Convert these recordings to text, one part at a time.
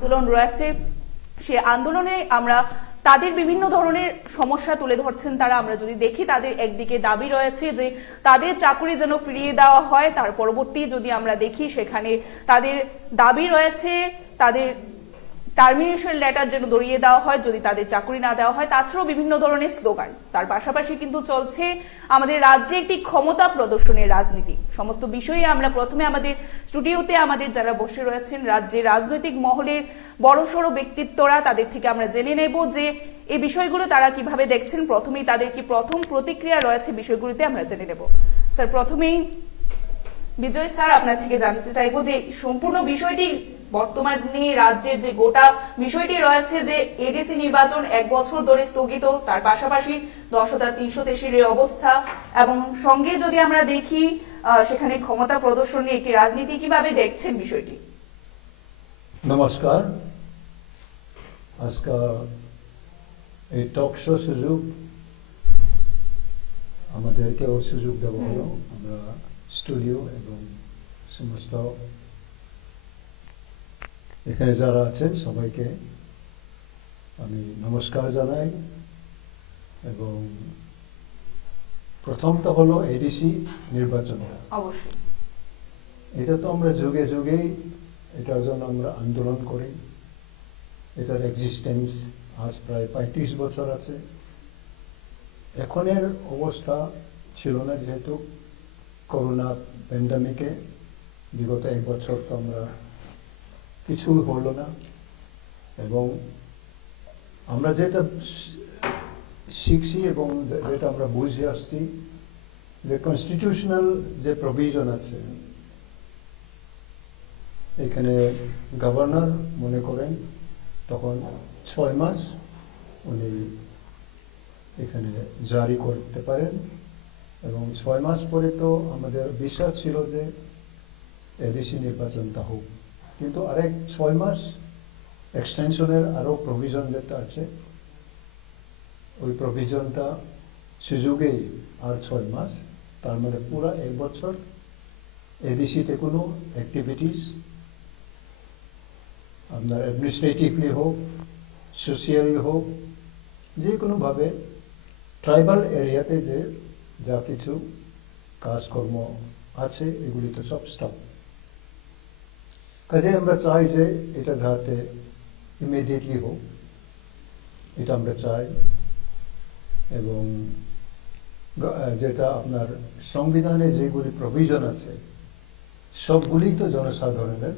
আন্দোলন রয়েছে, সে আন্দোলনে আমরা তাদের বিভিন্ন ধরনের সমস্যা তুলে ধরছেন তারা। আমরা যদি দেখি তাদের একদিকে দাবি রয়েছে যে তাদের চাকরি যেন ফিরিয়ে দেওয়া হয়, তার পরবর্তী যদি আমরা দেখি সেখানে তাদের দাবি রয়েছে তাদের টার্মিনেশন লেটার যেন ধরিয়ে দেওয়া হয় যদি তাদের চাকরি না দেওয়া হয়। তাছাড়াও বিভিন্ন ধরনের স্লোগান। তার পাশাপাশি কিন্তু চলছে আমাদের রাজ্যে একটি ক্ষমতা প্রদর্শনের রাজনীতি। সমস্ত বিষয়ে আমরা প্রথমে আমাদের স্টুডিওতে আমাদের যারা বসে রয়েছেন রাজ্যের রাজনৈতিক মহলের বড়সড় ব্যক্তিত্বরা, তাদের থেকে আমরা জেনে নেব যে এই বিষয়গুলো তারা কিভাবে দেখছেন। প্রথমেই তাদের কি প্রথম প্রতিক্রিয়া রয়েছে বিষয়গুলোতে আমরা জেনে নেব। স্যার, প্রথমেই বিজয় স্যার আপনার থেকে জানতে চাইবো যে সম্পূর্ণ বিষয়টি বর্তমানে রাজ্যের যে গোটা বিষয়টি রয়েছে যে এডিসি নির্বাচন 1 বছর ধরে স্থগিত, তার পাশাপাশি 10,383 অবস্থা, এবং সঙ্গে যদি আমরা দেখি সেখানে ক্ষমতা প্রদর্শনের একটি রাজনীতি, কিভাবে দেখছেন বিষয়টি? নমস্কার। আজকে এই টক শো সুযোগ আমাদেরকেও সুযোগ দেওয়া হলো। আমরা স্টুডিও এবং সমস্ত এখানে যারা আছেন সবাইকে আমি নমস্কার জানাই। এবং প্রথমটা হলো এডিসি নির্বাচন। অবশ্যই এটা তো আমরা যুগে যুগেই এটার জন্য আমরা আন্দোলন করি। এটার এক্সিস্টেন্স আজ প্রায় 35 বছর আছে। এখনের অবস্থা ছিল না, যেহেতু করোনা প্যান্ডামিকে বিগত 1 বছর তো আমরা কিছু হলো না। এবং আমরা যেটা শিখছি এবং যেটা আমরা বুঝে আসছি যে কনস্টিটিউশনাল যে প্রভিশন আছে, এখানে গভর্নর মনে করেন তখন 6 মাস উনি এখানে জারি করতে পারেন। এবং 6 মাস পরে তো আমাদের বিশ্বাস ছিল যে এডিসি নির্বাচনটা হোক, কিন্তু আরেক 6 মাস এক্সটেনশনের আরও প্রভিশন যেটা আছে, ওই প্রভিশনটা সুযোগেই আর 6 মাস, তার মানে পুরা 1 বছর এডিসিতে কোনো অ্যাক্টিভিটিস আপনার অ্যাডমিনিস্ট্রেটিভলি হোক, সোশিয়ালি হোক, যে কোনোভাবে ট্রাইবাল এরিয়াতে যে যা কিছু কাজকর্ম আছে এগুলি তো সব স্টপ। কাজে আমরা চাই যে এটা যাতে ইমিডিয়েটলি হোক, এটা আমরা চাই। এবং যেটা আপনার সংবিধানে যেগুলি প্রভিশন আছে সবগুলি তো জনসাধারণের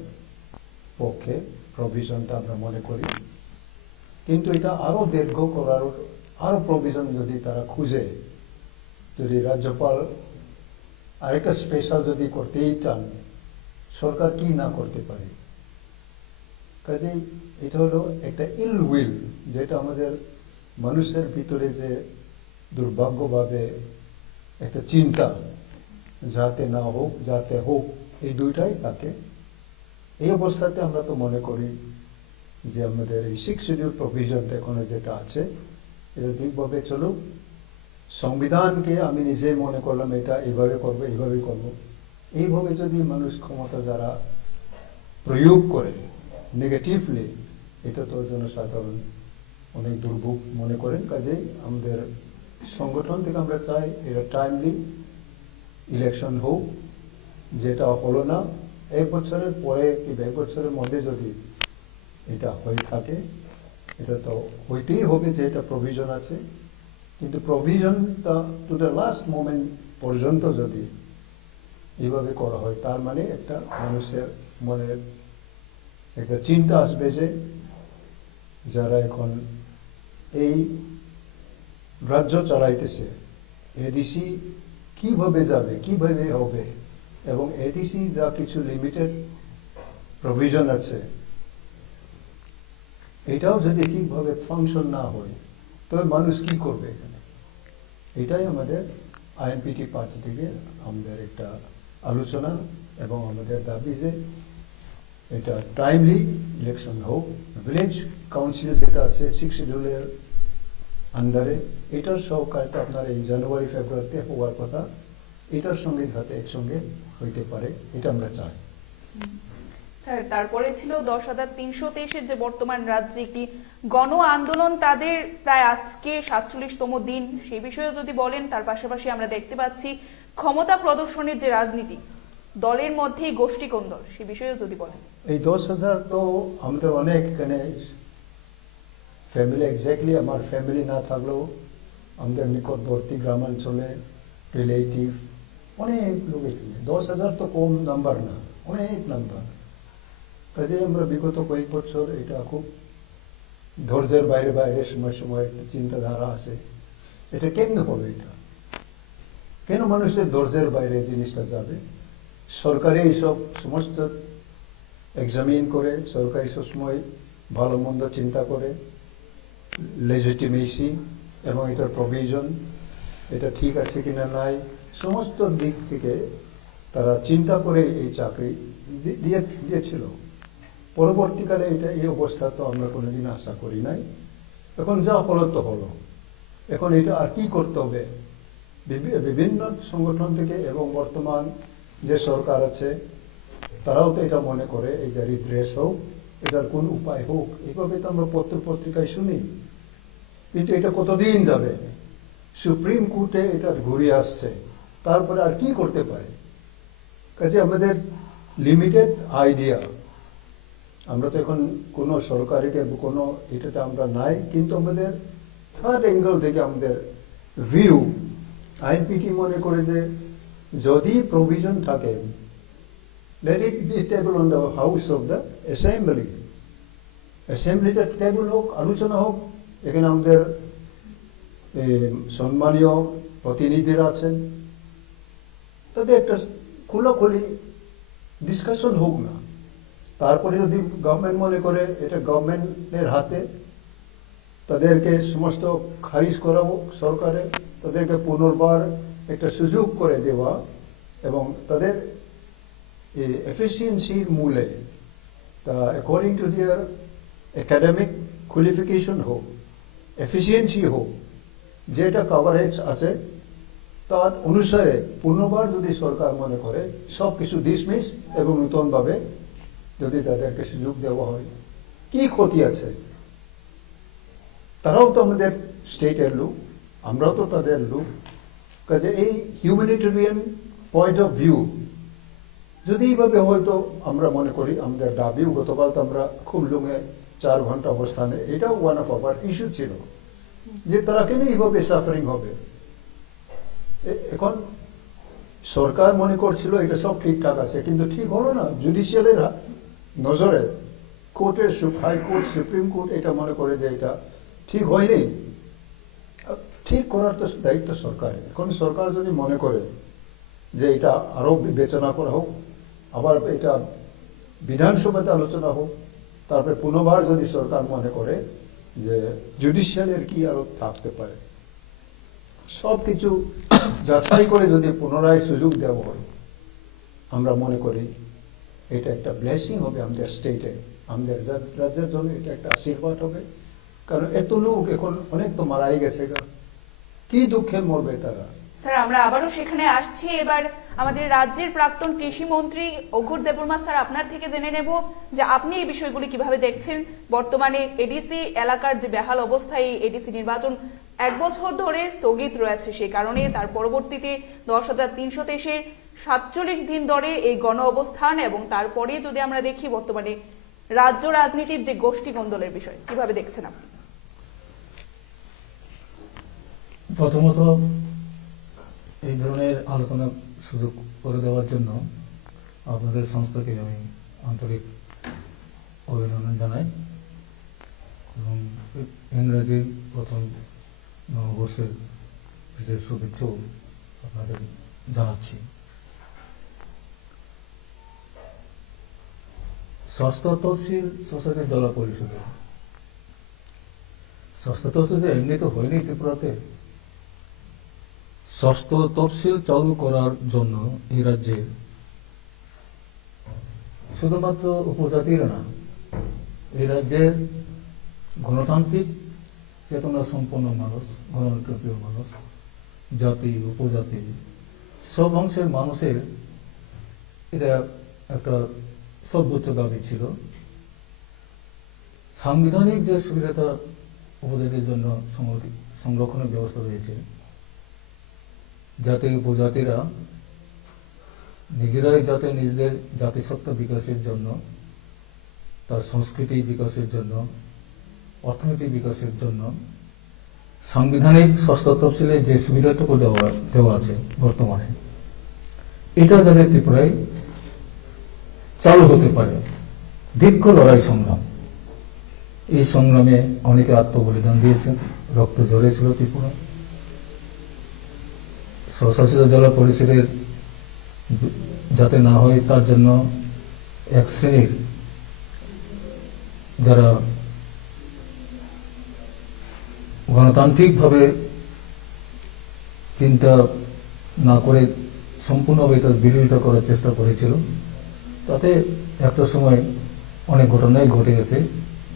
পক্ষে প্রভিশনটা আমরা মনে করি, কিন্তু এটা আরো দীর্ঘ করার আরো প্রভিশন যদি তারা খুঁজে, যদি রাজ্যপাল আরেকটা স্পেশাল যদি করতেই চান, সরকার কি না করতে পারে। কাজেই এটা হলো একটা ইল উইল, যেটা আমাদের মানুষের ভিতরে যে দুর্ভাগ্যভাবে একটা চিন্তা, যাতে না হোক যাতে হোক, এই দুইটাই থাকে। এই অবস্থাতে আমরা তো মনে করি যে আমাদের এই 6 শিডিউল প্রভিশনটা এখনো যেটা আছে এটা ঠিকভাবে চলুক। সংবিধানকে আমি নিজে মনে করলাম এটা এইভাবে করবো, এইভাবে করবো, এইভাবে যদি মানুষ ক্ষমতা যারা প্রয়োগ করে নেগেটিভলি, এটা তো জনসাধারণ অনেক দুর্ভোগ মনে করেন। কাজেই আমাদের সংগঠন থেকে আমরা চাই এটা টাইমলি ইলেকশন হোক, যেটা হলো না 1 বছরের পরে কিংবা 1 বছরের মধ্যে যদি এটা হয়ে থাকে, এটা তো হইতেই হবে যে এটা প্রভিশন আছে। কিন্তু প্রভিশনটা টু দ্য লাস্ট মোমেন্ট পর্যন্ত যদি এইভাবে করা হয়, তার মানে একটা মানুষের মনে একটা চিন্তা আসবে যে যারা এখন এই রাজ্য চালাইতেছে, এডিসি কিভাবে যাবে, কিভাবে হবে, এবং এডিসি যা কিছু লিমিটেড প্রভিশন আছে এটাও যদি ঠিকভাবে ফাংশন না হয়, তবে মানুষ কি করবে এখানে। এটাই আমাদের আইএনপিটি পার্টি থেকে আমাদের একটা আলোচনা এবং আমাদের দাবি যে এটা টাইমলি ইলেকশন হোক। ভিলেজ কাউন্সিল যেটা আছে 6 শিডিউলের আন্ডারে, এটার সহকারিতা আপনার এই জানুয়ারি ফেব্রুয়ারিতে হওয়ার কথা, এটার সঙ্গে যাতে একসঙ্গে হইতে পারে, এটা আমরা চাই। স্যার তারপরে ছিল 10,323-এর যে বর্তমান রাজ্যে একটি গণ আন্দোলন, তাদের প্রায় আজকে 47তম দিন, সেই বিষয়ে যদি বলেন। তার পাশাপাশি আমরা দেখতে পাচ্ছি ক্ষমতা প্রদর্শনের যে রাজনীতি, দলের মধ্যেই গোষ্ঠী কোন্দল, সে বিষয়েও যদি বলেন। এই 10,000 তো আমাদের অনেক এখানে ফ্যামিলি, এক্স্যাক্টলি আমার ফ্যামিলি না থাকলেও আমাদের নিকটবর্তী গ্রামাঞ্চলে রিলেটিভ অনেক লোক এখানে। 10,000 তো কম নাম্বার না, অনেক নাম্বার। কাজে আমরা বিগত কয়েক বছর এটা খুব ধৈর্যের বাইরে বাইরে সময় সময় একটা চিন্তাধারা আছে, এটা কেমনে হবে, এটা কেন মানুষের ধৈর্যের বাইরে জিনিসটা যাবে। সরকারি এইসব সমস্ত এক্সামিন করে, সরকারি সবসময় ভালো মন্দ চিন্তা করে, লেজিটিমেসি এবং এটার প্রভিশন, এটা ঠিক আছে কিনা নাই, সমস্ত দিক থেকে তারা চিন্তা করে এই চাকরি দিয়েছিল। পরবর্তীকালে এটা এই অবস্থা তো আমরা কোনোদিন আশা করি নাই। এখন যা হলো তো হলো, এখন এটা আর কি করতে হবে। বিভিন্ন সংগঠন থেকে এবং বর্তমান যে সরকার আছে তারাও তো এটা মনে করে এই যে রিড্রেস হোক, এটার কোন উপায় হোক, এইভাবে তো আমরা পত্র পত্রিকায় শুনি। কিন্তু এটা কতদিন যাবে, সুপ্রিম কোর্টে এটা ঘুরে আসছে, তারপরে আর কি করতে পারে। কাজে আমাদের লিমিটেড আইডিয়া, আমরা তো এখন কোনো সরকারিকে কোনো এটাতে আমরা নাই, কিন্তু আমাদের থার্ড অ্যাঙ্গেল থেকে আমাদের ভিউ, আইনপিটি মনে করে যে যদি প্রভিশন থাকে, let it be table on the house of the assembly, অ্যাসেম্বলিতে টেবিল হোক, আলোচনা হোক, এখানে আমাদের সম্মানীয় প্রতিনিধিরা আছেন, তাদের একটা খোলাখুলি ডিসকাশন হোক না। তারপরে যদি গভর্নমেন্ট মনে করে এটা গভর্নমেন্টের হাতে, তাদেরকে সমস্ত খারিজ করাবো সরকারে, তাদেরকে পুনর্বার একটা সুযোগ করে দেওয়া এবং তাদের এফিসিয়েন্সির মূলে তা অ্যাকর্ডিং টু দিয়ার একাডেমিক কোয়ালিফিকেশন হোক, এফিসিয়েন্সি হোক, যেটা কভারেজ আছে তার অনুসারে পুনর্বার যদি সরকার মনে করে সব কিছু ডিসমিস এবং নূতনভাবে যদি তাদেরকে সুযোগ দেওয়া হয়, কি ক্ষতি আছে। তারাও তো আমাদের স্টেটের লোক, আমরাও তো তাদের লোক। কাজে এই হিউম্যানিটেরিয়ান পয়েন্ট অফ ভিউ যদি এইভাবে হয়তো আমরা মনে করি, আমাদের দাবিও গতকাল তো আমরা খুব লুঙে 4 ঘন্টা অবস্থানে, এটাও ওয়ান অফ আওয়ার ইস্যু ছিল যে তারা কেন এইভাবে সাফারিং হবে। এখন সরকার মনে করছিল এটা সব ঠিকঠাক আছে, কিন্তু ঠিক হলো না। জুডিশিয়ালের নজরে কোর্টের, হাইকোর্ট, সুপ্রিম কোর্ট এটা মনে করে যে এটা ঠিক হয়নি। ঠিক করার তো দায়িত্ব সরকারের। এখন সরকার যদি মনে করে যে এটা আরো বিবেচনা করা হোক, আবার এটা বিধানসভাতে আলোচনা হোক, তারপরে পুনর্বার যদি সরকার মনে করে যে জুডিশিয়ালের কি আরো থাকতে পারে, সব কিছু যাচাই করে যদি পুনরায় সুযোগ দেওয়া হয়, আমরা মনে করি এটা একটা ব্লেসিং হবে আমাদের স্টেটে, আমাদের রাজ্যের জন্য এটা একটা আশীর্বাদ হবে। কারণ এত লোক এখন অনেক তো মারাই গেছে, কি দুঃখে মরবে তারা। স্যার আমরা আবারও সেখানে আসছি। এবার আমাদের রাজ্যের প্রাক্তন কৃষি মন্ত্রী অঘোর দেববর্মা স্যার, আপনার থেকে জেনে নেব যে আপনি এই বিষয়গুলি কিভাবে দেখছেন। বর্তমানে এডিসি এলাকার যে বেহাল অবস্থা, এই এডিসি নির্বাচন 1 বছর ধরে স্থগিত রয়েছে, সেই কারণে তার পরবর্তীতে 10,323-এর 47 দিন ধরে এই গণ অবস্থান, এবং তারপরে যদি আমরা দেখি বর্তমানে রাজ্য রাজনীতির যে গোষ্ঠী কোন্দলের বিষয়, কিভাবে দেখছেন আপনি? প্রথমত এই ধরনের আলোচনার সুযোগ করে দেওয়ার জন্য আপনাদের সংস্থাকে আমি আন্তরিক অভিনন্দন জানাই এবং ইংরেজির প্রথম নববর্ষের বিশেষ শুভেচ্ছাও আপনাদের জানাচ্ছি। ষষ্ঠ তফসিল সোসাইটির জেলা পরিষদে, ষষ্ঠ তফসিল এমনি তো হয়নি ত্রিপুরাতে। ষষ্ঠ তফসিল চালু করার জন্য এই রাজ্যে শুধুমাত্র উপজাতিরা না, এই রাজ্যের গণতান্ত্রিক চেতনা সম্পন্ন মানুষ, গণতন্ত্রপ্রিয় মানুষ, জাতি উপজাতি সব অংশের মানুষের এটা একটা সর্বোচ্চ দাবি ছিল সাংবিধানিক যে সুবিধা উপজাতির জন্য সংরক্ষণের ব্যবস্থা রয়েছে, যাতে উপজাতিরা নিজেরাই যাতে নিজেদের জাতিসত্তা বিকাশের জন্য, তার সংস্কৃতি বিকাশের জন্য, অর্থনৈতিক বিকাশের জন্য সাংবিধানিক ষষ্ঠ তফসিলে যে সুবিধাটুকু দেওয়া আছে বর্তমানে, এটা যাতে ত্রিপুরায় চালু হতে পারে। দীর্ঘ লড়াই সংগ্রাম, এই সংগ্রামে অনেকে আত্মবলিদান দিয়েছেন, রক্ত ঝরেছিল ত্রিপুরা। স্বশাসিত জেলা পরিষদের যাতে না হয় তার জন্য এক শ্রেণীর যারা গণতান্ত্রিকভাবে চিন্তা না করে সম্পূর্ণভাবে তার বিরোধিতা করার চেষ্টা করেছিল, তাতে একটা সময় অনেক ঘটনাই ঘটে গেছে।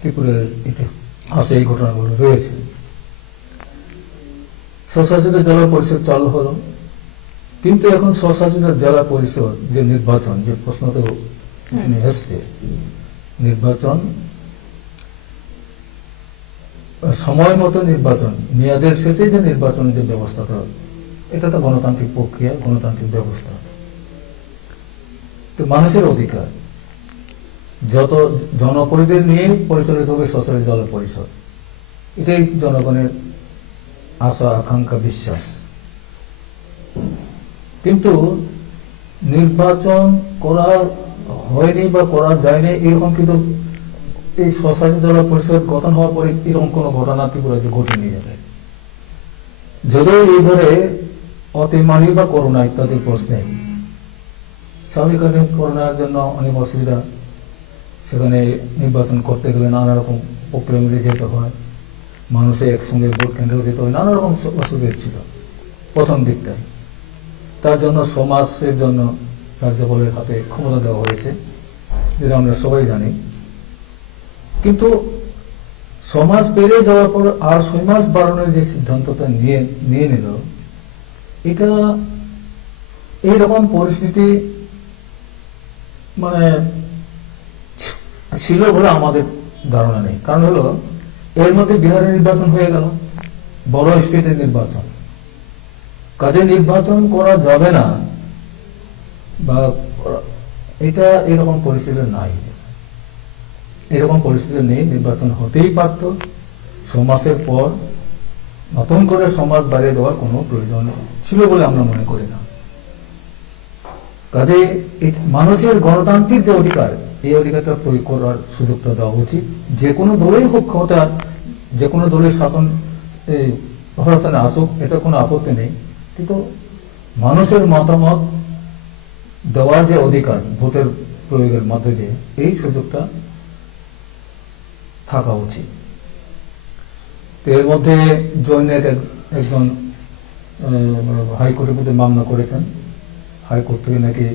ত্রিপুরার ইতিহাসে এই ঘটনাগুলো রয়েছে। স্বশাসিত জেলা পরিষদ চালু হলো, কিন্তু এখন স্বশাসিত জেলা পরিষদ যে নির্বাচন, যে প্রশ্নতে এসছে, নির্বাচন সময় মতো নির্বাচন, মেয়াদের শেষে যে নির্বাচনের যে ব্যবস্থাটা, এটা তো গণতান্ত্রিক প্রক্রিয়া, গণতান্ত্রিক ব্যবস্থা। তো মানুষের অধিকার, যত জনপ্রতিনিধি নিয়ে পরিচালিত হবে স্বশাসিত জেলা পরিষদ, এটাই জনগণের আশা, আকাঙ্ক্ষা, বিশ্বাস। কিন্তু নির্বাচন করা হয়নি বা করা যায়নি এরকম, কিন্তু এই স্বশাসিত জেলা পরিষদ গঠন হওয়ার পরে এরকম কোন ঘটনা ত্রিপুরাতে ঘটেনি যাবে। যদিও এইভাবে অতিমানি বা করোনা ইত্যাদি প্রশ্নে স্বাভাবিকভাবে করোনার জন্য অনেক অসুবিধা, সেখানে নির্বাচন করতে গেলে নানা রকম প্রক্রিয়া মিলে যেতে হয়, মানুষের একসঙ্গে ভোট কেন্দ্রে যেতে হয়, নানা রকম অসুবিধা ছিল প্রথম দিকটায়। তার জন্য সমাজের জন্য রাজ্যপালের হাতে ক্ষমতা দেওয়া হয়েছে, যেটা আমরা সবাই জানি। কিন্তু সমাজ পেরিয়ে যাওয়ার পর আর 6 মাস বাড়ানোর যে সিদ্ধান্তটা নিয়ে নিল, এটা এইরকম পরিস্থিতি মানে ছিল বলে আমাদের ধারণা নেই। কারণ হলো, এর মধ্যে বিহারের নির্বাচন হয়ে গেল, বড় স্টেটের নির্বাচন, কাজে নির্বাচন করা যাবে না বা এটা এরকম পরিস্থিতি নাই, এরকম পরিস্থিতি নেই। নির্বাচন হতেই পারত। সমাজের পর নতুন করে সমাজ বাড়িয়ে দেওয়ার কোনো প্রয়োজন ছিল বলে আমরা মনে করি না। কাজে মানুষের গণতান্ত্রিক যে অধিকার, এই অধিকারটা প্রয়োগ করার সুযোগটা দেওয়া উচিত। যে কোনো দলেই হোক ক্ষমতা, যে কোনো দলের শাসন প্রশাসনে আসুক, এটা কোনো আপত্তি নেই, কিন্তু মানুষের মতামত দেওয়ার যে অধিকার ভোটের প্রয়োগের মধ্যে দিয়ে, এই সুযোগটা থাকা উচিত। এর মধ্যে জৈনের একজন হাইকোর্টের মধ্যে মামলা করেছেন। হাইকোর্ট থেকে নাকি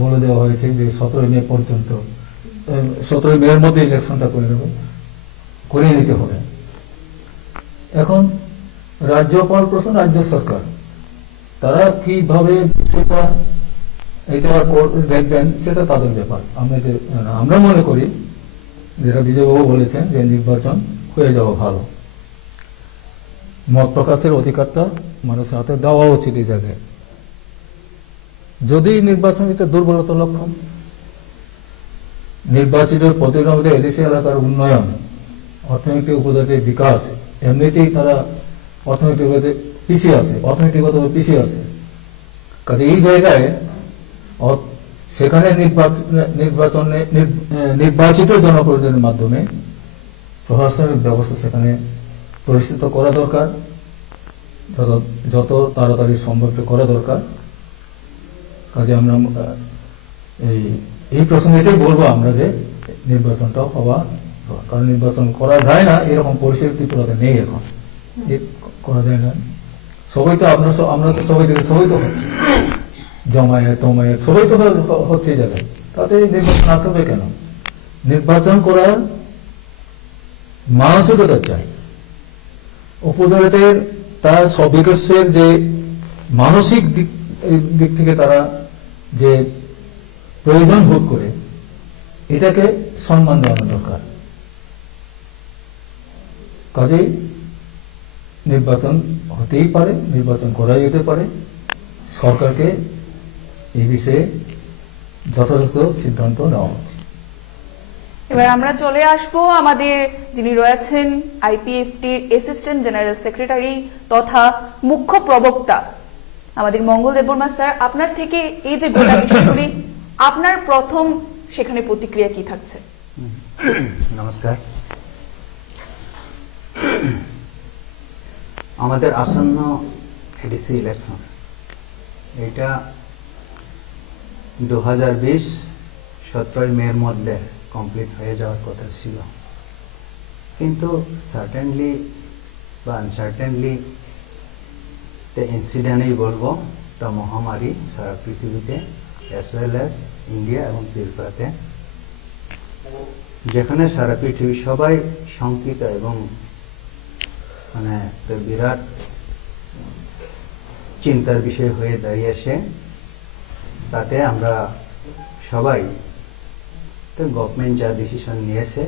বলে দেওয়া হয়েছে যে 17 মে পর্যন্ত, 17 মের মধ্যে ইলেকশনটা করে নিতে হবে। এখন রাজ্যপাল প্রশ্ন, রাজ্য সরকার তারা কিভাবে এটা দেখবেন সেটা তাদের ব্যাপার। আমরা মনে করি, যেটা বিজয়বাবু বলেছেন, যে নির্বাচন হয়ে যাওয়া ভালো। মত প্রকাশের অধিকারটা মানুষের হাতে দেওয়া উচিত এই জায়গায়। যদি নির্বাচন এটা দুর্বলতার লক্ষণ, নির্বাচিত প্রতিনিধি এদেশে এলাকার উন্নয়ন, অর্থনৈতিক উপজাতির বিকাশ, এমনিতেই তারা অর্থনৈতিকভাবে অর্থনৈতিকভাবে পিছিয়ে আছে। কাজে এই জায়গায় সেখানে নির্বাচিত জনপ্রতিনিধির মাধ্যমে প্রশাসনিক ব্যবস্থা সেখানে পরিস্থিত করা দরকার, যত তাড়াতাড়ি সম্ভব করা দরকার। কাজে আমরা এই প্রসঙ্গে এটাই বলবো আমরা, যে নির্বাচনটা হওয়া, কারণ নির্বাচন করা যায় না এরকম পরিস্থিতি ত্রিপুরাতে নেই এখন, করা যায় না। সবাই তো আমরা তো সবাই হচ্ছে, জমায়েত সবাই তো হচ্ছে জায়গায়, তাতে নির্বাচন আটকাবে কেন? নির্বাচন করার মানসিকতা চাই। উপজাতিদের তার সবিকাশের যে মানসিক দিক থেকে তারা যে প্রয়োজন বোধ করে এটাকে সম্মান দেওয়ানো দরকার। কাজেই নির্বাচন হতেই পারে, নির্বাচন করা যেতে পারে, সরকারকে এই বিষয়ে যথাযথ সিদ্ধান্ত নেওয়া উচিত। এবার আমরা চলে আসব আমাদের যিনি রয়েছেন আইপিএফটির অ্যাসিস্ট্যান্ট জেনারেল সেক্রেটারি তথা মুখ্য প্রবক্তা আমাদের মঙ্গল দেববর্মা স্যার, আপনার থেকে এই যে গোটা বিষয়গুলি, আপনার প্রথম সেখানে প্রতিক্রিয়া কি থাকছে? নমস্কার। আমাদের আসন্ন এডিসি ইলেকশন এটা 2020 17 মের মধ্যে কমপ্লিট হয়ে যাওয়ার কথা ছিল, কিন্তু সার্টেনলি বা আনসার্টেনলি ইনসিডেন্টই বলবো, একটা মহামারী সারা পৃথিবীতে অ্যাজ ওয়েল অ্যাজ ইন্ডিয়া এবং ত্রিপুরাতে, যেখানে সারা পৃথিবী সবাই শঙ্কিত এবং মানে একটা বিরাট চিন্তার বিষয় হয়ে দাঁড়িয়েছে। তাতে আমরা সবাই তো গভর্নমেন্ট যা ডিসিশন নিয়েছে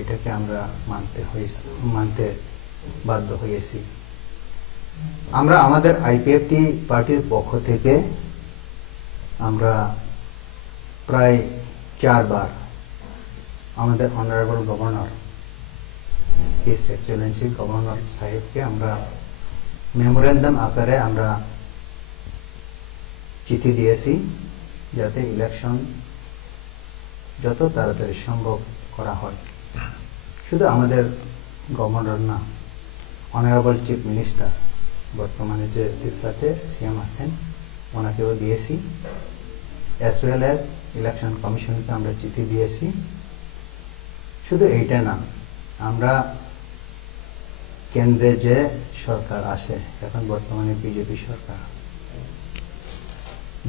এটাকে আমরা মানতে বাধ্য হয়েছি। আমরা আমাদের আইপিএফটি পার্টির পক্ষ থেকে আমরা প্রায় 4 বার আমাদের honourable governor his Excellency governor সাহেবকে আমরা মেমোরেন্ডাম আকারে আমরা চিঠি দিয়েছি, যাতে ইলেকশন যত তাড়াতাড়ি সম্ভব করা হয়। শুধু আমাদের গভর্নর না, অনারেবল চিফ মিনিস্টার বর্তমানে যে ত্রিপুরাতে সিএম আছেন ওনাকেও দিয়েছি, অ্যাজ ওয়েল অ্যাজ ইলেকশন কমিশনকে আমরা চিঠি দিয়েছি। শুধু এইটা না, আমরা কেন্দ্রে যে সরকার আসে এখন বর্তমানে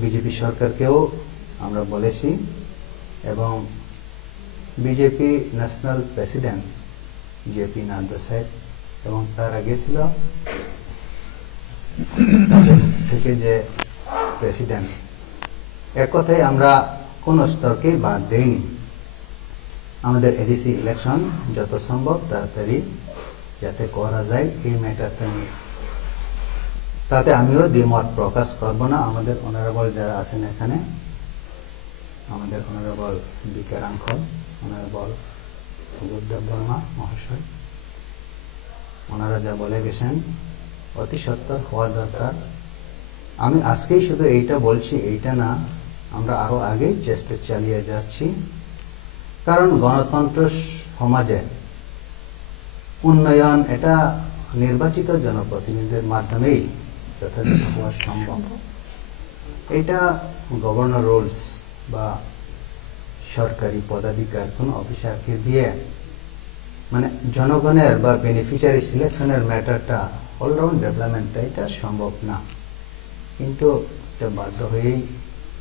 বিজেপি সরকারকেও আমরা বলেছি, এবং BJP national president JP Nadda সাহেব এবং তার আগে ছিল তাদের থেকে যে প্রেসিডেন্ট, এক কথায় আমরা কোন স্তরকে বাদ দেইনি। আমাদের এডিসি ইলেকশন যত সম্ভব তাড়াতাড়ি যাতে করা যায় এই ম্যাটারটা নিয়ে, তাতে আমিও দ্বিমত প্রকাশ করব না। আমাদের অনারেবল যারা আছেন এখানে, আমাদের অনারেবল বিকে রাঙ্খল, অনারেবল দেববর্মা মহাশয়, ওনারা যা বলে গেছেন অতি সত্বর হওয়া দরকার। আমি আজকেই শুধু এইটা বলছি, এইটা না, আমরা আরো আগে চেষ্টা চালিয়ে যাচ্ছি, কারণ গণতন্ত্র সমাজে উন্নয়ন এটা নির্বাচিত জনপ্রতিনিধিদের মাধ্যমেই যথাযথ হওয়া সম্ভব। এটা গভর্নর রুলস বা সরকারি পদাধিকার কোন অফিসারকে দিয়ে মানে জনগণের বা বেনিফিশিয়ারি সিলেকশনের ম্যাটারটা অলরাউন্ড ডেভেলপমেন্টটা এটা সম্ভব না, কিন্তু এটা বাধ্য হয়েই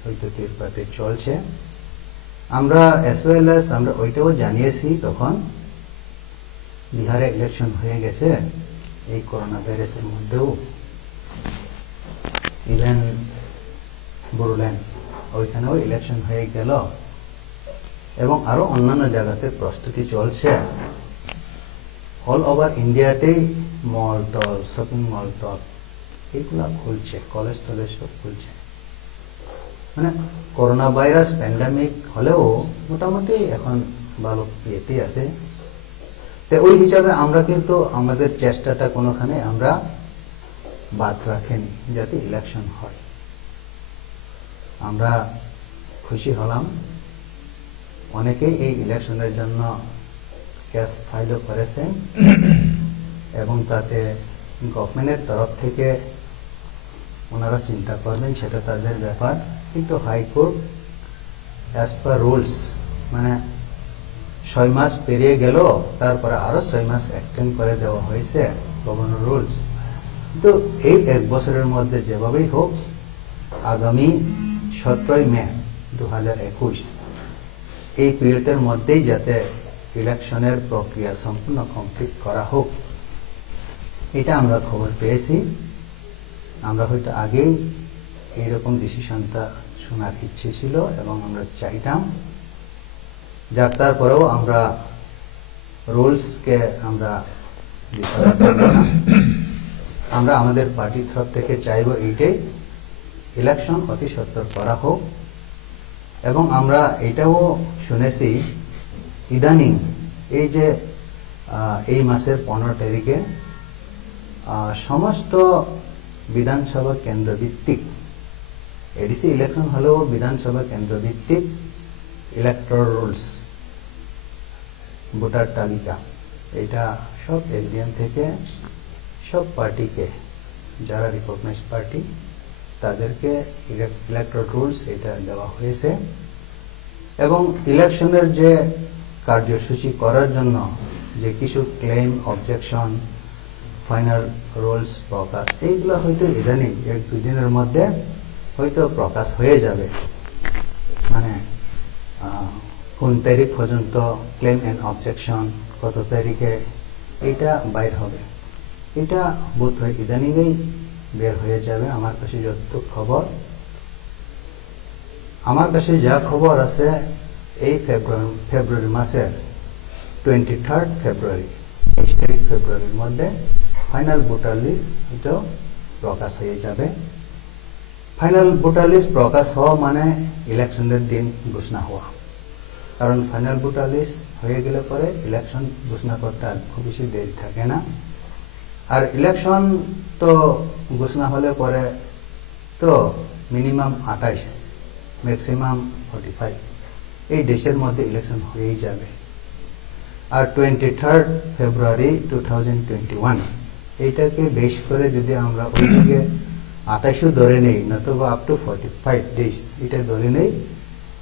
হয়তো ত্রিপুরাতে চলছে। আমরা অ্যাজ ওয়েল অ্যাজ আমরা ওইটাও জানিয়েছি, তখন বিহারে ইলেকশন হয়ে গেছে এই করোনা ভাইরাসের মধ্যেও, ইভেন বড়োল্যান্ড ওইখানেও ইলেকশন হয়ে গেল, এবং আরো অন্যান্য জায়গাতে প্রস্তুতি চলছে। অল ওভার ইন্ডিয়াতেই মল টল, শপিং মল টল এগুলা খুলছে, কলেজ টলেজ সব খুলছে। মানে করোনা ভাইরাস প্যান্ডামিক হলেও মোটামুটি এখন ভালো ইয়েতেই আছে। তো ওই হিসাবে আমরা কিন্তু আমাদের চেষ্টাটা কোনোখানে আমরা বাদ রাখেনি যাতে ইলেকশন হয়। আমরা খুশি হলাম, অনেকেই এই ইলেকশনের জন্য কেস ফাইলও করেছেন, এবং তাতে গভর্নমেন্টের তরফ থেকে ওনারা চিন্তা করবেন সেটা তাদের ব্যাপার, কিন্তু হাইকোর্ট অ্যাজ পার রুলস মানে 6 মাস পেরিয়ে গেল, তারপরে আরো 6 মাস এক্সটেন্ড করে দেওয়া হয়েছে গভর্নর রুলস। তো এই 1 বছরের মধ্যে যেভাবেই হোক আগামী 17 মে 2021 এই পিরিয়ডের মধ্যেই যাতে ইলেকশনের প্রক্রিয়া সম্পূর্ণ কমপ্লিট করা হোক, এটা আমরা খবর পেয়েছি। আমরা হয়তো আগেই এইরকম ডিসিশনটা শোনার ইচ্ছে ছিল এবং আমরা চাইতাম। যাক, তারপরেও আমরা রুলসকে আমরা বিসর্জন দেব না। আমরা আমাদের পার্টির তরফ থেকে চাইব এইটাই, ইলেকশন অতি সত্বর করা হোক। এবং আমরা এটাও শুনেছি ইদানিং এই যে এই মাসের 15 তারিখে সমস্ত বিধানসভা কেন্দ্র ভিত্তিক এডিসি ইলেকশন হলেও বিধানসভা কেন্দ্র ভিত্তিক ইলেকট্রাল রুলস, ভোটার তালিকা, এটা সব এসডিএম থেকে সব পার্টিকে, যারা রিকগনাইজ পার্টি তাদেরকে ইলেকট্রাল রুলস এটা দেওয়া হয়েছে। এবং ইলেকশনের যে কার্যসূচি করার জন্য যে কিছু ক্লেম, অবজেকশন, ফাইনাল রুলস প্রকাশ, এইগুলো হয়তো ইদানিং 1-2 দিনের মধ্যে হয়তো প্রকাশ হয়ে যাবে। মানে কোন তারিখ পর্যন্ত ক্লেম অ্যান্ড অবজেকশন, কত তারিখে এইটা বাইর হবে, এটা বোধ হয় ইদানিংয়েই বের হয়ে যাবে। আমার কাছে যতটুকু খবর, আমার কাছে যা খবর আছে, এই ফেব্রুয়ারি মাসের 23 ফেব্রুয়ারি, 23 তারিখ ফেব্রুয়ারির মধ্যে ফাইনাল ভোটার লিস্ট হয়তো প্রকাশ হয়ে যাবে। ফাইনাল ভোটার লিস্ট প্রকাশ হওয়া মানে ইলেকশনের দিন ঘোষণা হওয়া। কারণ ফাইনাল ভোটার লিস্ট হয়ে গেলে পরে ইলেকশন ঘোষণা করতে আর খুব বেশি দেরি থাকে না। আর ইলেকশন তো ঘোষণা হলে পরে তো মিনিমাম 28, ম্যাক্সিমাম 45 এই দেশের মধ্যে ইলেকশন হয়েই যাবে। আর 23 ফেব্রুয়ারি 2021 এইটাকে বেশ করে যদি আমরা ওইদিকে 28 ধরে নেই, নতুবা আপ টু 45 ডেজ এটা ধরে নেই,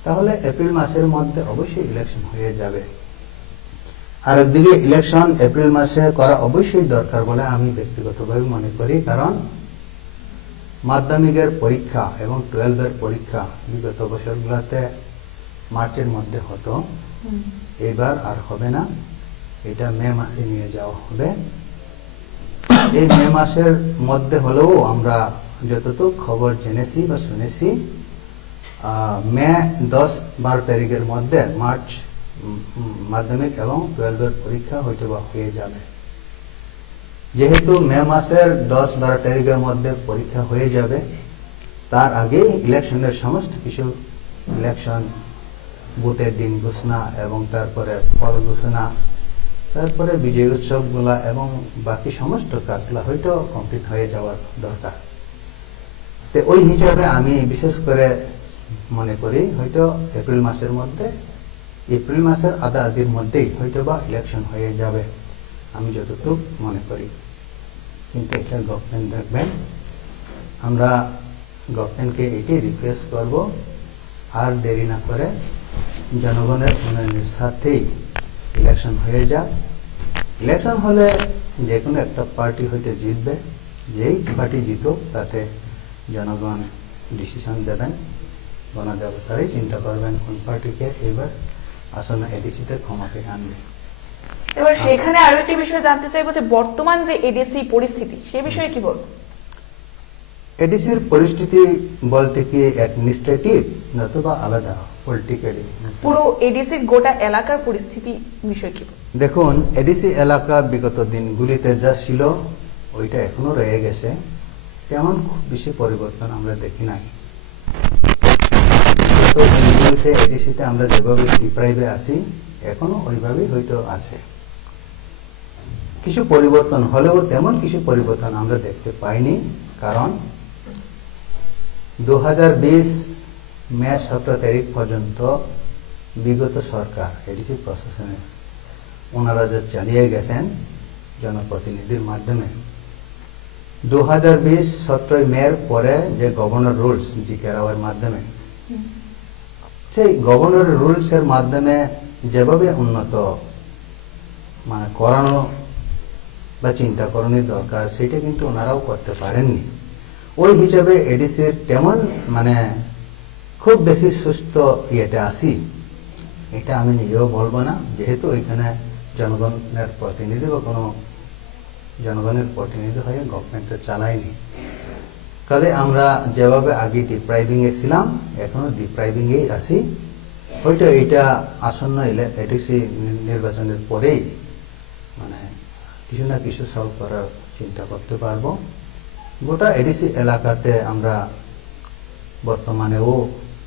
তাহলে এপ্রিল মাসের মধ্যে অবশ্যই ইলেকশন হয়ে যাবে। আর একদিকে ইলেকশন এপ্রিল মাসে করা অবশ্যই দরকার বলে আমি ব্যক্তিগতভাবে মনে করি। কারণ মাধ্যমিকের পরীক্ষা এবং 12-এর পরীক্ষা বিগত বছরগুলোতে মার্চের মধ্যে হতো, এবার আর হবে না, এটা মে মাসে নিয়ে যাওয়া হবে। এই মে মাসের মধ্যে হলেও আমরা যতটুকু খবর জেনেছি বা শুনেছি, মে 10-12 তারিখের মধ্যে মার্চ মাধ্যমিক এবং 12-এর পরীক্ষা হয়তো বা হয়ে যাবে। যেহেতু মে মাসের 10-12 তারিখের মধ্যে পরীক্ষা হয়ে যাবে, তার আগে ইলেকশনের সমস্ত কিছু, ইলেকশন, ভোটের দিন ঘোষণা এবং তারপরে ফল ঘোষণা, তারপরে বিজয় উৎসবগুলা এবং বাকি সমস্ত কাজগুলা হয়তো কমপ্লিট হয়ে যাওয়ার দরকার। তো ওই হিসাবে আমি বিশেষ করে মনে করি হয়তো এপ্রিল মাসের আধা-আধির মধ্যেই হয়তো বা ইলেকশন হয়ে যাবে, আমি যতটুকু মনে করি। কিন্তু এটা গভর্নমেন্ট দেখবেন। আমরা গভর্নমেন্টকে এটি রিকোয়েস্ট করব, আর দেরি না করে জনগণের উন্নয়নের সাথেই ইলেকশন হয়ে যাক। ইলেকশন হলে যে কোনো একটা পার্টি হয়তো জিতবে, যেই পার্টি জিতুক তাতে জনগণ ডিসিশন দেবেন, গণদেবতারাই চিন্তা করবেন কোন পার্টিকে এবার আসন্ন এডিসিতে ক্ষমতায় আনবে। এবার সেখানে আরো একটি বিষয় জানতে চাইবো যে বর্তমান যে এডিসি পরিস্থিতি, সে বিষয়ে কি বলবো? এডিসির পরিস্থিতি বলতে কি অ্যাডমিনিস্ট্রেটিভ নতুবা আলাদা পলিটিক্যালি? পুরো এডিসির গোটা এলাকার পরিস্থিতি বিষয় কি? দেখুন, এডিসি এলাকা বিগত দিনগুলিতে যা ছিল ওইটা এখনো রয়ে গেছে, তেমন খুব বেশি পরিবর্তন আমরা দেখি নাই। গত দিনগুলিতে এডিসিতে আমরা যেভাবে ডিপ্রাইভে আছি এখনো ওইভাবেই হয়তো আছে। কিছু পরিবর্তন হলেও তেমন কিছু পরিবর্তন আমরা দেখতে পাইনি। কারণ 2020 মে 17 তারিখ পর্যন্ত বিগত সরকার এডিসি প্রশাসনে ওনারা যা চালিয়ে গেছেন জনপ্রতিনিধির মাধ্যমে, 2020 17 মের পরে যে গভর্নর রুলস জি.কে রাওয়ের মাধ্যমে, সেই গভর্নর রুলসের মাধ্যমে যেভাবে উন্নত মানে করানো বা চিন্তা করানোর দরকার সেটা কিন্তু ওনারাও করতে পারেননি। ওই হিসাবে এডিসির তেমন মানে খুব বেশি সুস্থ ইয়েতে আসি এটা আমি নিজেও বলবো না, যেহেতু ওইখানে জনগণের প্রতিনিধি বা কোনো জনগণের প্রতিনিধি হয়ে গভর্নমেন্ট চালায়নি। কাজে আমরা যেভাবে আগে ডিপ্রাইভিং এ ছিলাম এখনো ডিপ্রাইভিং এই আছি। হয়তো এটা আসন্ন এডিসি নির্বাচনের পরেই মানে কিছু না কিছু সলভ করার চিন্তা করতে পারবো। গোটা এডিসি এলাকাতে আমরা বর্তমানেও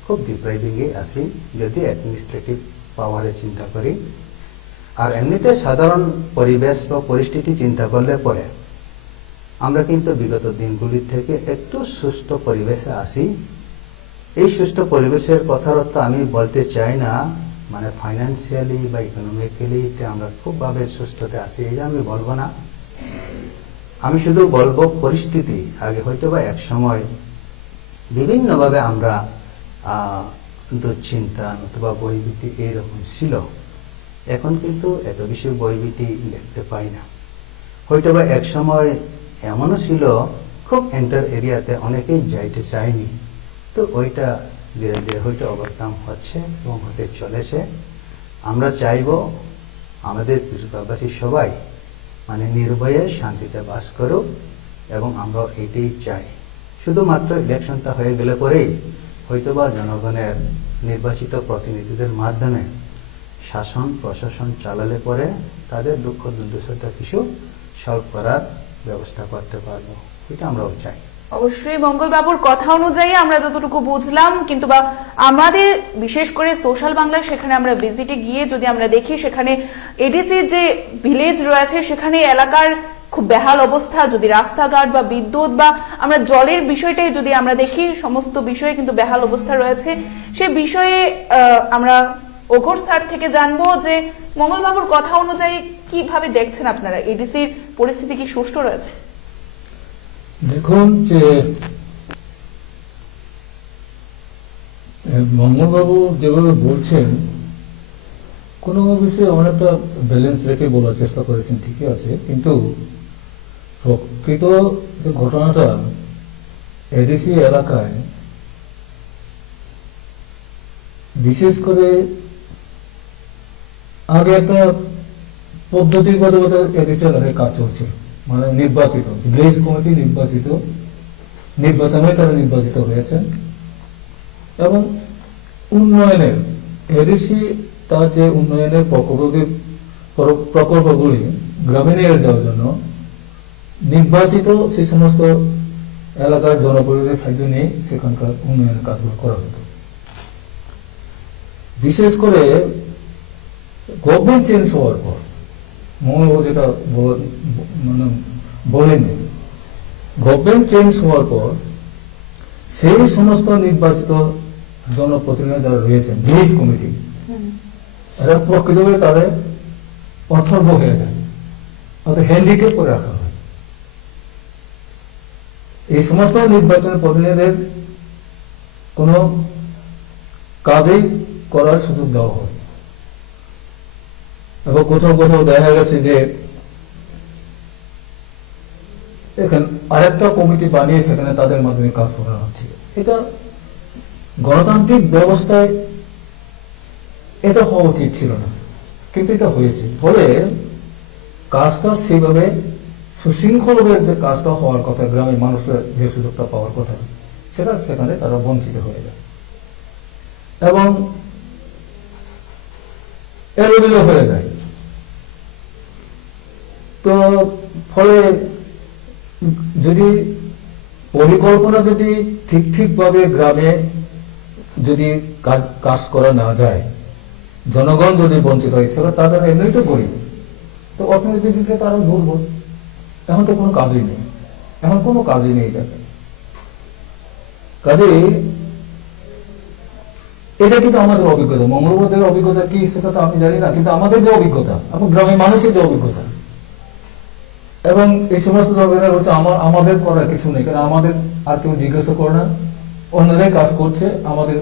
খুব ডিপ্রাইভিং এ আছি যদি অ্যাডমিনিস্ট্রেটিভ পাওয়ারে চিন্তা করি। আর এমনিতে সাধারণ পরিবেশ বা পরিস্থিতি চিন্তা করলে পরে আমরা কিন্তু বিগত দিনগুলির থেকে একটু সুস্থ পরিবেশে আছি। এই সুস্থ পরিবেশের কথার অর্থ আমি বলতে চাই না মানে ফাইন্যান্সিয়ালি বা ইকোনমিক্যালি আমরা খুবভাবে সুস্থতে আছি, এটা আমি বলবো না। আমি শুধু বলবো পরিস্থিতি আগে হয়তো বা এক সময় বিভিন্নভাবে আমরা দুশ্চিন্তা অথবা বৈভীতি এইরকম ছিল, এখন কিন্তু এত বেশি বৈভীতি দেখতে পাই না। হয়তো বা এক সময় এমনও ছিল খুব এন্টার এরিয়াতে অনেকেই যাইতে চায়নি, তো ওইটা ধীরে ধীরে হয়তো ওভারকাম হচ্ছে এবং হতে চলেছে। আমরা চাইব আমাদের ত্রিপুরাবাসী সবাই মানে নির্ভয়ে শান্তিতে বাস করুক এবং আমরা এটাই চাই। শুধুমাত্র ইলেকশনটা হয়ে গেলে পরেই হয়তোবা জনগণের নির্বাচিত প্রতিনিধিদের মাধ্যমে শাসন প্রশাসন চালালে পরে তাদের দুঃখ দুর্দশা কিছু সলভ করার ব্যবস্থা করতে পারবো, এটা আমরাও চাই। অবশ্যই মঙ্গলবাবুর কথা অনুযায়ী আমরা যতটুকু বুঝলাম, কিন্তু বা আমাদের বিশেষ করে সোশ্যাল বাংলা সেখানে আমরা ভিজিটে গিয়ে যদি আমরা দেখি সেখানে এডিসির যে ভিলেজ রয়েছে সেখানে এলাকার খুব বেহাল অবস্থা, যদি রাস্তাঘাট বা বিদ্যুৎ বা আমরা জলের বিষয়টাই যদি আমরা দেখি সমস্ত বিষয়ে কিন্তু বেহাল অবস্থা রয়েছে। সে বিষয়ে আমরা ওঘর স্যার থেকে জানবো যে মঙ্গলবাবুর কথা অনুযায়ী কিভাবে দেখছেন আপনারা এডিসির পরিস্থিতি কি সুষ্ঠু রয়েছে? দেখুন যে মঙ্গলবাবু যেভাবে বলছেন কোনো বিষয়ে অনেকটা ব্যালেন্স রেখে বলার চেষ্টা করেছেন, ঠিকই আছে, কিন্তু প্রকৃত যে ঘটনাটা এডিসি এলাকায় বিশেষ করে আগে একটা পদ্ধতিগত এডিসি এলাকায় কাজ চলছে, মানে নির্বাচিত ভিলেজ কমিটি নির্বাচনে তারা নির্বাচিত হয়েছেন এবং উন্নয়নের এডিসি তার যে উন্নয়নের প্রকল্পগুলি গ্রামে নিয়ে যাওয়ার জন্য নির্বাচিত সেই সমস্ত এলাকার জনপ্রতিনিধিদের সাহায্য নিয়ে সেখানকার উন্নয়নের কাজগুলো করা হতো। বিশেষ করে গভর্নমেন্ট চেঞ্জ হওয়ার পর মঙ্গলবাবু যেটা মানে বলেনি, গভর্নমেন্ট চেঞ্জ হওয়ার পর সেই সমস্ত নির্বাচিত জনপ্রতিনিধি যারা রয়েছেন ভিলেজ কমিটি এরা প্রকৃতভাবে তাদের অথর্ব হয়ে যায়, অর্থাৎ হ্যান্ডিক্যাপ করে রাখা হয়। এই সমস্ত নির্বাচনের প্রতিনিধিদের কোনো কাজেই করার সুযোগ দেওয়া হয় এবং কোথাও কোথাও দেখা গেছে যে এখানে আরেকটা কমিটি বানিয়ে সেখানে তাদের মাধ্যমে কাজ করানো হচ্ছে। এটা গণতান্ত্রিক ব্যবস্থায় এটা হওয়া উচিত ছিল না, কিন্তু এটা হয়েছে। ফলে কাজটা সেভাবে সুশৃঙ্খলভাবে যে কাজটা হওয়ার কথা, গ্রামের মানুষের যে সুযোগটা পাওয়ার কথা, সেটা সেখানে তারা বঞ্চিত হয়ে যায় এবং এলোমেলো হয়ে যায়। তো ফলে যদি পরিকল্পনা যদি ঠিকভাবে গ্রামে যদি কাজ করা না যায়, জনগণ যদি বঞ্চিত হয়, সেটা তাদের এমনি তো গরিব, তো অর্থনৈতিক দিকে তারা দুর্বল, এখন তো কোনো কাজই নেই, এখন কোনো কাজই নেই যাবে। কাজে এটা কিন্তু আমাদের অভিজ্ঞতা, মঙ্গলবাদের অভিজ্ঞতা কি সেটা তো আমি জানি না, কিন্তু আমাদের যে অভিজ্ঞতা এবং গ্রামের মানুষের যে অভিজ্ঞতা এবং এই সমস্ত ধরনের হচ্ছে আমাদের করার কিছু নেই, কারণ আমাদের আর কেউ জিজ্ঞাসা করে না, অন্যরাই কাজ করছে, আমাদের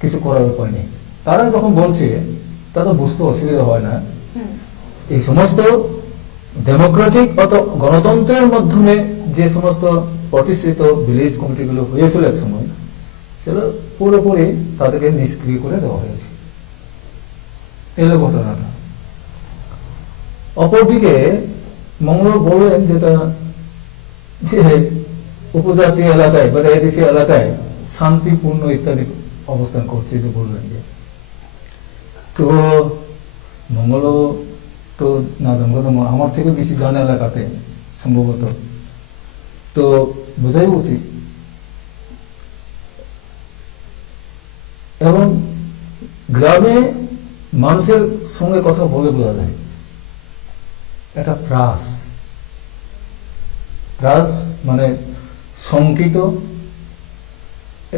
কিছু করার উপায় নেই। তারা যখন বলছে তারা বুঝতে অসুবিধা হয় না। এই সমস্ত ডেমোক্রেটিক অথবা গণতন্ত্রের মাধ্যমে যে সমস্ত প্রতিষ্ঠিত ভিলেজ কমিটিগুলো হয়েছিল এক সময়, সেটা পুরোপুরি তাদেরকে নিষ্ক্রিয় করে দেওয়া হয়েছে, এলো ঘটনাটা। অপরদিকে মঙ্গল বললেন যেটা যে উপজাতি এলাকায় বা এদেশি এলাকায় শান্তিপূর্ণ ইত্যাদি অবস্থান করছে যে বললেন যে, তো মঙ্গল তো না জানবো, আমার থেকে বেশি জানে এলাকাতে সম্ভবত, তো বোঝাই উচিত। এবং গ্রামে মানুষের সঙ্গে কথা বলে বোঝা যায় এটা ত্রাস মানে শঙ্কিত,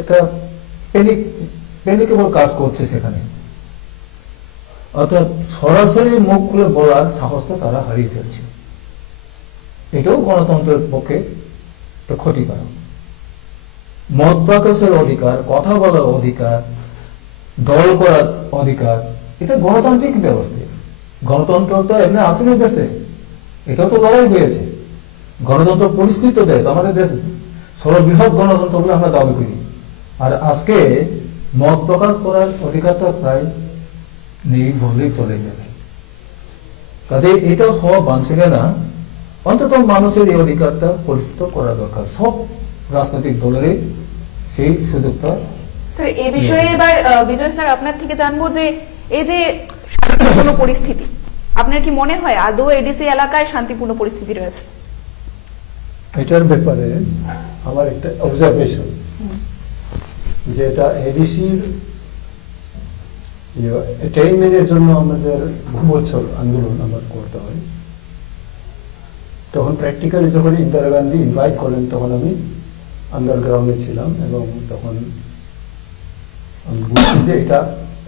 এটা প্যানিকেবল কাজ করছে সেখানে। অর্থাৎ সরাসরি মুখ খুলে বলার সাহসটা তারা হারিয়ে ফেলছে। এটাও গণতন্ত্রের পক্ষে একটা ক্ষতিকারক। মত প্রকাশের অধিকার, কথা বলার অধিকার, দল করার অধিকার, এটা গণতান্ত্রিক ব্যবস্থা। গণতন্ত্র তো এমনি আসেনি দেশে, এটাও তো লড়াই হয়েছে। গণতন্ত্র পরিস্থিত দেশ, আমাদের দেশ সর্ববৃহৎ গণতন্ত্র বলে আমরা দাবি করি। আর আজকে মত প্রকাশ করার অধিকারটা প্রায় নেই বললেই চলে যাবে। কাজে এটা হওয়া বাঞ্ছনীয় না। অন্তত মানুষের এই অধিকারটা পরিচিত করা দরকার। সব রাজনৈতিক দলেরই সেই সুযোগটা। স্যার, এই বিষয়ে এবার বিজয় স্যার আপনার থেকে জানবো যে এই যে শান্তিপূর্ণ পরিস্থিতি, আপনার কি মনে হয় আদৌ এডিসি এলাকায় শান্তিপূর্ণ পরিস্থিতি রয়েছে? এটার ব্যাপারে আমার একটা অবজারভেশন, যে এটা এডিসির অ্যাটেইনমেন্টের জন্য আমাদের বহু বছর আন্দোলন আমার করতে হয়। তখন প্র্যাকটিক্যালি যখন ইন্দিরা গান্ধী ইনভাইট করলেন, তখন আমি আন্ডারগ্রাউন্ডে ছিলাম, এবং তখন আমি বুঝছি যে এটা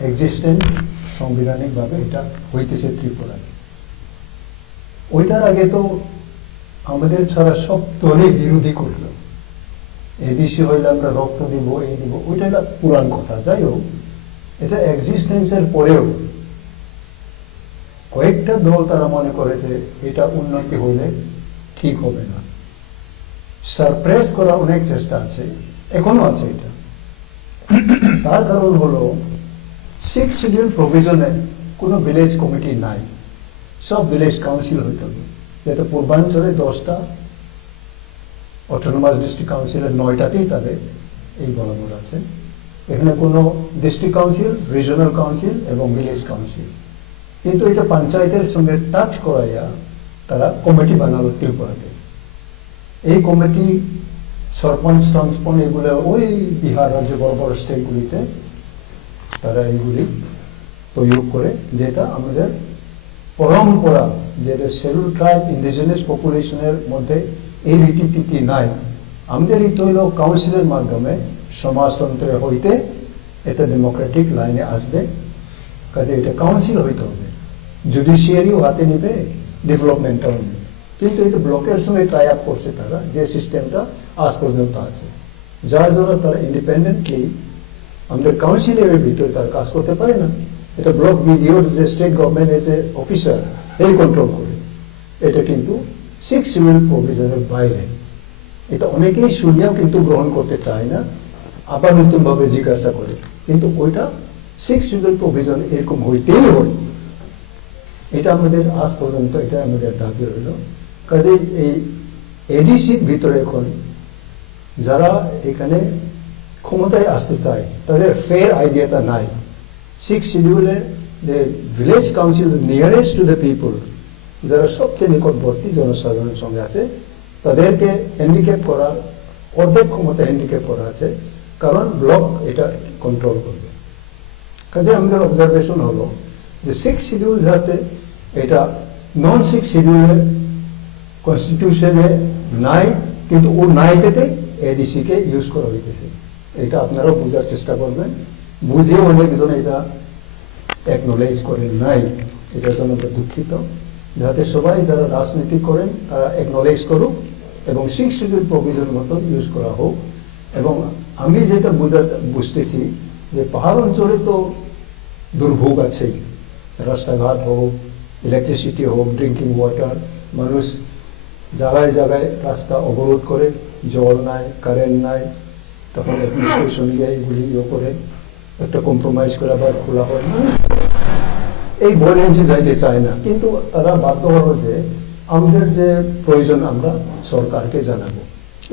এক্সিস্টেন্ট সাংবিধানিকভাবে এটা হইতেছে ত্রিপুরায়। ওইটার আগে তো আমাদের ছাড়া সব দলই বিরোধী করলো। এডিসি হইলে আমরা রক্ত দিব, এই দিব, ওইটা একটা পুরান কথা। যাই হোক, এটা এক্সিস্টেন্সের পরেও কয়েকটা দল তারা মনে করে যে এটা উন্নতি হইলে ঠিক হবে না। সারপ্রেস করার অনেক চেষ্টা আছে, এখনো আছে এটা। তার কারণ হলো 6 শিডিউল প্রভিশনে কোনো ভিলেজ কমিটি নাই, সব ভিলেজ কাউন্সিল হইতে হবে। যেটা পূর্বাঞ্চলে 10টা, অটোনোমাস ডিস্ট্রিক্ট কাউন্সিলের 9টাতেই তাদের এই বরাবর আছে। এখানে কোনো ডিস্ট্রিক্ট কাউন্সিল, রিজনাল কাউন্সিল এবং ভিলেজ কাউন্সিল, কিন্তু এটা পঞ্চায়েতের সঙ্গে টাচ করাইয়া তারা কমিটি বানালো ত্রিপুরাতে। এই কমিটি সরপঞ্চ টঞ্চপঞ্চ এগুলো ওই বিহার রাজ্য বড় বড় স্টেটগুলিতে তারা এইগুলি প্রয়োগ করে, যেটা আমাদের পরম্পরা, যেটা শিডিউল ট্রাইব ইন্ডিজিনাস পপুলেশনের মধ্যে এই রীতিনীতি নাই। আমাদের এই তৈল কাউন্সিলের মাধ্যমে সমাজতন্ত্রের হইতে এটা ডেমোক্রেটিক লাইনে আসবে। কাজে এটা কাউন্সিল হইতে হবে, জুডিশিয়ারিও হাতে নিবে, ডেভেলপমেন্টটাও নিবে। কিন্তু এটা ব্লকের সঙ্গে টাই আপ করছে তারা, যে সিস্টেমটা আজ পর্যন্ত আছে, যার জন্য তারা ইন্ডিপেন্ডেন্টলি আমাদের কাউন্সিলের ভিতরে তারা কাজ করতে পারে না। এটা ব্লক বিডিও, যে state government as a officer, এই কন্ট্রোল করে। এটা কিন্তু 6 শিডিউল প্রভিশনের বাইরে। এটা অনেকেই শুনিয়াও কিন্তু গ্রহণ করতে চায় না, আবার নতুন ভাবে জিজ্ঞাসা করে। কিন্তু ওইটা 6 শিডিউল প্রভিশন এরকম হইতেই হয়। এটা আমাদের আজ পর্যন্ত এটা আমাদের দাবি রইল। কাজে এই এডিসির ভিতরে এখন যারা এখানে ক্ষমতায় আসতে চায়, তাদের ফেয়ার আইডিয়াটা নাই। 6 শিডিউলে যে village council nearest to the people, যারা সবচেয়ে নিকটবর্তী জনসাধারণের সঙ্গে আছে, তাদেরকে হ্যান্ডিক্যাপ করার অর্ধেক ক্ষমতা হ্যান্ডিক্যাপ করা আছে, কারণ ব্লক এটা কন্ট্রোল করবে। কাজে আমাদের অবজারভেশন হলো যে 6 শিডিউল যাতে এটা নন 6 শিডিউলের কনস্টিটিউশনে নাই, কিন্তু ও নাই পেতে এডিসিকে ইউজ করা হইতেছে। এটা আপনারাও বোঝার চেষ্টা করবেন। বুঝে অনেকজন এটা অ্যাকনোলেজ করেন নাই, এটার জন্য আমরা দুঃখিত। যাতে সবাই যারা রাজনীতি করেন তারা অ্যাকনোলেজ করুক এবং 6 শিডিউল প্রভিশন মতো ইউজ করা হোক। এবং আমি যেটা বুঝতেছি যে পাহাড় অঞ্চলে তো দুর্ভোগ আছেই, রাস্তাঘাট হোক, ইলেকট্রিসিটি হোক, ড্রিঙ্কিং ওয়াটার, মানুষ জায়গায় জায়গায় রাস্তা অবরোধ করে, জল নাই, কারেন্ট নাই, তখন অ্যাডমিনিস্ট্রেশন গিয়ে এগুলি করে একটা কম্প্রোমাইজ করে আবার খোলা হয়। এই ভয়েন্সি যাইতে চায় না, কিন্তু তারা বাধ্য হলো যে আমাদের যে প্রয়োজন আমরা সরকারকে জানাবো।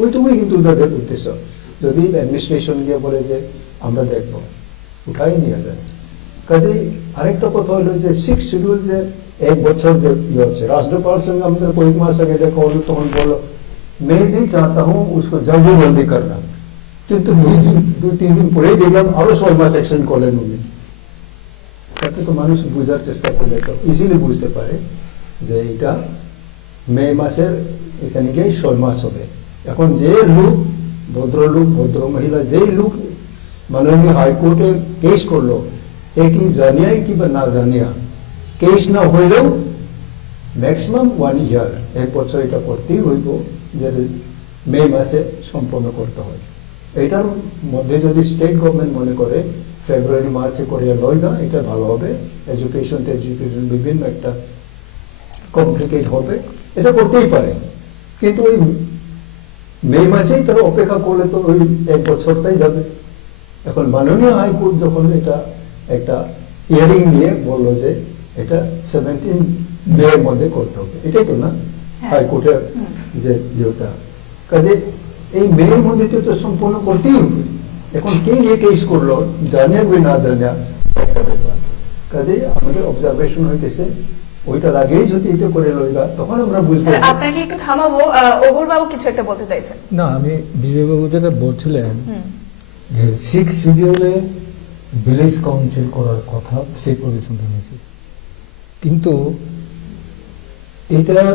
ওইটুকুই কিন্তু তাদের উদ্দেশ্য। যদি অ্যাডমিনিস্ট্রেশন গিয়ে বলে যে আমরা দেখব, উঠাই নিয়ে যায়। কাজেই আরেকটা কথা হলো যে 6 শিডিউল যে 1 বছর যে ইয়ে হচ্ছে, রাজ্যপালের সঙ্গে আমাদের কয়েক মাস আগে দেখা হলো, তখন বললো मैं भी चाहता हूँ उसको जल्दी जल्दी करना, কিন্তু 2-3 দিন পরেই দেখলাম আরো 6 মাস এক্সটেন্ড করলেন উনি। তাতে তো মানুষ বোঝার চেষ্টা করলে তো ইজিলি বুঝতে পারে যে এটা মে মাসের এখানে গিয়ে 6 মাস হবে। এখন যে লোক, ভদ্রলোক, ভদ্র মহিলা, যেই লোক মাননীয় হাইকোর্টে কেস করলো, একই জানিয়া কিংবা না জানিয়া, কেস না হইলেও ম্যাক্সিমাম 1 ইয়ার, 1 বছর এটা করতেই হইব, যে মে মাসে সম্পন্ন করতে হয়। এটার মধ্যে যদি স্টেট গভর্নমেন্ট মনে করে ফেব্রুয়ারি মার্চে করিয়া লয় না, এটা ভালো হবে, এডুকেশন বিভিন্ন একটা কমপ্লিকেট হবে, এটা করতেই পারে। কিন্তু ওই মে মাসেই তারা অপেক্ষা করলে তো ওই 1 বছরটাই যাবে। এখন মাননীয় হাইকোর্ট যখন এটা একটা হিয়ারিং নিয়ে বললো যে এটা 17 মে এর মধ্যে করতে হবে, এটাই তো না হাইকোর্টের যে ইয়েটা। কাজে এই মে এর মধ্যে তো সম্পূর্ণ করতেই হবে। এখন কে নিয়ে কেস করলো, জানিয়া কি না জানিয়া একটা ব্যাপার। কাজে আমাদের অবজারভেশন হইতেছে ওইটার আগেই যদি এটা করে লইবা, তখন আমরা বুঝবো। স্যার, আপনাকে একটু থামাবো, অঘোর বাবু কিছু একটা বলতে চাইছেন। না, আমি বিজয়বাবু যেটা বলছিলেন যে 6 শিডিউলে ভিলেজ কাউন্সিল করার কথা সেই প্রভিশন নিয়েছে, কিন্তু এইটার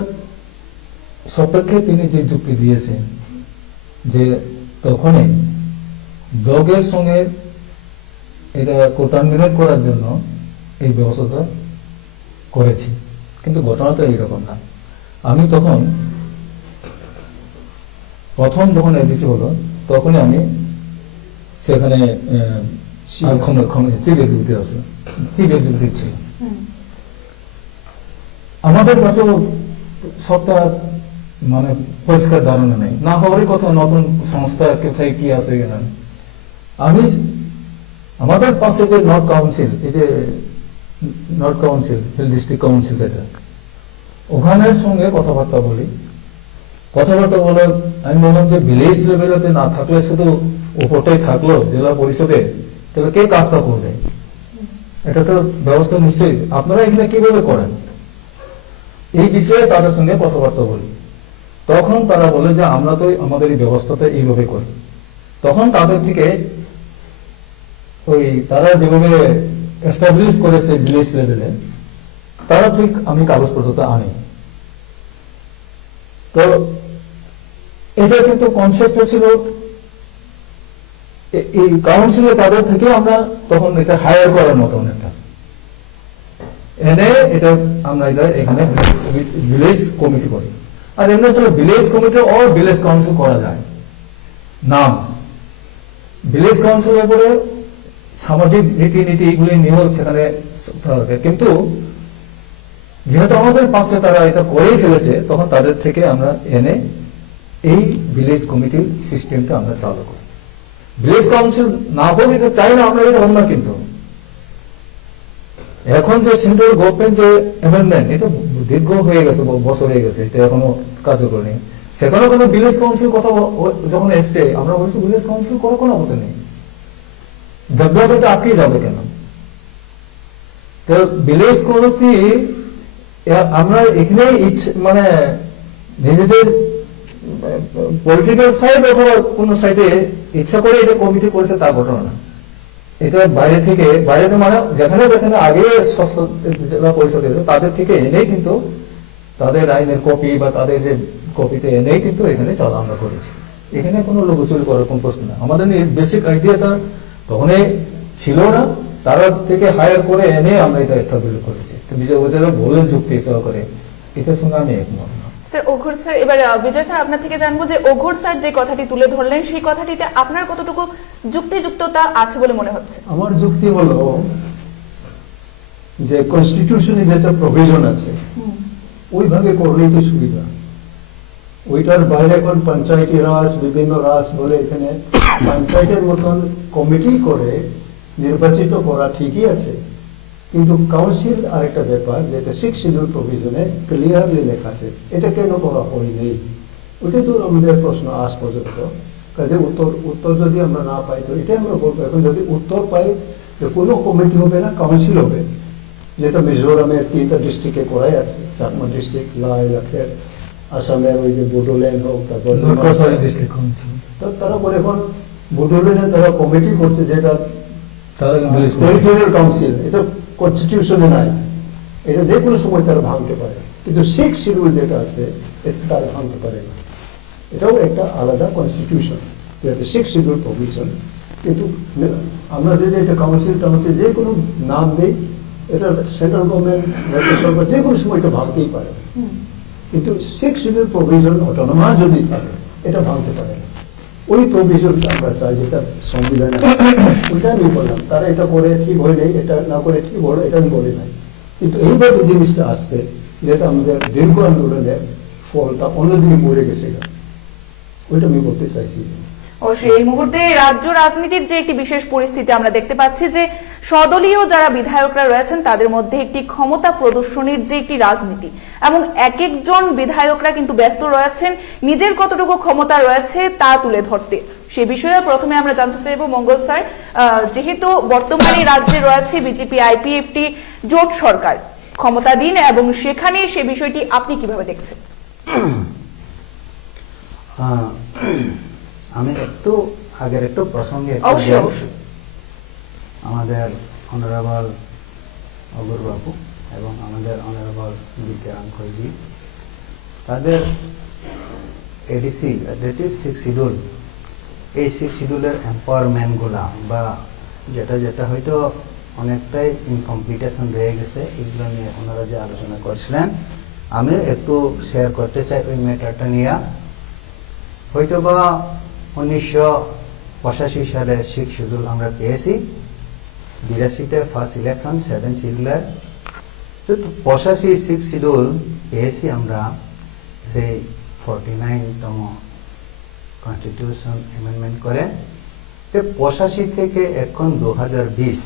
সপক্ষে তিনি যে যুক্তি দিয়েছেন যে তখনই ব্লকের সঙ্গে এটা কোটার্মিনেট করার জন্য এই ব্যবস্থাটা করেছি, কিন্তু ঘটনাটা এইরকম না। আমি তখন প্রথম যখন এডিসি হলো, তখনই আমি সেখানে চিফ এক্সিকিউটিভ ছিল। আমাদের কাছে সবটা মানে পরিষ্কার ধারণা নেই, না হওয়ারই কথা, নতুন সংস্থা কোথায় কি আছে কিনা। আমি আমাদের পাশে যে নর্থ কাউন্সিল, এই যে north council, hill district council, যেটা ওখানের সঙ্গে কথাবার্তা বলে আমি বললাম যে ভিলেজ লেভেলেতে না থাকলে, শুধু ওপরটাই থাকলো জেলা পরিষদে, তাহলে কে কাজটা করবে? এটা তো ব্যবস্থা নিশ্চয়ই আপনারা এখানে কিভাবে করেন, এই বিষয়ে তাদের সঙ্গে কথাবার্তা বলি। তখন তারা বলে যে আমরা তো আমাদের এই ব্যবস্থাটা এইভাবে করি। তখন তাদের থেকে ওই তারা যেভাবে এস্টাবলিশ করেছে ভিলেজ লেভেলে, তারা ঠিক আমি কাগজপত্রটা আনি। তো এটা কিন্তু কনসেপ্ট ছিল এই কাউন্সিলে, তাদের থেকে আমরা তখন এটা হায়ার করার মতো একটা এনে এটা আমরা এটা এখানে ভিলেজ কমিটি করি। আর এমনি আসলে ভিলেজ কমিটি ও ভিলেজ কাউন্সিল করা যায় নাম। ভিলেজ কাউন্সিলের পরে সামাজিক রীতিনীতি এগুলি নিয়েও সেখানে থাকে, কিন্তু যেহেতু আমাদের পাশে তারা এটা করেই ফেলেছে, তখন তাদের থেকে আমরা এনে এই ভিলেজ কমিটির সিস্টেমটা আমরা চালু করি। ভিলেজ কাউন্সিল না করে এটা চাই না আমরা, এটা অন্য। কিন্তু এখন যে সেন্ট্রাল গভর্নমেন্ট যে অ্যামেন্ডমেন্ট, এটা দীর্ঘ হয়ে গেছে, বছর হয়ে গেছে, এটা এখনো কার্যকর নেই। সেখানে কোনো ভিলেজ কাউন্সিল কথা যখন এসছে, আমরা বলছি ভিলেজ কাউন্সিল করার কোনো মতো নেই, ডেভেলপমেন্ট আটকে যাবে কেন? তো ভিলেজ কাউন্সিল আমরা এখানে মানে নিজেদের পলিটিক্যাল সাইড অথবা কোন সাইডে ইচ্ছা করে এটা কমিটি করেছে তা ঘটনা না। এটা বাইরে থেকে মানে যেখানে যেখানে আগে জেলা পরিষদ হয়েছে তাদের থেকে এনেই কিন্তু তাদের আইনের কপি বা তাদের যে কপিতে এনেই কিন্তু এখানে চলা আমরা করেছি। এখানে কোনো লুকোচুরি করার কোন প্রশ্ন না। আমাদের বেসিক আইডিয়াটা তখনই ছিল না, তারা থেকে হায়ার করে এনে আমরা এটা এস্টাবলিশ করেছি। বিজয় বছর বলেন যুক্তি সহকারে, এটার সঙ্গে আমি একমত না। স্যার, অঘোর স্যার, এবার বিজয় স্যার আপনার থেকে জানবো যে অঘোর স্যার যে কথাটি তুলে ধরলেন, সেই কথাটিতে আপনার কতটুকু যুক্তিযুক্ততা আছে বলে মনে হচ্ছে? আমার যুক্তি হলো যে কনস্টিটিউশনে যেটা প্রভিশন আছে ওইভাবে করলেই তো সুবিধা। ওইটার বাইরে এখন পঞ্চায়েতি রাজ, বিভিন্ন রাজ বলে এখানে পঞ্চায়েতের মতন কমিটি করে নির্বাচিত করা ঠিকই আছে, কিন্তু কাউন্সিল আরেকটা ব্যাপার, যেটা 6 শিডিউল প্রভিশনে ক্লিয়ারলি লেখা আছে, এটা কেন করা হয়নি? ওইটাই তো আমাদের প্রশ্ন আজ পর্যন্ত। কাজে উত্তর যদি আমরা না পাই, তো এটাই আমরা বলবো এখন যদি উত্তর পাই যে কোনো কমিটি হবে না, কাউন্সিল হবে, যেটা মিজোরামের 3টা ডিস্ট্রিক্টে করাই আছে, চাকমা ডিস্ট্রিক্ট, লাই লাখের, আসামের ওই যে বোডোল্যান্ড হোক, তারপর নকশারি ডিস্ট্রিক্ট কাউন্সিল তো তারা করে এখন বোডোল্যান্ডে তারা কমিটি করছে, যেটা তারা ইংলিশ টেরিটোরিয়াল কাউন্সিল, এটা কনস্টিটিউশনে নাই, এটা যে কোনো সময় তারা ভাঙতে পারে, কিন্তু 6 শিডিউল যেটা আছে এটা তারা ভাঙতে পারে না। এটাও একটা আলাদা কনস্টিটিউশন, যেটা 6 শিডিউল প্রভিশন। কিন্তু আমরা যদি এটা কাউন্সিল যে কোনো নাম দিই, এটা সেন্ট্রাল গভর্নমেন্ট, রাজ্য সরকার যে কোনো সময় এটা ভাঙতেই পারে, কিন্তু 6 শিডিউল প্রভিশন অটোনমাস যদি থাকে এটা ভাঙতে পারে না। ওই প্রভিশনটা আমরা চাই, যেটা সংবিধানে ওইটা আমি বললাম, তারা এটা করে ঠিক হয় নাই, এটা না করে ঠিক হলো, এটা আমি বলি নাই। কিন্তু এইভাবে জিনিসটা আসছে, যেটা আমাদের দীর্ঘ আন্দোলনের ফলটা অন্যদিকে মরে গেছে, ওইটা আমি বলতে চাইছি। অবশ্যই এই মুহূর্তে রাজ্য রাজনীতির যে একটি বিশেষ পরিস্থিতি আমরা দেখতে পাচ্ছি, যে সদলীয় যারা বিধায়করা রয়েছেন তাদের মধ্যে একটি ক্ষমতা প্রদর্শনীর যে একটি রাজনীতি, এবং এক একজন বিধায়করা কিন্তু ব্যস্ত রয়েছেন নিজের কতটুকু ক্ষমতা রয়েছে তা তুলে ধরতে। সে বিষয়ে প্রথমে আমরা জানতে চাইব মঙ্গল স্যার, যেহেতু বর্তমানে রাজ্যে রয়েছে বিজেপি আইপিএফটি জোট সরকার ক্ষমতাধীন, এবং সেখানে সে বিষয়টি আপনি কিভাবে দেখছেন? আমি একটু আগের একটু প্রসঙ্গে আমাদের অনারেবল অগুর বাবু এবং আমাদের অনারেবল বিদ্যাঙ্কজি, তাদের এডিসি দ্যাট ইজ 6 শিডিউল, এই 6 শিডিউলের এম্পাওয়ারমেন্টগুলা বা যেটা হয়তো অনেকটাই ইনকমপ্লিটেশন রয়ে গেছে, এগুলো নিয়ে ওনারা যে আলোচনা করছিলেন, আমি একটু শেয়ার করতে চাই ওই ম্যাটারটা নিয়ে। হয়তো বা 1985 সালে 6 শিডিউল আমরা পেয়েছি, 82তে ফার্স্ট ইলেকশন 7 শিডিউলের, তো 85 6 শিডিউল পেয়েছি আমরা, সেই 49তম কনস্টিটিউশন অ্যামেন্ডমেন্ট করে। তো 85 থেকে এখন 2020,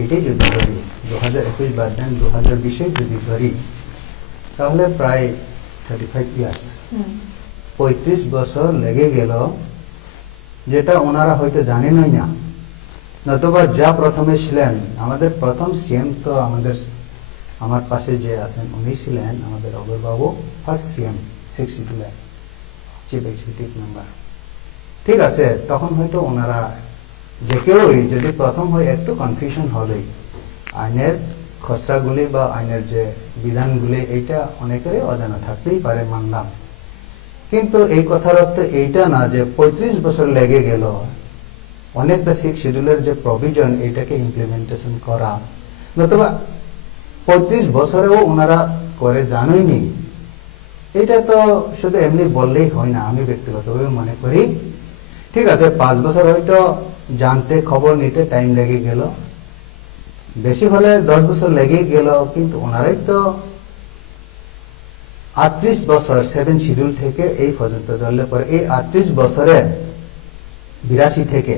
এটাই যদি ধরি, 2021 বাদ দেন 2020 যদি ধরি, তাহলে প্রায় 35 ইয়ার্স, 35 বছর লেগে গেল, যেটা ওনারা হয়তো জানেনই না, নতুবা যা প্রথমে ছিলেন আমাদের প্রথম সিএম, তো আমার পাশে যে আছেন উনি ছিলেন আমাদের অগর বাবু, ফার্স্ট সিএম 6 শিডিউলের চিফ এক্সিকিউটিভ মেম্বার। ঠিক আছে, তখন হয়তো ওনারা যে কেউই যদি প্রথম হয় একটু কনফিউশন হবেই, আইনের খসড়াগুলি বা আইনের যে বিধানগুলি এইটা অনেকেরই অজানা থাকতেই পারে, মানলাম। কিন্তু এই কথার অর্থ এইটা না যে 35 বছর লেগে গেল অনেকটা 6 শিডিউলের যে প্রভিজন এইটাকে ইমপ্লিমেন্টেশন করা, নতুবা 35 বছরেও ওনারা করে জানোইনি। এটা তো শুধু এমনি বললেই হয় না, আমি ব্যক্তিগতভাবে মনে করি। ঠিক আছে, 5 বছর হয়তো জানতে খবর নিতে টাইম লেগে গেল, বেশি হলে 10 বছর লেগে গেল, কিন্তু ওনারাই তো 38 বছর 7 শিডিউল থেকে এই পর্যন্ত ধরলে পরে এই 38 বছরে 82 থেকে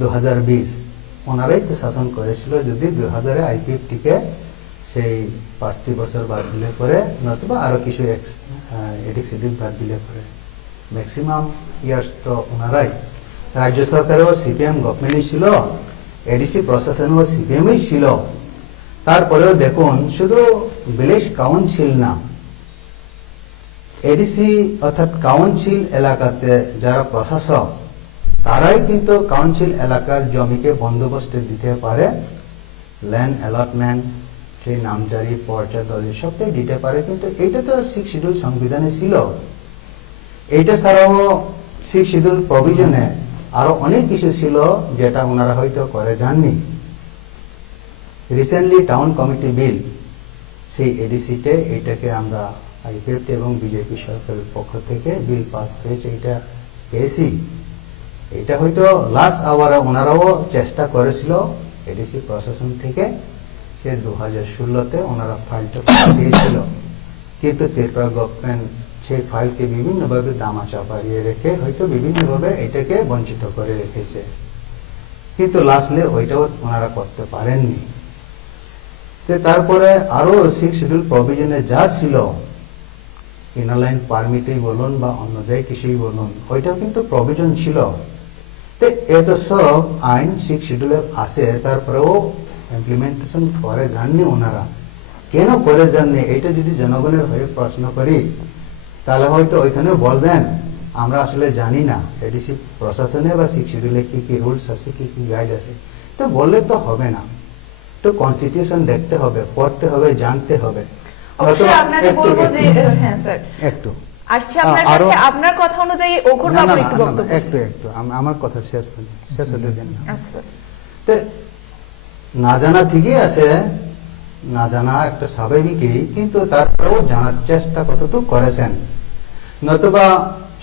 2020 ওনারাই তো শাসন করেছিল। যদি 2000-এ আইপিএফটিকে সেই 5টি বছর বাদ দিলে পরে, নতুবা আরো কিছু এডিক শিডিউল বাদ দিলে পরে, ম্যাক্সিমাম ইয়ার্স তো ওনারাই। রাজ্য সরকারেও সিপিএম গভর্নমেন্টই ছিল, এডিসি প্রশাসনেও সিপিএমই ছিল। তারপরেও দেখুন, শুধু ভিলেজ কাউন্সিল না, এডিসি অর্থাৎ কাউন্সিল এলাকাতে যারা প্রশাসক, তারাই কিন্তু কাউন্সিল এলাকার জমিকে বন্দোবস্ত দিতে পারে, ল্যান্ড অ্যালটমেন্ট, সেই নামজারি, পর্চা দলিল সবটাই দিতে পারে। কিন্তু এইটা তো 6 শিডিউল সংবিধানে ছিল। এইটা ছাড়াও 6 শিডিউল প্রভিশনে আরো অনেক কিছু ছিল যেটা ওনারা হয়তো করে যাননি। রিসেন্টলি টাউন কমিটি বিল, সেই এডিসিতে এইটাকে আমরা আইপিএফটি এবং বিজেপি সরকারের পক্ষ থেকে বিল পাস হয়েছে, এটা পেয়েছি। এটা হয়তো লাস্ট আওয়ারে ওনারাও চেষ্টা করেছিল এডিসি প্রশাসন থেকে, সে 2016-তে ওনারা ফাইলটা দিয়েছিল, কিন্তু ত্রিপুরা গভর্নমেন্ট সেই ফাইলকে বিভিন্নভাবে দামাচা বাড়িয়ে রেখে হয়তো বিভিন্নভাবে এটাকে বঞ্চিত করে রেখেছে, কিন্তু লাস্টলে ওইটাও ওনারা করতে পারেননি। তারপরে আরো 6 শিডিউল প্রভিশনে যা ছিল ইনার লাইন পারমিটই বলুন বা অন্য যাই কিছুই বলুন, ওইটাও কিন্তু প্রভিশন ছিল। তো এত সব আইন 6 শিডিউলে আছে, তারপরেও ইমপ্লিমেন্টেশন করে যাননি ওনারা। কেন করে যাননি, এটা যদি জনগণের হয়ে প্রশ্ন করি তাহলে হয়তো ওইখানেও বলবেন আমরা আসলে জানি না এডিসি প্রশাসনে বা 6 শিডিউলে কি কি রুলস আছে, কি কি গাইড আছে। তো বললে তো হবে না, তো কনস্টিটিউশন দেখতে হবে, পড়তে হবে, জানতে হবে। অবশ্যই আপনাকে একটু- বলবো যে একটু- হ্যাঁ স্যার একটু আসছে আপনার আরো- কাছে, আপনার কথা অনুযায়ী ওঘর না, না, বাবুর না, একটু না, না, বক্তব্য। একটু আমার কথা শেষ হতে দেন না। আচ্ছা স্যার। তো না জানা ঠিকই আছে, না জানা একটা স্বাভাবিকই, কিন্তু তারপরেও জানার চেষ্টা কতটুকু করেছেন, নতুবা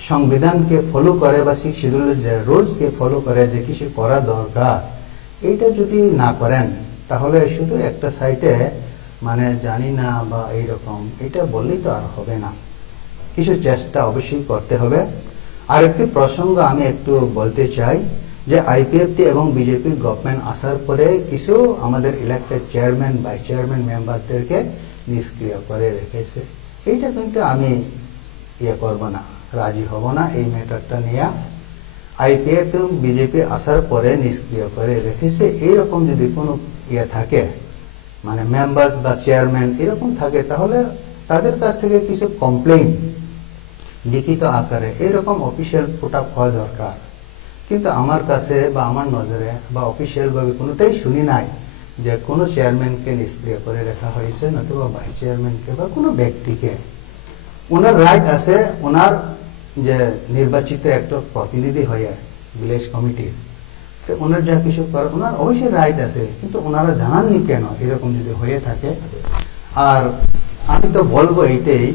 সংবিধানকে ফলো করে বা 6 শিডিউলের যে রুলসকে ফলো করে যে কিছু করা দরকার, এইটা যদি না করেন তাহলে শুধু একটা সাইটে মানে জানি না বা এইরকম এটা বললেই তো আর হবে না, কিছু চেষ্টা অবশ্যই করতে হবে। আর একটি প্রসঙ্গ আমি একটু বলতে চাই যে আইপিএফটি এবং বিজেপি গভর্নমেন্ট আসার পরে কিছু আমাদের ইলেক্টেড চেয়ারম্যান, ভাইস চেয়ারম্যান মেম্বারদেরকে নিষ্ক্রিয় করে রেখেছে। এইটা কিন্তু আমি করব না, রাজি হব না এই ম্যাটারটা নিয়ে। আইপিএফ এবং বিজেপি আসার পরে নিষ্ক্রিয় করে রেখেছে, এইরকম যদি কোনো থাকে মানে মেম্বার্স বা চেয়ারম্যান এরকম থাকে, তাহলে তাদের কাছ থেকে কিছু কমপ্লেইন লিখিত আকারে এরকম অফিসিয়াল পুট আপ হওয়া দরকার। কিন্তু আমার কাছে বা আমার নজরে বা অফিসিয়াল ভাবে কোনোটাই শুনি নাই যে কোনো চেয়ারম্যানকে নিষ্ক্রিয় করে রাখা হয়েছে, নতুবা ভাইস চেয়ারম্যানকে বা কোনো ব্যক্তিকে। ওনার রাইট আছে, ওনার যে নির্বাচিত একটা প্রতিনিধি হয়ে ভিলেজ কমিটির, তো ওনার যা কিছু করার ওনার অবশ্যই রাইট আছে, কিন্তু ওনারা জানাননি কেন এরকম যদি হয়ে থাকে। আর আমি তো বলবো এইটাই,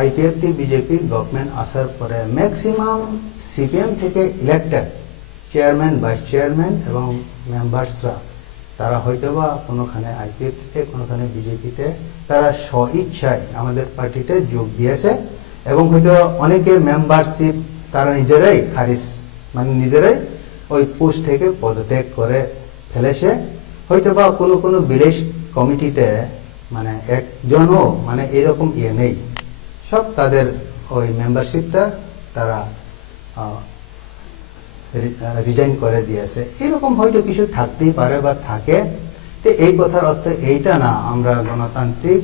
আইপিএফটি বিজেপি গভর্নমেন্ট আসার পরে ম্যাক্সিমাম সিপিএম থেকে ইলেক্টেড চেয়ারম্যান, ভাইস চেয়ারম্যান এবং মেম্বার্সরা তারা হয়তোবা কোনোখানে আইপিএফটিতে, কোনোখানে বিজেপিতে তারা স্বইচ্ছায় আমাদের পার্টিতে যোগ দিয়েছে, এবং হয়তো অনেকে মেম্বারশিপ তারা নিজেরাই খারিজ মানে নিজেরাই ওই পোস্ট থেকে পদত্যাগ করে ফেলেছে। হয়তোবা কোনো কোনো ভিলেজ কমিটিতে মানে একজনও মানে এরকম নেই, সব তাদের ওই মেম্বারশিপটা তারা রিজাইন করে দিয়েছে। এরকম হয়তো কিছু থাকতেই পারে বা থাকে। তো এই কথার অর্থ এইটা না আমরা গণতান্ত্রিক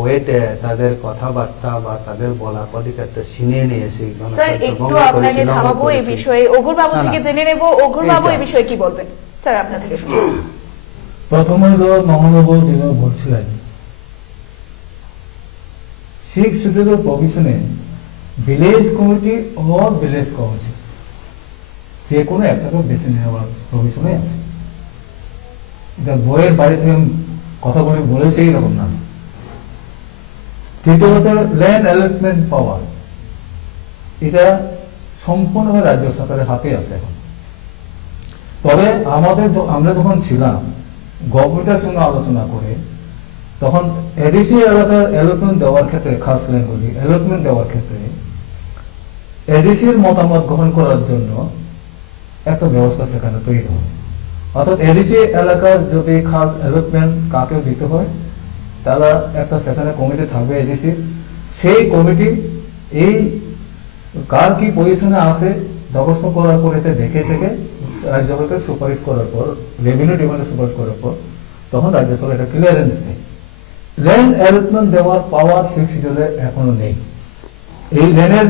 ওয়েতে তাদের কথাবার্তা বা তাদের বলা অধিকারটা ছিনিয়ে নিয়েছি, স্যার একটু আপনাকে থামাবো এই বিষয়ে, ওঘর বাবু না, না। থেকে জেনে নেব ওঘর বাবু এইটা। এই বিষয়ে কি বলবেন। স্যার আপনার থেকে শুনুন। প্রথমে তো মহানবাবু যেভাবে বলছিলেন 6 শিডিউলের প্রভিশনে ভিলেজ কমিটি ও ভিলেজ কাউন্সিল যে কোনো একটাকে বেছে নেওয়ার প্রভিশনে আছে। এটা বইয়ের বাড়ি থেকে কথা বলে বলেছে এরকম না। তৃতীয় বছর ল্যান্ড অ্যালটমেন্ট পাওয়ার, এটা সম্পূর্ণভাবে রাজ্য সরকারের হাতে আছে এখন। তবে আমরা যখন ছিলাম গভর্নমেন্টের সঙ্গে আলোচনা করে, তখন এডিসি এলাকার অ্যালটমেন্ট দেওয়ার ক্ষেত্রে, খাস ল্যান্ডগুলি অ্যালটমেন্ট দেওয়ার ক্ষেত্রে এডিসির মতামত গ্রহণ করার জন্য একটা ব্যবস্থা সেখানে তৈরি হয়। অর্থাৎ এডিসি এলাকার যদি খাস অ্যালটমেন্ট কাকে দিতে হয়, তারা একটা সেখানে কমিটি থাকবে এডিসির, সেই কমিটি এই কার কি পজিশনে আসে দরখাস্ত করার পর এটা দেখে থেকে রাজ্য সরকারকে সুপারিশ করার পর, রেভিনিউ ডিমান্ডে সুপারিশ করার পর তখন রাজ্য সরকার এটা ক্লিয়ারেন্স দেয়। ল্যান্ড অ্যালটমেন্ট দেওয়ার পাওয়ার 6 শিডিউলে এখনো নেই। এই ল্যান্ডের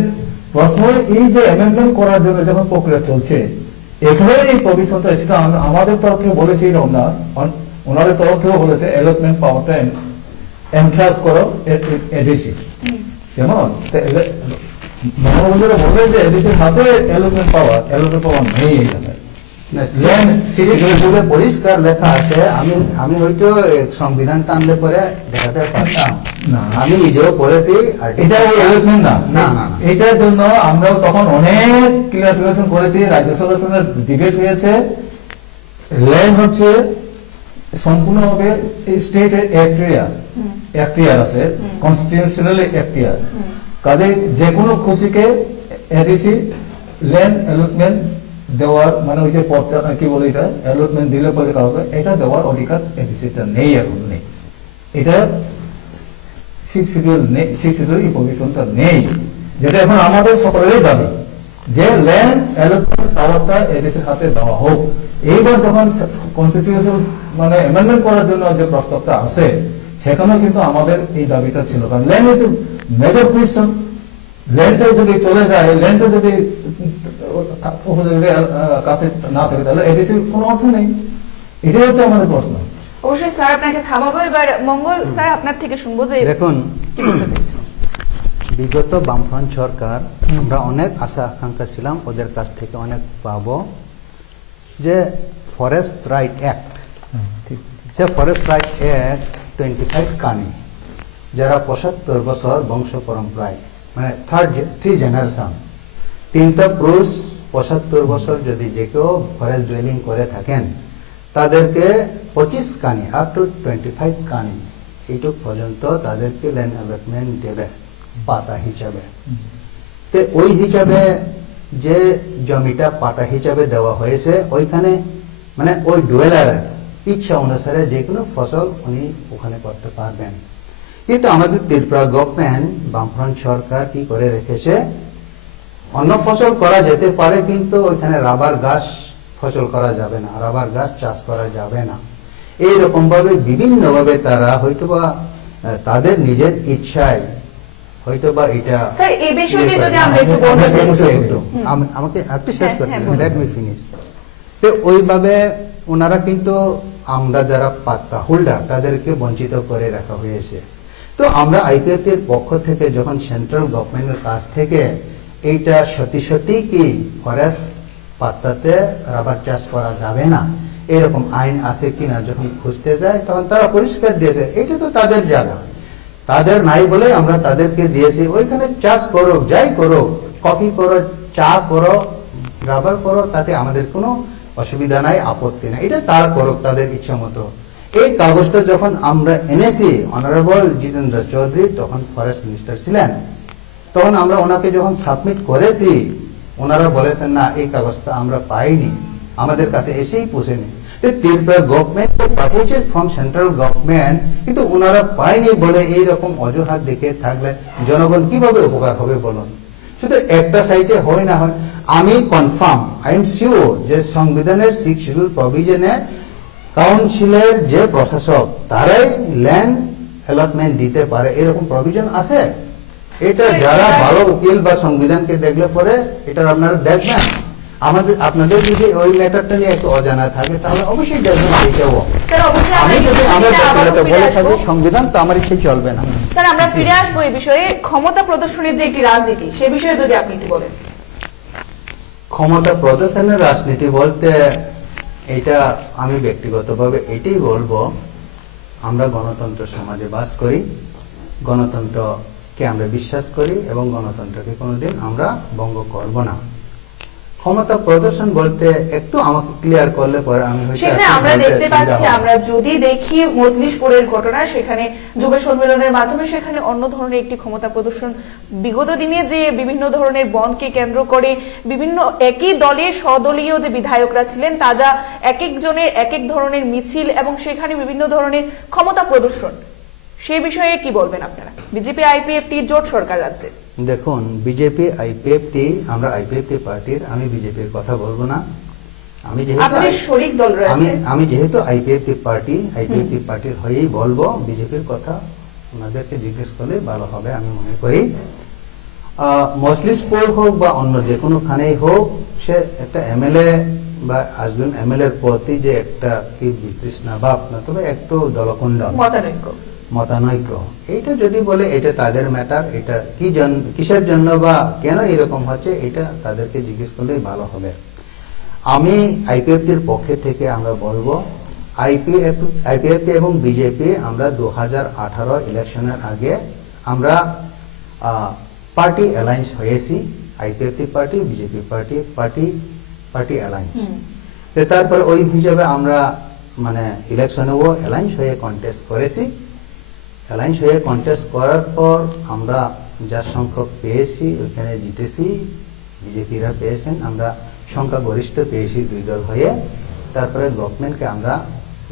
প্রশ্ন, এই যে অ্যামেন্ডমেন্ট করার জন্য যখন প্রক্রিয়া চলছে, এখানে এই প্রভিশনটা সেটা আমাদের তরফ থেকে বলেছি না, ওনাদের তরফ থেকে বলেছে অ্যালটমেন্ট পাওয়ারটা এনক্লাস করো এডিসি। কেমন মহানবাবুরা বললেন যে এডিসির হাতে অ্যালটমেন্ট পাওয়ার নেই এই জায়গায়। শিডিউলে পরিষ্কার লেখা আছে। আমি হয়তো সংবিধান টানলে পরে দেখাতে পারতাম না। আমি নিজেও পড়েছি। এটা ওই অ্যালটমেন্ট না, না, না, না। এটার জন্য আমরা তখন অনেক ক্লিয়ারিফিকেশন করেছি, রাজ্য সরকারের সঙ্গে ডিবেট হয়েছে। ল্যান্ড হচ্ছে সম্পূর্ণভাবে স্টেটের এখতিয়ার আছে, কনস্টিটিউশনাল এখতিয়ার। কাজে যে কোনো খুশিকে এডিসি ল্যান্ড অ্যালটমেন্ট দেওয়ার মানে ওই যে কি বলে এটা অ্যালটমেন্ট দিলে পরে কাউকে এটা দেওয়ার অধিকার এডিসিটা নেই, এখন নেই। এটা সিক্স শিডিউল এই প্রভিশনটা নেই, যেটা এখন আমাদের সকলেরই দাবি যে ল্যান্ড অ্যালটমেন্ট পাওয়ারটা এডিসির হাতে দেওয়া হোক। এইবার যখন কনস্টিটিউশন মানে অ্যামেন্ডমেন্ট করার জন্য যে প্রস্তাবটা আসে, সেখানে কিন্তু আমাদের এই দাবিটা ছিল, কারণ ল্যান্ড ইজ মেজর কোয়েশ্চন। ল্যান্ডটা যদি চলে যায়, ল্যান্ডটা যদি কাছে না থাকে, তাহলে এডিসির কোনো অর্থ নেই। এটাই হচ্ছে আমাদের প্রশ্ন। অবশ্যই স্যার আপনাকে থামাবো, এবার মঙ্গল স্যার আপনার থেকে শুনবো যে দেখুন, কি বলতে চাইছেন। বিগত বামফ্রন্ট সরকার আমরা অনেক আশা আকাঙ্ক্ষা ছিলাম ওদের কাছ থেকে অনেক পাবো, যে ফরেস্ট রাইট অ্যাক্ট, সে ফরেস্ট রাইট অ্যাক্ট 25 কানি, যারা 75 বছর বংশ পরম্পরায় মানে থ্রি জেনারেশন, তিনটা পুরুষ 75 বছর যদি যে কেউ ফরেস্ট ডুয়েলিং করে থাকেন, তাদেরকে 25 কানি আপ টু 25 কানি এইটুক পর্যন্ত তাদেরকে ল্যান্ড অ্যালটমেন্ট দেবে পাতা হিসাবে। তো ওই হিসাবে যে জমিটা পাতা হিসাবে দেওয়া হয়েছে, ওইখানে মানে ওই ডুয়েলারের ইচ্ছা অনুসারে যে কোনো ফসল উনি ওখানে করতে পারবেন। কিন্তু আমাদের ত্রিপুরা গভর্নমেন্ট বামফ্রন্ট সরকার কি করে রেখেছে, অন্য ফসল করা যেতে পারে কিন্তু ওইখানে রাবার গাছ ফসল করা যাবে না, রাবার গাছ চাষ করা যাবে না। এইরকম ভাবে বিভিন্ন ভাবে তারা হয়তোবা তাদের নিজের ইচ্ছায় হয়তোবা এটা স্যার এই বিষয়টি যদি আমরা একটু বলতে চাই। আমাকে একটু শেষ করতে হ্যাঁ, দিন, লেট মি ফিনিশ। তো ওইভাবে ওনারা কিন্তু আমরা যারা পাত্তা হোল্ডার তাদেরকে বঞ্চিত করে রাখা হয়েছে। তো আমরা আইপিএফ এর পক্ষ থেকে যখন সেন্ট্রাল গভর্নমেন্টের কাছ থেকে এইটা সত্যি সত্যি কি ফরেস্ট পাত্তাতে রাবার চাষ করা যাবে না এরকম আইন আছে কিনা যখন খুঁজতে যায়, তখন তারা পরিষ্কার দিয়েছে এটা তো তাদের জায়গা, তাদের নাই বলে আমরা তাদেরকে দিয়েছি, ওইখানে চাষ করো, যাই করো, কফি করো, চা করো, রাবার করো, তাতে আমাদের কোনো অসুবিধা নাই, আপত্তি নাই, এটা তারা করো তাদের ইচ্ছা মতো। এই কাগজটা যখন আমরা এনেছি, অনারেবল জিতেন্দ্র চৌধুরী তখন ফরেস্ট মিনিস্টার ছিলেন, তখন আমরা ওনাকে যখন সাবমিট করেছি, ওনারা বলেছেন না এই কাগজটা আমরা পাইনি, আমাদের কাছে এসেই পৌঁছেনি। ত্রিপুরা গভর্নমেন্ট পাঠিয়েছে ফ্রম সেন্ট্রাল গভর্নমেন্ট, কিন্তু ওনারা পায়নি বলে এইরকম অজুহাত দেখে থাকলে জনগণ কিভাবে উপকার হবে বলুন? শুধু একটা সাইটে হয় না হয়, আমি কনফার্ম, আই এম শিওর যে সংবিধানের 6 শিডিউল প্রভিশনে কাউন্সিলের যে প্রশাসক তারাই ল্যান্ড অ্যালটমেন্ট দিতে পারে, এরকম প্রভিশন আছে। এটা যারা ভালো উকিল বা সংবিধানকে দেখলে পরে এটা আপনারা দেখবেন। আপনাদের যদি ওই ম্যাটারটা নিয়ে একটু অজানা থাকে তাহলে অবশ্যই দেখবেন এটাও। স্যার অবশ্যই আমি যদি আমার ব্যক্তিগত বলে থাকি আসবো। সংবিধান তো আমার ইচ্ছে চলবে না। স্যার আমরা ফিরে আসবো এই বিষয়ে, ক্ষমতা প্রদর্শনের যে একটি রাজনীতি সে বিষয়ে যদি আপনি একটু বলেন। ক্ষমতা প্রদর্শনের রাজনীতি বলতে এটা আমি ব্যক্তিগতভাবে এটাই বলবো, আমরা গণতন্ত্র সমাজে বাস করি, গণতন্ত্রকে আমরা বিশ্বাস করি এবং গণতন্ত্রকে কোনোদিন আমরা ভঙ্গ করব না। ক্ষমতা প্রদর্শন বলতে একটু আমাকে ক্লিয়ার করলে পরে আমি সেখানে আমরা দেখতে পাচ্ছি, আমরা যদি দেখি মজলিশপুরের ঘটনা, সেখানে যুব সম্মেলনের মাধ্যমে সেখানে অন্য ধরনের একটি ক্ষমতা প্রদর্শন, বিগত দিনে যে বিভিন্ন ধরনের বন্ধকে কেন্দ্র করে বিভিন্ন একই দলের স্বদলীয় যে বিধায়করা ছিলেন তারা এক একজনের এক এক ধরনের মিছিল এবং সেখানে বিভিন্ন ধরনের ক্ষমতা প্রদর্শন, সেই বিষয়ে কি বলবেন আপনারা? বিজেপি আইপিএফটি জোট সরকার রাজ্যে দেখুন, বিজেপি আইপিএফটি, আমরা আইপিএফটি পার্টির, আমি বিজেপির কথা বলবো না, আমি আপনাদের শরিক দল রয়েছে, আমি যেহেতু আইপিএফটি পার্টির হয়েই বলবো, বিজেপির কথা ওনাদেরকে জিজ্ঞেস করলে ভালো হবে আমি মনে করি। মজলিশপুর হোক বা অন্য যে কোনো খানেই হোক, সে একটা এমএলএ বা আসবেন এমএলএর প্রতি যে একটা কি বিতৃষ্ণা বা আপনার তবে একটু দলকুণ্ডল মতানৈক্য, এইটা যদি বলে এটা তাদের ম্যাটার, এটা কিসের জন্য বা কেন এরকম হচ্ছে এটা তাদেরকে জিজ্ঞেস করলেই ভালো হবে। আমি আইপিএফটির পক্ষে থেকে আমরা বলবো, আইপিএফটি এবং বিজেপি আমরা 2018 ইলেকশনের আগে আমরা পার্টি অ্যালায়েন্স হয়েছি, IPFT party, BJP party alliance. তারপরে ওই হিসাবে আমরা মানে ইলেকশনেও অ্যালায়েন্স হয়ে কন্টেস্ট করেছি। অ্যালায়েন্স হয়ে কন্টেস্ট করার পর আমরা যার সংখ্যক পেয়েছি ওইখানে জিতেছি, বিজেপিরা পেয়েছেন, আমরা সংখ্যাগরিষ্ঠ পেয়েছি দুই দল হয়ে। তারপরে গভর্নমেন্টকে আমরা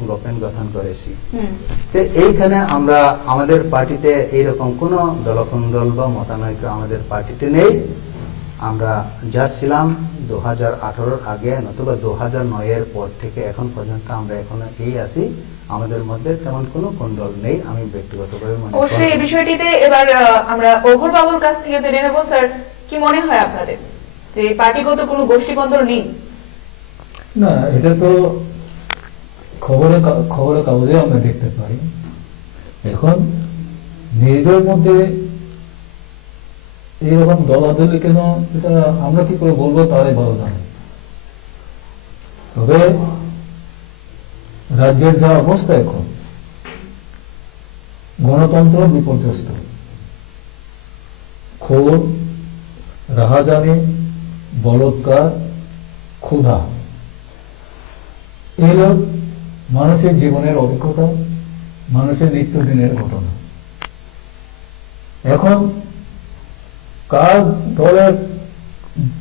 গভর্নমেন্ট গঠন করেছি। হুম। তো এইখানে আমরা আমাদের পার্টিতে এইরকম কোনো দলকন্দল বা মতানৈক্য আমাদের পার্টিতে নেই। আমরা যা ছিলাম 2018 আগে নতুবা 2009 পর থেকে এখন পর্যন্ত আমরা এখনো এই আছি। আমাদের মধ্যে তেমন কোনো কোন্দল নেই, আমি ব্যক্তিগতভাবে মনে করি। অবশ্যই এই বিষয়টিতে এবার আমরা ওঘর বাবুর কাছ থেকে জেনে নেব, স্যার কি মনে হয় আপনাদের যে পার্টিগত কোনো গোষ্ঠীকন্দল নেই? না, এটা তো খবরের কাগজে আমরা দেখতে পাই। এখন নিজেদের মধ্যে এইরকম দলাদলি কেন, এটা আমরা কি করে বলবো তারাই ভালো জানে। তবে রাজ্যের যা অবস্থা এখন, গণতন্ত্র বিপর্যস্ত, খুন, রাহাজানি, বলৎকার, ক্ষুধা, এগুলো মানুষের জীবনের অভিজ্ঞতা, মানুষের নিত্যদিনের ঘটনা। এখন কার দলে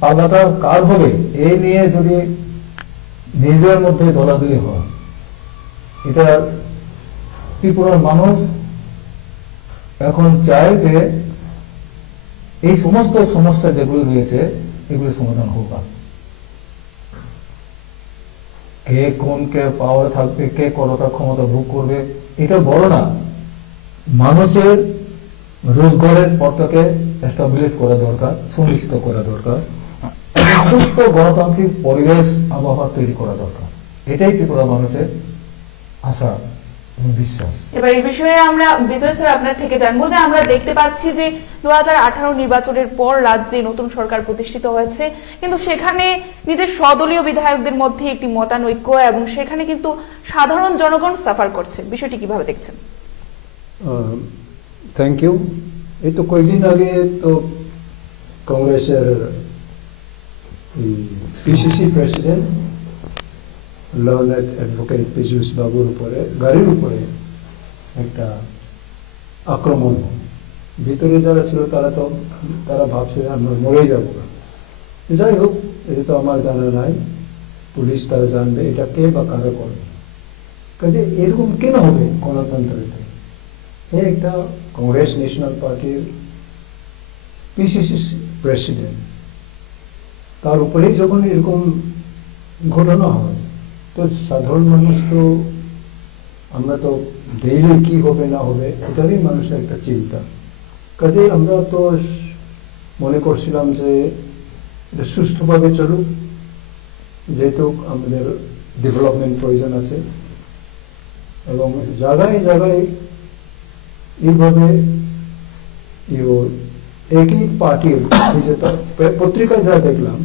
পাল্লাটা কার হবে এই নিয়ে যদি নিজের মধ্যে দলাদলি হয়, এটা ত্রিপুরার মানুষ এখন চায় যে এই সমস্ত সমস্যা যেগুলো রয়েছে এগুলো সমাধান হোক। কে কোন কে পাওয়ার থাকবে, কে কতটা ক্ষমতা ভোগ করবে, এটা বড় না। মানুষের রোজগারের পথটাকে এস্টাবলিশ করা দরকার, সুনিশ্চিত করা দরকার, সুস্থ গণতান্ত্রিক পরিবেশ আবহাওয়া তৈরি করা দরকার। এটাই ত্রিপুরা মানুষের আশা এবং বিশ্বাস। এবার এই বিষয়ে আমরা বিজয় স্যার আপনার থেকে জানবো যে আমরা দেখতে পাচ্ছি যে 2018 নির্বাচনের পর রাজ্যে নতুন সরকার প্রতিষ্ঠিত হয়েছে, কিন্তু সেখানে নিজের স্বদলীয় বিধায়কদের মধ্যে একটি মতানৈক্য এবং সেখানে কিন্তু সাধারণ জনগণ সাফার করছে। বিষয়টি কিভাবে দেখছেন? Thank you. এই তো কয়েকদিন আগে তো কংগ্রেসের PCC president learned advocate Piyush বাবুর উপরে, গাড়ির উপরে একটা আক্রমণ হয়। ভিতরে যারা ছিল তারা ভাবছে আমরা মরেই যাবো। যাই হোক, এটা তো আমার জানা নাই, পুলিশ তারা জানবে এটা কে বা কারা করবে। কাজে এরকম কেন হবে গণতন্ত্রেতে? একটা কংগ্রেস ন্যাশনাল পার্টির পিসিসি প্রেসিডেন্ট, তার উপরেই যখন এরকম ঘটনা হয়, তো সাধারণ মানুষ তো, আমরা তো ডেইলি কি হবে না হবে এটারই মানুষের একটা চিন্তা। কাজে আমরা তো মনে করছিলাম যে এটা সুস্থভাবে চলুক, যেহেতু আমাদের ডেভেলপমেন্ট প্রয়োজন আছে, এবং জায়গায় জায়গায় এইভাবে একই পার্টির, যেটা পত্রিকায় যা দেখলাম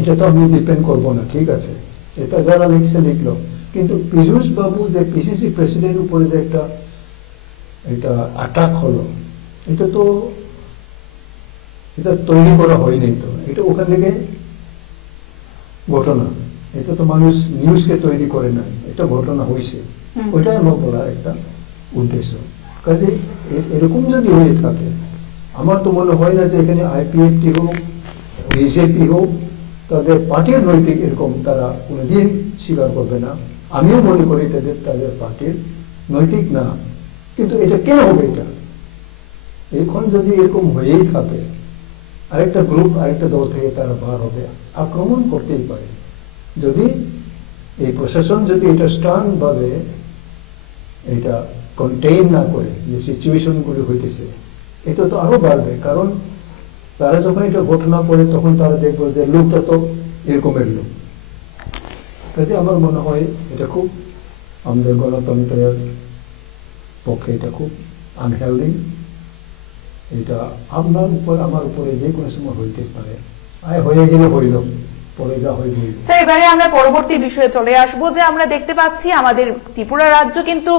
এটা তো আমি ডিপেন্ড করবো না, ঠিক আছে, এটা যারা লিখছে লিখলো, কিন্তু পীযূষ বাবু যে পিসিসি প্রেসিডেন্ট উপরে যে এটা অ্যাটাক হলো, এটা তো এটা তৈরি করা হয়নি, তো এটা ওখান থেকে ঘটনা, এটা তো মানুষ নিউজকে তৈরি করে নাই, এটা ঘটনা হয়েছে, ওইটাই আমার বলার একটা উদ্দেশ্য। কাজে এরকম যদি হয়ে থাকে, আমার তো মনে হয় না যে এখানে আইপিএফটি হোক, বিজেপি হোক, তাদের পার্টির নৈতিক এরকম তারা কোনোদিন স্বীকার করবে না। আমিও মনে করি তাদের পার্টির নৈতিক না, কিন্তু এটা কেন হবে? এটা এখন যদি এরকম হয়েই থাকে, আরেকটা গ্রুপ আরেকটা দল থেকে তারা বার হবে, আক্রমণ করতেই পারে। যদি এই প্রশাসন যদি এটা স্টার্ন ভাবে এটা কন্টেইন না করে, যে সিচুয়েশনগুলি হইতেছে, এটা তো আরো বাড়বে। কারণ তারা যখন এটা ঘটনা করে তখন তারা দেখবে যে লোকটা তো এরকমের লোক। কাজে আমার মনে হয় এটা খুব আমাদের গণতন্ত্রের পক্ষে এটা খুব আনহেলদি। এটা আপনার উপর আমার উপরে যে কোনো সময় হইতে পারে, হয়ে গেলে হইল, পরে যা হয়ে গেল। স্যার, এবারে আমরা পরবর্তী বিষয়ে চলে আসবো যে আমরা দেখতে পাচ্ছি আমাদের ত্রিপুরা রাজ্য কিন্তু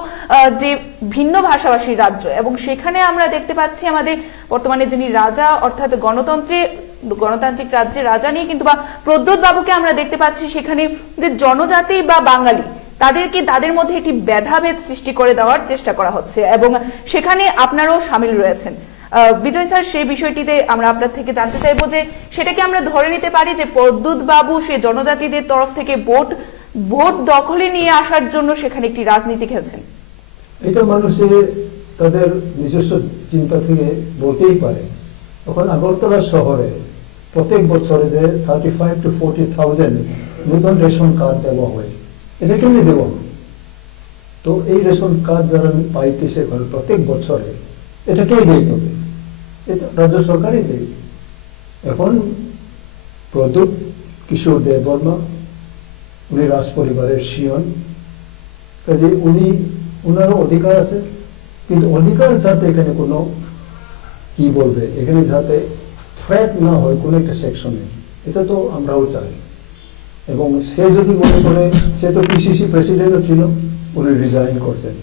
যে ভিন্ন ভাষাভাষীর রাজ্য, এবং সেখানে আমরা দেখতে পাচ্ছি আমাদের বর্তমানে যিনি রাজা, অর্থাৎ গণতান্ত্রিক রাজ্যের রাজা নিয়ে কিন্তু বা প্রদ্যোৎ বাবুকে আমরা দেখতে পাচ্ছি সেখানে যে জনজাতি বা বাঙালি তাদেরকে তাদের মধ্যে একটি ভেদাভেদ সৃষ্টি করে দেওয়ার চেষ্টা করা হচ্ছে, এবং সেখানে আপনারাও সামিল রয়েছেন। বিজয় স্যার, সেই বিষয়টিতে আমরা আপনার থেকে জানতে চাইবো যে সেটাকে আমরা ধরে নিতে পারি যে প্রদ্যোৎ বাবু সে জনজাতিদের তরফ থেকে ভোট ভোট দখলে নিয়ে আসার জন্য সেখানে একটি রাজনীতি খেলছেন? এটা মানুষে তাদের নিজস্ব চিন্তা থেকে বলতেই পারে। তখন আগরতলা শহরে প্রত্যেক বছরে যে 35 to 40,000 নতুন রেশন কার্ড দেওয়া হয়, এটা কেমনি দেওয়া হয়? তো এই রেশন কার্ড যারা পাইতেছে প্রত্যেক বছরে, এটা কে দেয়? তবে এটা রাজ্য সরকারই দেয়। এখন প্রদীপ কিশোর দেববর্মা, উনি রাজ পরিবারের শিয়ন, কাজে উনারও অধিকার আছে, কিন্তু অধিকার যাতে এখানে কোনো কি বলবে, এখানে যাতে থ্রেট না হয় কোনো একটা সেকশনে, এটা তো আমরাও চাই। এবং সে যদি মনে করে, সে তো পিসিসি প্রেসিডেন্টও ছিল, উনি রিজাইন করছেন,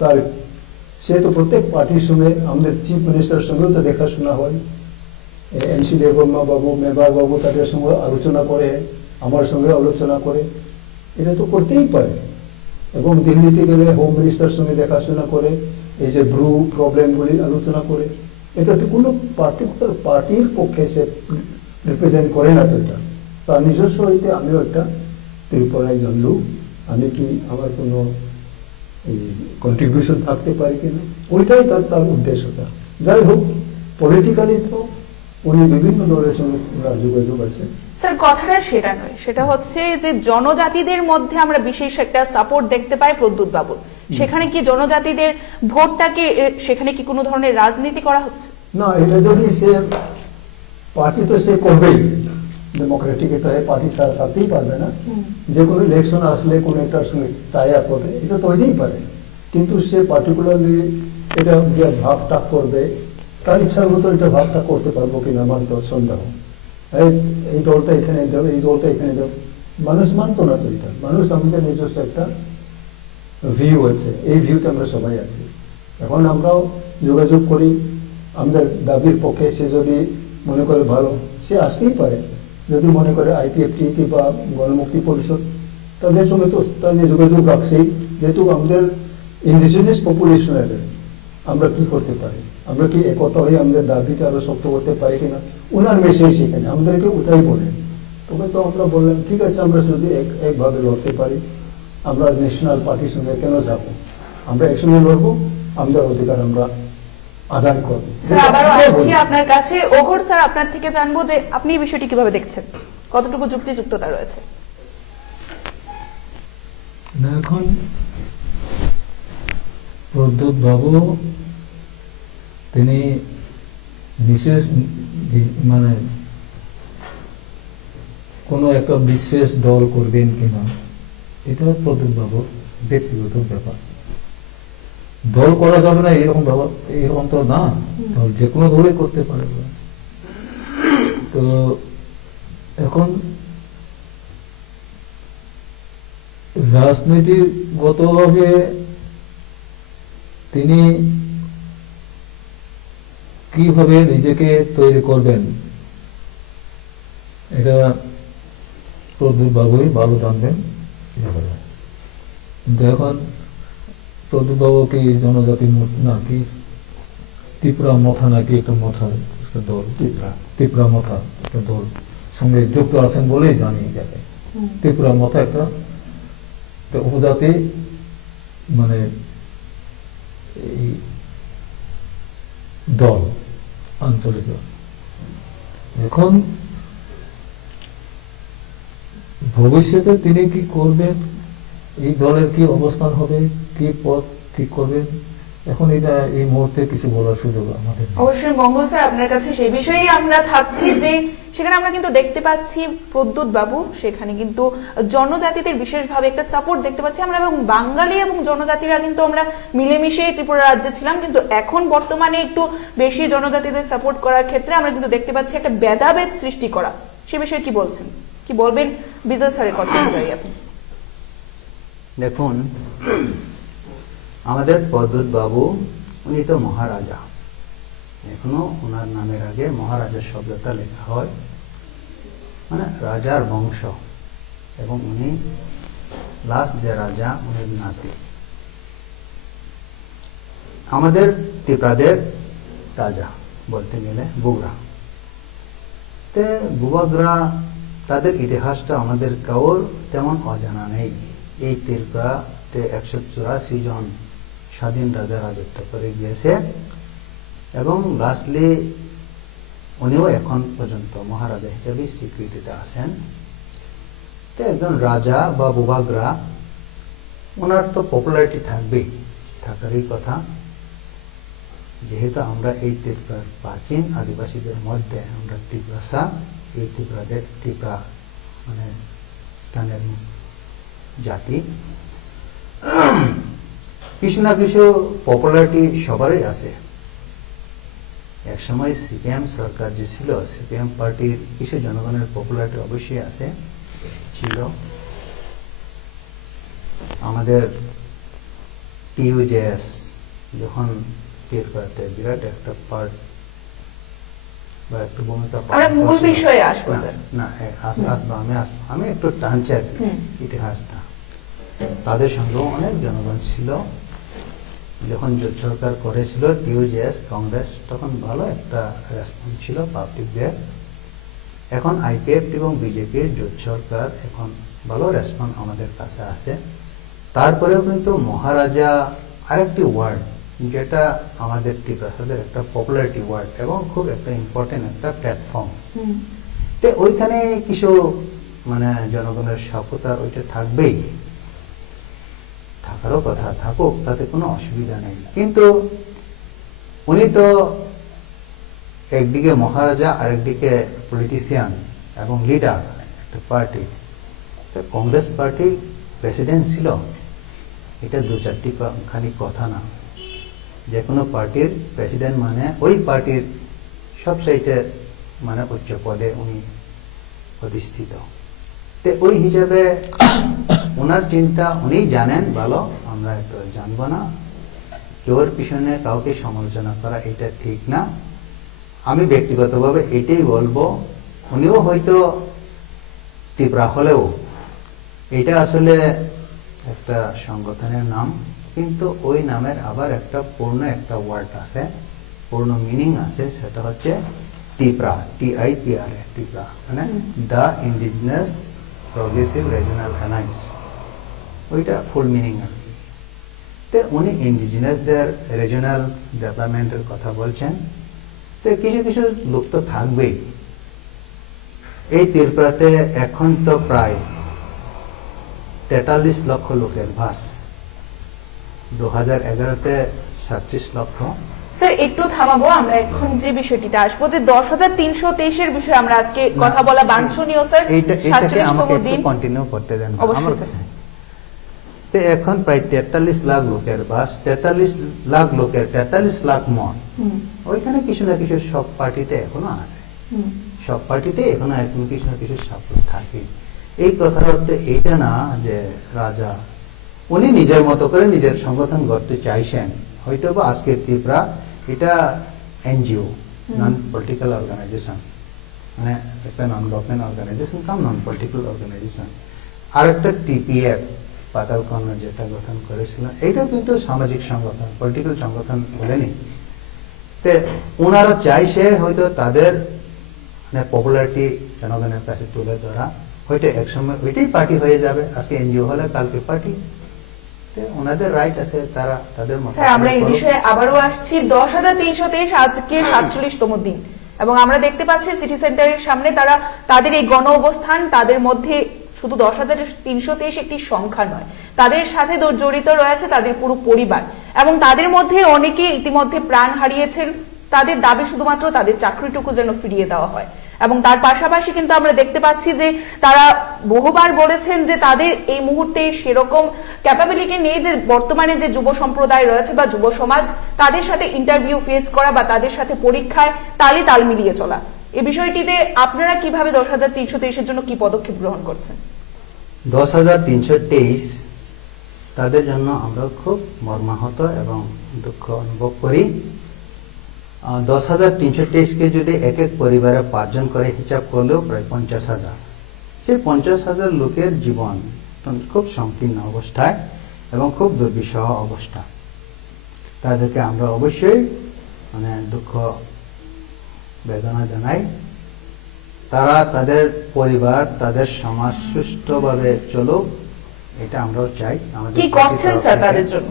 তার সে তো প্রত্যেক পার্টির সঙ্গে, আমাদের চিফ মিনিস্টারের সঙ্গেও তো দেখাশোনা হয়, এনসি দেববর্মা বাবু, মেবার বাবু তাদের সঙ্গে আলোচনা করে, আমার সঙ্গে আলোচনা করে, এটা তো করতেই পারে। এবং দিল্লিতে গেলে হোম মিনিস্টারের সঙ্গে দেখাশোনা করে, এই যে ব্রু প্রবলেমগুলি আলোচনা করে। এটা তো কোনো পার্টিকুলার পার্টির পক্ষে সে রিপ্রেজেন্ট করে না। তো এটা তার নিজস্ব হইতে, আমিও একটা ত্রিপুরা একজন লোক, আমি কি আমার কোনো কন্ট্রিবিউশন থাকতে পারি কিনা, ওইটাই তার উদ্দেশ্যটা। যাই হোক, পলিটিক্যালি তো উনি বিভিন্ন দলের সঙ্গে যোগাযোগ আছে। স্যার, কথাটা সেটা নয়, সেটা হচ্ছে যে জনজাতিদের মধ্যে আমরা বিশেষ একটা সাপোর্ট দেখতে পাই প্রদ্যুৎ বাবুর। সেখানে কি জনজাতিদের ভোটটাকে, সেখানে কি কোনো ধরনের রাজনীতি করা হচ্ছে? না, এটা যদি সে পার্টি তো সে করবেই, ডেমোক্রেটিক তো পার্টি ছাড়া থাকতেই পারবে না। যে কোনো ইলেকশন আসলে কোনো একটার সঙ্গে টাই আপ হবে, এটা তো হইতেই পারে। কিন্তু সে পার্টিকুলারলি এটা যে ভাবটা করবে, তার ইচ্ছার মতো এটা ভাবটা করতে পারবো কিনা আমার তো সন্দেহ। এই দলটা এখানে দেব, এই দলটা এখানে দেব, মানুষ মানতো না তো এটা। মানুষ আমাদের নিজস্ব একটা ভিউ আছে, এই ভিউতে আমরা সবাই আছি। এখন আমরাও যোগাযোগ করি আমাদের দাবির পক্ষে। সে যদি মনে করে ভালো, সে আসতেই পারে। যদি মনে করে আইপিএফটি বা গণমুক্তি পরিষদ, তাদের সঙ্গে তো তাদের যোগাযোগ রাখছেই। যেহেতু আমাদের ইন্ডিজিনিয়াস পপুলেশনের আমরা কি করতে পারি, আমরা কি একতা হয়ে আমাদের দাবিকে আরো শক্ত করতে পারি কিনা, ওনার মেসেজ সেখানে আমাদেরকে ওটাই বলে। তবে তো আমরা বললাম ঠিক আছে, আমরা যদি একভাবে লড়তে পারি, আমরা ন্যাশনাল পার্টির সঙ্গে কেন যাবো, আমরা একসঙ্গে লড়বো, আমাদের অধিকার আমরা আদায় করবো। স্যার, আবারও আসছি আপনার কাছে। ওঘর স্যার, আপনার থেকে জানবো যে আপনি এই বিষয়টি কিভাবে দেখছেন, কতটুকু যুক্তিযুক্ততা রয়েছে? না, এখন প্রদ্যুৎ বাবু তিনি বিশেষ মানে কোনো একটা বিশেষ দল করবেন কিনা, এটা প্রদ্যুৎ বাবুর ব্যক্তিগত ব্যাপার। দল করা যাবে না এরকম ব্যাপার, এরকম তো না, দল যে কোনো দলই করতে পারে। তো এখন রাজনীতিগতভাবে তিনি কিভাবে নিজেকে তৈরি করবেন, এটা প্রদ্যুৎ বাবুই ভালো জানবেন। কিন্তু এখন প্রদ্যুৎ বাবু কি জনজাতি নাকি ত্রিপুরা মথা, নাকি একটা মথা একটা দল, ত্রিপুরা মথা একটা দল সঙ্গে যুক্ত আছেন বলেই জানি যাবে। ত্রিপুরা মথা একটা উপজাতি, মানে এই দল, আঞ্চলিক। এখন ভবিষ্যতে তিনি কি করবেন, এই দলের কি অবস্থান হবে, কি পথ ঠিক করবেন, এখন এটা এই মুহূর্তে কিছু বলার সুযোগ আমাদের নেই। অবশ্যই মঙ্গল স্যার, আপনার কাছে সেই বিষয়েই আমরা থাকছি যে সেখানে আমরা কিন্তু দেখতে পাচ্ছি প্রদ্যুৎ বাবু সেখানে কিন্তু জনজাতিদের বিশেষভাবে একটা সাপোর্ট দেখতে পাচ্ছি আমরা, এবং বাঙালি এবং জনজাতিরা কিন্তু আমরা মিলেমিশে ত্রিপুরা রাজ্যে ছিলাম, কিন্তু এখন বর্তমানে একটু বেশি জনজাতিদের সাপোর্ট করার ক্ষেত্রে আমরা কিন্তু দেখতে পাচ্ছি একটা ভেদাভেদ সৃষ্টি করা। সে বিষয়ে কি বলছেন, কি বলবেন বিজয় স্যারের কথা অনুযায়ী আপনি? দেখুন, আমাদের প্রদ্যুৎ বাবু উনি তো মহারাজা, এখনো ওনার নামের আগে মহারাজা শব্দটা লেখা হয়, মানে রাজার বংশ, এবং উনি লাস্ট যে রাজা উনি নাতি। আমাদের ত্রিপুরাদের রাজা বলতে গেলে বুগরা। তে বুবাগ্রা তাদের ইতিহাসটা আমাদের কারোর তেমন অজানা নেই। এই ত্রিপুরাতে 184 জন স্বাধীন রাজা রাজত্ব করে গিয়েছে এবং লাস্টলি উনিও এখন পর্যন্ত মহারাজা হিসেবে স্বীকৃতিতে আছেন। তো একজন রাজা বা ভূভাগরা, ওনার তো পপুলারিটি থাকবেই, থাকারই কথা। যেহেতু আমরা এই ত্রিপুরার প্রাচীন আদিবাসীদের মধ্যে আমরা ত্রিপুরাসা, এই ত্রিপুরা মানে স্থানের জাতি, কিছু না কিছু পপুলারিটি সবারই আছে। একসময় সিপিএম সরকার যে ছিল, সিপিএম পার্টির কিছু জনগণের পপুলারিটি অবশ্যই আছে, ছিল। আমাদের টিইউজেএস যখন ত্রিপুরাতে বিরাট একটা পার্ট বা একটু ভূমিকা আমরা মূল বিষয়ে আসবো স্যার। না আসবো, আমি একটু টানছি আর কি ইতিহাসটা। তাদের সঙ্গেও অনেক জনগণ ছিল। যখন জোট সরকার করেছিল টিইউজেএস কংগ্রেস, তখন ভালো একটা রেসপন্স ছিল পাবলিকদের। এখন আইপিএফ এবং বিজেপির জোট সরকার, এখন ভালো রেসপন্স আমাদের কাছে আছে। তারপরেও কিন্তু মহারাজা আরেকটি ওয়ার্ড, যেটা আমাদের ত্রিপুরাদের একটা পপুলারিটি ওয়ার্ড এবং খুব একটা ইম্পর্টেন্ট একটা প্ল্যাটফর্ম। তো ওইখানে কিছু মানে জনগণের সাপোর্টার ওইটা থাকবেই, থাকারও কথা, থাকুক, তাতে কোনো অসুবিধা নেই। কিন্তু উনি তো একদিকে মহারাজা, আরেকদিকে পলিটিশিয়ান এবং লিডার একটা পার্টি। তো কংগ্রেস পার্টির প্রেসিডেন্ট ছিল, এটা দু চারটি খালি কথা না। যে কোনো পার্টির প্রেসিডেন্ট মানে ওই পার্টির সব সাইটে মানে উচ্চ পদে উনি অধিষ্ঠিত। তো ওই হিসাবে ওনার চিন্তা উনি জানেন ভালো, আমরা এত জানবো না। কেউর পিছনে কাউকে সমালোচনা করা এটা ঠিক না। আমি ব্যক্তিগতভাবে এটাই বলবো, উনিও হয়তো ত্রিপুরা হলেও এটা আসলে একটা সংগঠনের নাম, কিন্তু ওই নামের আবার একটা পূর্ণ একটা ওয়ার্ড আছে, পূর্ণ মিনিং আছে, সেটা হচ্ছে ত্রিপুরা, TIPRA, ত্রিপুরা মানে the indigenous progressive regional alliance, ওইটা ফুল মিনিং আর কি। তো উনি ইন্ডিজিনাসদের রিজিওনাল ডেভেলপমেন্টের কথা বলছেন। তো কিছু কিছু লোক তো থাকবেই। এই ত্রিপুরাতে এখন তো প্রায় 43 লক্ষ লোকের বাস, 2011-তে 37 লক্ষ। স্যার একটু থামাবো, আমরা এখন যে বিষয়টিতে আসবো, যে 10,323-এর বিষয়ে আমরা আজকে কথা বলা বাঞ্ছনীয় স্যার। এইটাকে আমাকে একটু কন্টিনিউ করতে দেন। অবশ্যই স্যার। তো এখন প্রায় 43 লাখ লোকের বাস, 43 লাখ লোকের 43 লাখ মন। ওইখানে কিছু না কিছু সব পার্টিতে এখনো আছে, সব পার্টিতে এখনো কিছু না কিছু সাপোর্ট থাকে। এই কথা হচ্ছে এইটা না যে রাজা উনি নিজের মতো করে নিজের সংগঠন গড়তে চাইছেন। হয়তো বা আজকে ত্রিপুরা এটা এনজিও, নন পলিটিক্যাল অর্গানাইজেশন, মানে একটা নন গভর্নমেন্ট অর্গানাইজেশন কাম নন পলিটিক্যাল অর্গানাইজেশন। আর একটা TPF পাতালকর্ণ যেটা গঠন করেছিল, এইটাও কিন্তু সামাজিক সংগঠন, পলিটিক্যাল সংগঠন বলেনি। তে ওনারা চাইছে হয়তো তাদের পপুলারিটি জনগণের কাছে তুলে ধরা, হয়তো একসময় ওইটাই পার্টি হয়ে যাবে, আজকে এনজিও হলে কালকে পার্টি। ওনাদের রাইট আছে, তারা তাদের মত। স্যার আমরা এই বিষয়ে আবারও আসছি। 10,323 আজকে 47তম দিন এবং আমরা দেখতে পাচ্ছি সিটি সেন্টারের সামনে তারা তাদের এই গণ অবস্থান, তাদের মধ্যে শুধু 10,323 একটি সংখ্যা নয়, তাদের সাথে জড়িত রয়েছে তাদের পুরো পরিবার এবং তাদের মধ্যে অনেকে ইতিমধ্যে প্রাণ হারিয়েছেন। তাদের দাবি শুধুমাত্র তাদের চাকরিটুকু যেন ফিরিয়ে দেওয়া হয় এবং তার পাশাপাশি কিন্তু আমরা দেখতে পাচ্ছি যে তারা বহুবার বলেছেন যে তাদের এই মুহূর্তে সেরকম ক্যাপাবিলিটি নেই যে বর্তমানে যে যুব সম্প্রদায় রয়েছে বা যুব সমাজ, তাদের সাথে ইন্টারভিউ ফেস করা বা তাদের সাথে পরীক্ষায় তাল মিলিয়ে চলা। এই বিষয়টিতে আপনারা কিভাবে 10,323-এর জন্য কি পদক্ষেপ গ্রহণ করছেন? 10,323 তাদের জন্য আমরা খুব মর্মাহত এবং দুঃখ অনুভব করি। 10,323-কে যদি এক এক পরিবারে 5 জন করে হিসাব করলেও প্রায় 50,000। সেই 50,000 লোকের জীবন খুব সংকীর্ণ অবস্থায় এবং খুব দুর্বিষহ অবস্থা। তাদেরকে আমরা অবশ্যই মানে দুঃখ বেদনা জানাই। তারা তাদের পরিবার, তাদের সমাজ সুষ্ঠুভাবে চলুক, এটা আমরাও চাই। আমাদের কি করছেন স্যার তাদের জন্য?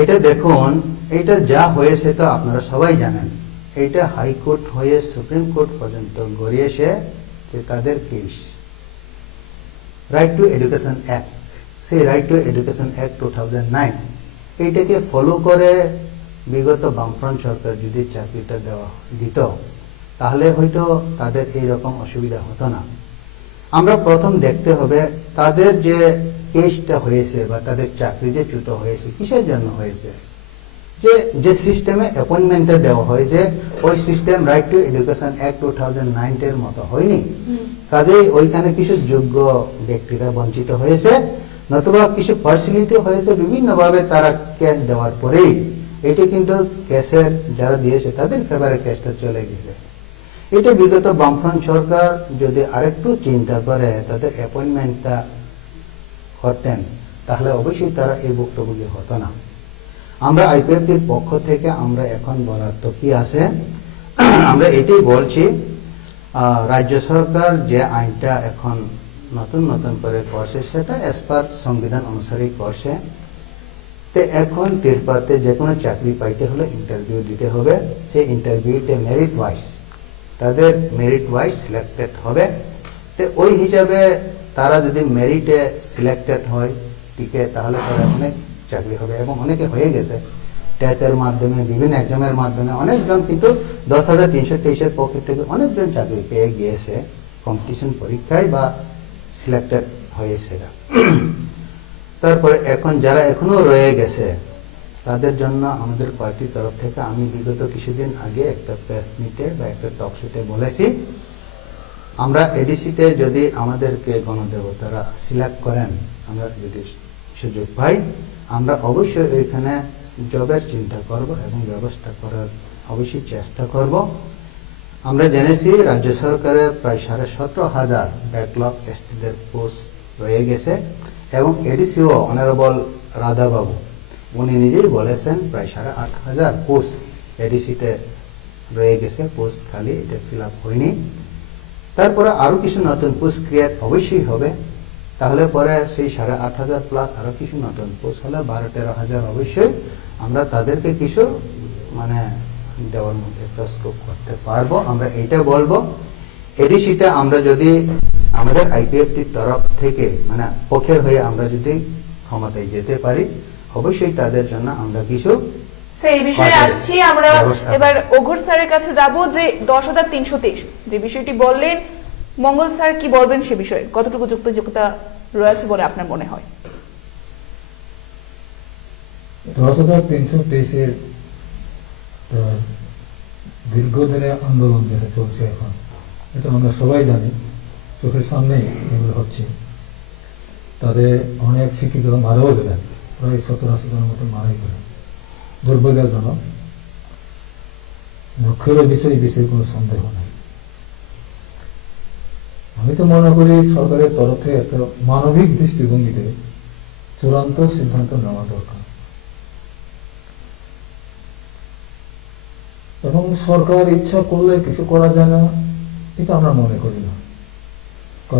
এটা দেখুন, এটা যা হয়েছে তো আপনারা সবাই জানেন। এটা হাইকোর্ট হয়ে সুপ্রিম কোর্ট পর্যন্ত গড়িয়েছে যে তাদের case right two education act, সেই রাইট টু এডুকেশন অ্যাক্ট 2009 এইটাকে ফলো করে বিগত বামফ্রন্ট সরকার যদি চাকরিটা দিত, তাহলে হয়তো তাদের এইরকম অসুবিধা হতো না। আমরা প্রথম দেখতে হবে তাদের যে কেসটা হয়েছে বা তাদের চাকরি যে চ্যুত হয়েছে কিসের জন্য হয়েছে। যে সিস্টেমে অ্যাপয়েন্টমেন্টটা দেওয়া হয়েছে ওই system right two education act 2009 এর মতো হয়নি। কাজেই ওইখানে কিছু যোগ্য ব্যক্তিরা বঞ্চিত হয়েছে, নতুবা কিছু পার্সিয়ালিটি হয়েছে বিভিন্নভাবে তারা কেস দেওয়ার পরেই। এটি কিন্তু কেসের যারা দিয়েছে তাদের ফেভারে কেসটা চলে গেছে। এটা বিগত বামফ্রন্ট সরকার যদি আরেকটু চিন্তা করে তাদের অ্যাপয়েন্টমেন্টটা করতেন, তাহলে অবশ্যই তারা এই ভুক্তভোগী হতো না। আমরা আইপিএফটির পক্ষ থেকে আমরা এখন বলার তো কি আছে, আমরা এটাই বলছি, রাজ্য সরকার যে আইনটা এখন নতুন নতুন করে করছে সেটা অ্যাজ পার সংবিধান অনুসারেই করছে। তো এখন তিরপাতে যে কোনো চাকরি পাইতে হলে ইন্টারভিউ দিতে হবে। সেই ইন্টারভিউতে মেরিট ওয়াইজ তাদের মেরিট ওয়াইজ সিলেক্টেড হবে। তো ওই হিসাবে তারা যদি মেরিটে সিলেক্টেড হয় টিকে, তাহলে তারা অনেক চাকরি হবে এবং অনেকে হয়ে গেছে। টেটের মাধ্যমে, বিভিন্ন এক্সামের মাধ্যমে অনেকজন কিন্তু 10,323-এর পক্ষ থেকে অনেকজন চাকরি পেয়ে গিয়েছে কম্পিটিশন পরীক্ষায় বা সিলেক্টেড হয়েছে। তারপরে এখন যারা এখনো রয়ে গেছে তাদের জন্য আমাদের পার্টির তরফ থেকে আমি বিগত কিছুদিন আগে একটা প্রেস মিটে বা একটা টক শোতে বলেছি, আমরা এডিসিতে যদি আমাদেরকে গণদেবতারা সিলেক্ট করেন, আমরা যদি সুযোগ পাই, আমরা অবশ্যই এখানে জবের চিন্তা করব এবং ব্যবস্থা করার অবশ্যই চেষ্টা করব। আমরা জেনেছি রাজ্য সরকারের প্রায় 17,500 ব্যাকলগ এসটিদের পোস্ট রয়ে গেছে এবং এডিসিও অনারেবল রাধাবাবু উনি নিজেই বলেছেন প্রায় 8,500 পোস্ট এডিসিতে রয়ে গেছে, পোস্ট খালি, এটা ফিল আপ হয়নি। তারপরে আরো কিছু নতুন পোস্ট ক্রিয়েট অবশ্যই হবে, তাহলে পরে সেই 8,500 প্লাস আরো কিছু নতুন পোস্ট হলে 12-13,000 অবশ্যই আমরা তাদেরকে কিছু মানে দেওয়ার মধ্যে স্কোপ করতে পারবো। আমরা এইটা বলবো, এডিসিতে আমরা যদি আমাদের আইপিএফটির তরফ থেকে মানে পক্ষের হয়ে আমরা যদি ক্ষমতায় যেতে পারি, অবশ্যই তাদের জন্য আমরা কিছু সেই বিষয়ে আসছি। আমরা এবার ওঘর স্যারের কাছে যাব যে 10,323 যে বিষয়টি বললেন, মঙ্গল স্যার কি বলবেন সে বিষয়ে? কতটুকু যুক্তিযুক্ততা রয়েছে বলে আপনার মনে হয়? 10,323-এর দীর্ঘদিনের আন্দোলন যেটা চলছে এখন, এটা আমরা সবাই জানি, চোখের সামনেই এগুলো হচ্ছে। তাদের অনেক শিক্ষিত মারাও গেলেন, প্রায় 70-80 জনের মতো মারাই গেলেন। দুর্ভাগ্যজনক। মুখ্যের বিষয়ে কোনো সন্দেহ নেই। আমি তো মনে করি সরকারের তরফ থেকে একটা মানবিক দৃষ্টিভঙ্গিতে চূড়ান্ত সিদ্ধান্ত নেওয়া দরকার এবং সরকার ইচ্ছা করলে কিছু করা যায় না, এটা আমরা মনে করি না।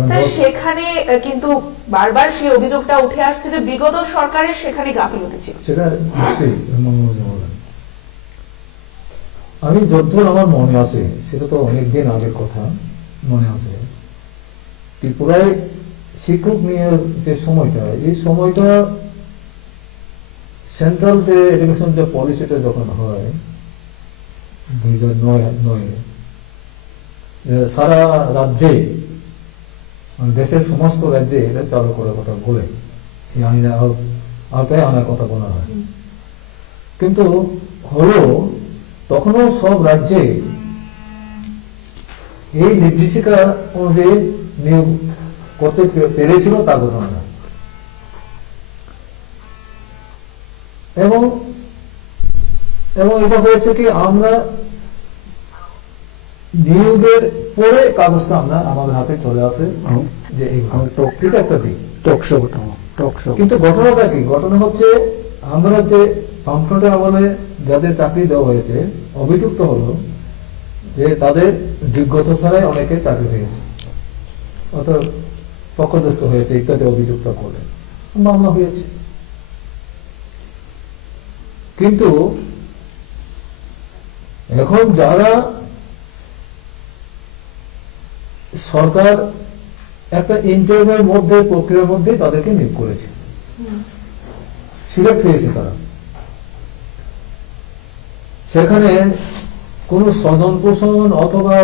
স্যার, সেখানে কিন্তু বারবার সেই অভিযোগটা উঠে আসছে যে বিগত সরকারের সেখানে গাফিলতি ছিল। সেটা নিশ্চয়ই আমি যতদূর আমার মনে আছে, সেটা তো অনেকদিন আগের কথা মনে আছে, ত্রিপুরায় শিক্ষক নিয়ে যে সময়টা, এই সময়টা সেন্ট্রাল যে এডুকেশন যে পলিসিটা যখন হয় 2009 সারা রাজ্যে মানে দেশের সমস্ত রাজ্যে এটা চালু করার কথা বলে এই আইনের আওতায় আনার কথা বলা হয়, কিন্তু হলো তখনও সব রাজ্যে এই নির্দেশিকা অনুযায়ী নিয়োগ করতে পেরেছিল তা ঘটনা না। এবং এটা হয়েছে কি, আমরা নিয়োগের পরে কাগজটা আমরা আমাদের হাতে চলে আসে যে এটা একটা দিক টকশো, কিন্তু ঘটনাটা কি? ঘটনা হচ্ছে আমরা যে বামফ্রন্টের আমলে যাদের চাকরি দেওয়া হয়েছে অভিযুক্ত হলো যে তাদের যোগ্যতা ছাড়াই অনেকে চাকরি পেয়েছে, অর্থাৎ পক্ষদস্ত হয়েছে ইত্যাদি অভিযুক্ত করে মামলা হয়েছে। কিন্তু এখন যারা সরকার একটা ইন্টারভিউর মধ্যে প্রক্রিয়ার মধ্যে তাদেরকে নিয়োগ করেছে, সিলেক্ট হয়েছে তারা, সেখানে কোন স্বজন পোষণ অথবা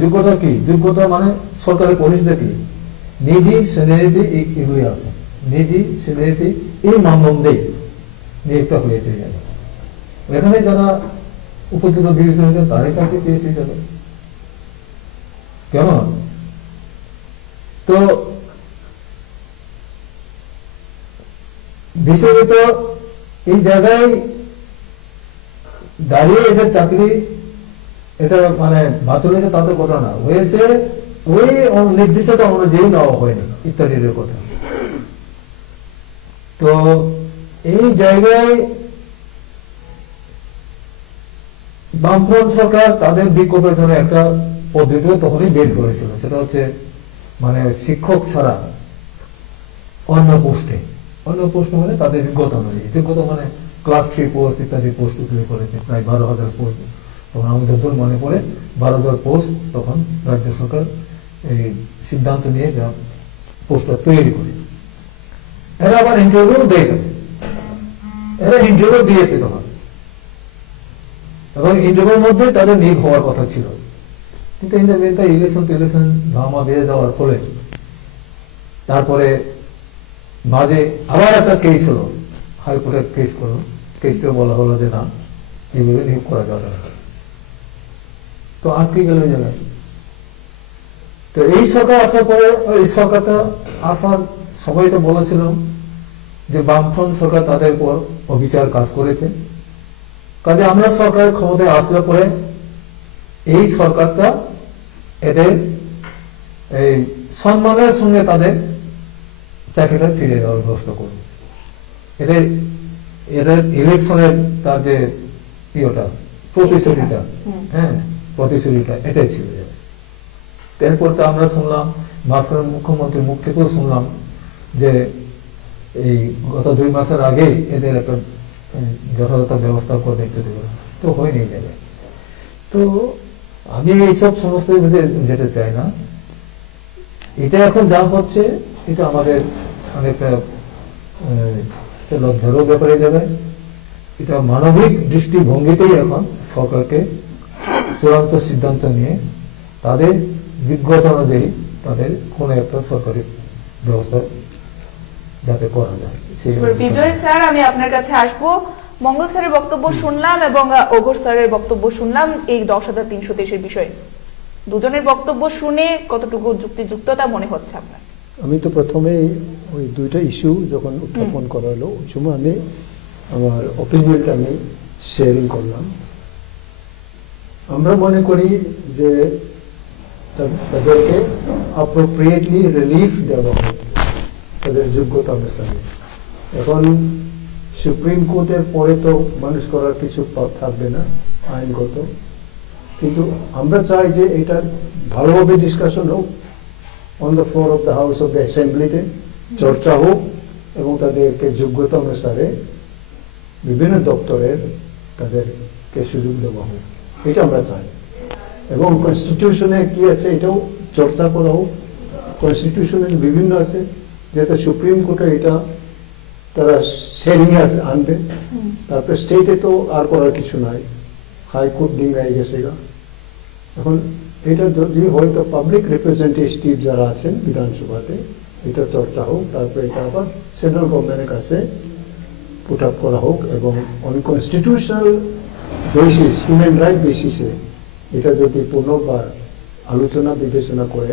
যোগ্যতা কি, যোগ্যতা মানে সরকারের পরিষদে কি নিধি সিনিয়রিটি এগুলি আছে, নিধি সিনিয়রিটি এই মানদণ্ডে নিয়োগটা হয়েছে। এখানে যারা উপযুক্ত বিবেচনা হয়েছে তারাই চাকরি পেয়েছে যাবে। কেমন? তো বিষয়ত এই জায়গায় দাঁড়িয়ে এদের চাকরি এটা মানে বাতিল হয়েছে তাদের কথা না, হয়েছে ওই নির্দিষ্টতা অনুযায়ী নেওয়া হয়নি ইত্যাদির কথা। তো এই জায়গায় বামফ্রন্ট সরকার তাদের বিক্ষোভের জন্য একটা পদ্ধতিও তখনই বের করেছিল, সেটা হচ্ছে মানে শিক্ষক ছাড়া অন্য পোস্টে মানে তাদের যোগ্যতা অনুযায়ী, যোগ্যতা মানে ক্লাস 3 পোস্ট ইত্যাদি পোস্ট তৈরি করেছে, প্রায় 12,000 পোস্ট। তখন আমি যতদূর মনে পড়ে 12,000 পোস্ট তখন রাজ্য সরকার এই সিদ্ধান্ত নিয়ে যা পোস্টটা তৈরি করে। এরা আবার ইন্টারভিউ দেয়, এরা ইন্টারভিউ দিয়েছে তখন, এবং ইন্টারভিউর মধ্যে তাদের নিয়োগ হওয়ার কথা ছিল। কিন্তু ইলেকশন ধামা দিয়ে যাওয়ার ফলে তারপরে মাঝে আবার একটা কেস হলো, হাইকোর্টের কেস করলো, কেসটা বলা হলো যে না, এইভাবে নিয়োগ করা যাবে না। তো আটকে গেল এই জায়গায়। তো এই সরকার আসার পরে, এই সরকারটা আসার সবাই তো বলেছিল যে বামফ্রন্ট সরকার তাদের উপর অবিচার কাজ করেছে, কাজে আমরা সরকার ক্ষমতায় আসলে পরে এই সরকারটা এদের এই সম্মানের সঙ্গে তাদের চাকরিটা ফিরে দেওয়ার ব্যবস্থা করবে। এদের ইলেকশনের তার যে প্রতিশ্রুতিটা এটাই ছিল। এরপর তো আমরা শুনলাম, মাঝখানে মুখ্যমন্ত্রীর মুখ থেকেও শুনলাম যে এই গত 2 মাসের আগেই এদের একটা যথাযথ ব্যবস্থা করে দেখতে দেবে, তো হয়নি এই জায়গায়। তো আমি এইসব সমস্ত যেতে চাই না। এটা এখন যা হচ্ছে এটা আমাদের অনেকটা লজ্জারও ব্যাপারে যাবে। এটা মানবিক দৃষ্টিভঙ্গিতেই এখন সরকারকে চূড়ান্ত সিদ্ধান্ত নিয়ে তাদের যোগ্যতা অনুযায়ী তাদের কোনো একটা সরকারি ব্যবস্থা যাতে করা যায়। বিজয় স্যার, আমি আপনার কাছে আসবো। মঙ্গল স্যারের বক্তব্য শুনলাম এবং ওঘর স্যারের বক্তব্য শুনলাম এই 10,323 বিষয়ে। দুজনের বক্তব্য শুনে কতটুকু যুক্তিযুক্ততা মনে হচ্ছে আপনার? আমি তো প্রথমে ওই দুইটা ইস্যু যখন উত্থাপন করা হলো ওই সময় আমি আমার অপিনিয়নটা আমি শেয়ারিং করলাম। আমরা মনে করি যে তাদেরকে অ্যাপ্রোপ্রিয়েটলি রিলিফ দেওয়া হবে তাদের যোগ্যতা অনুসারে। এখন সুপ্রিম কোর্টের পরে তো মানুষ করার কিছু থাকবে না আইনগত, কিন্তু আমরা চাই যে এটা ভালোভাবে ডিসকাশন হোক on the floor of the house of the অ্যাসেম্বলিতে, চর্চা হোক এবং তাদেরকে যোগ্যতা অনুসারে বিভিন্ন দপ্তরের তাদেরকে সুযোগ দেওয়া হোক, এটা আমরা চাই। এবং কনস্টিটিউশনে কি আছে এটাও চর্চা করা হোক। কনস্টিটিউশনে বিভিন্ন আছে, যাতে সুপ্রিম কোর্টে এটা তারা শেয়ারিং আনবে। তারপরে স্টেটে তো আর করার কিছু নাই, হাইকোর্ট ডিঙ্গাই গেছে গা। এখন এটা যদি হয়তো পাবলিক রিপ্রেজেন্টেটিভ যারা আছেন বিধানসভাতে এটা চর্চা হোক, তারপরে এটা আবার সেন্ট্রাল গভর্নমেন্টের কাছে পুট আপ করা হোক এবং on constitutional basis, human right বেসিসে এটা যদি পুনর্বার আলোচনা বিবেচনা করে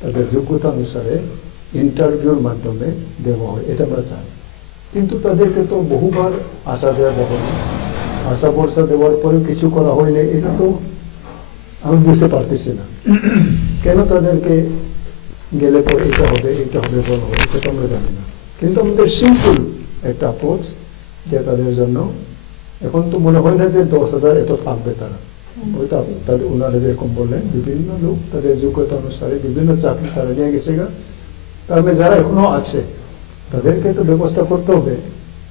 তাদের যোগ্যতা অনুসারে ইন্টারভিউর মাধ্যমে দেওয়া হয়, এটা আমরা চাই। কিন্তু তাদেরকে তো বহুবার আশা দেওয়া হলো, আশা ভরসা দেওয়ার পরেও কিছু করা হয়নি, এটা তো আমি বুঝতে পারতেছি না কেন তাদেরকে গেলে পরে এটা হবে বলা হবে, এটা তো আমরা জানি না। কিন্তু আমাদের সিম্পল একটা অ্যাপ্রোচ যে তাদের জন্য এখন তো মনে হয় না যে 10,000 এত থাকবে তারা, হয়তো তাদের ওনারা যেরকম বললেন বিভিন্ন লোক তাদের যোগ্যতা অনুসারে বিভিন্ন চাকরি তারা নিয়ে গেছে গা। তার মধ্যে যারা এখনো আছে তাদেরকে তো ব্যবস্থা করতে হবে।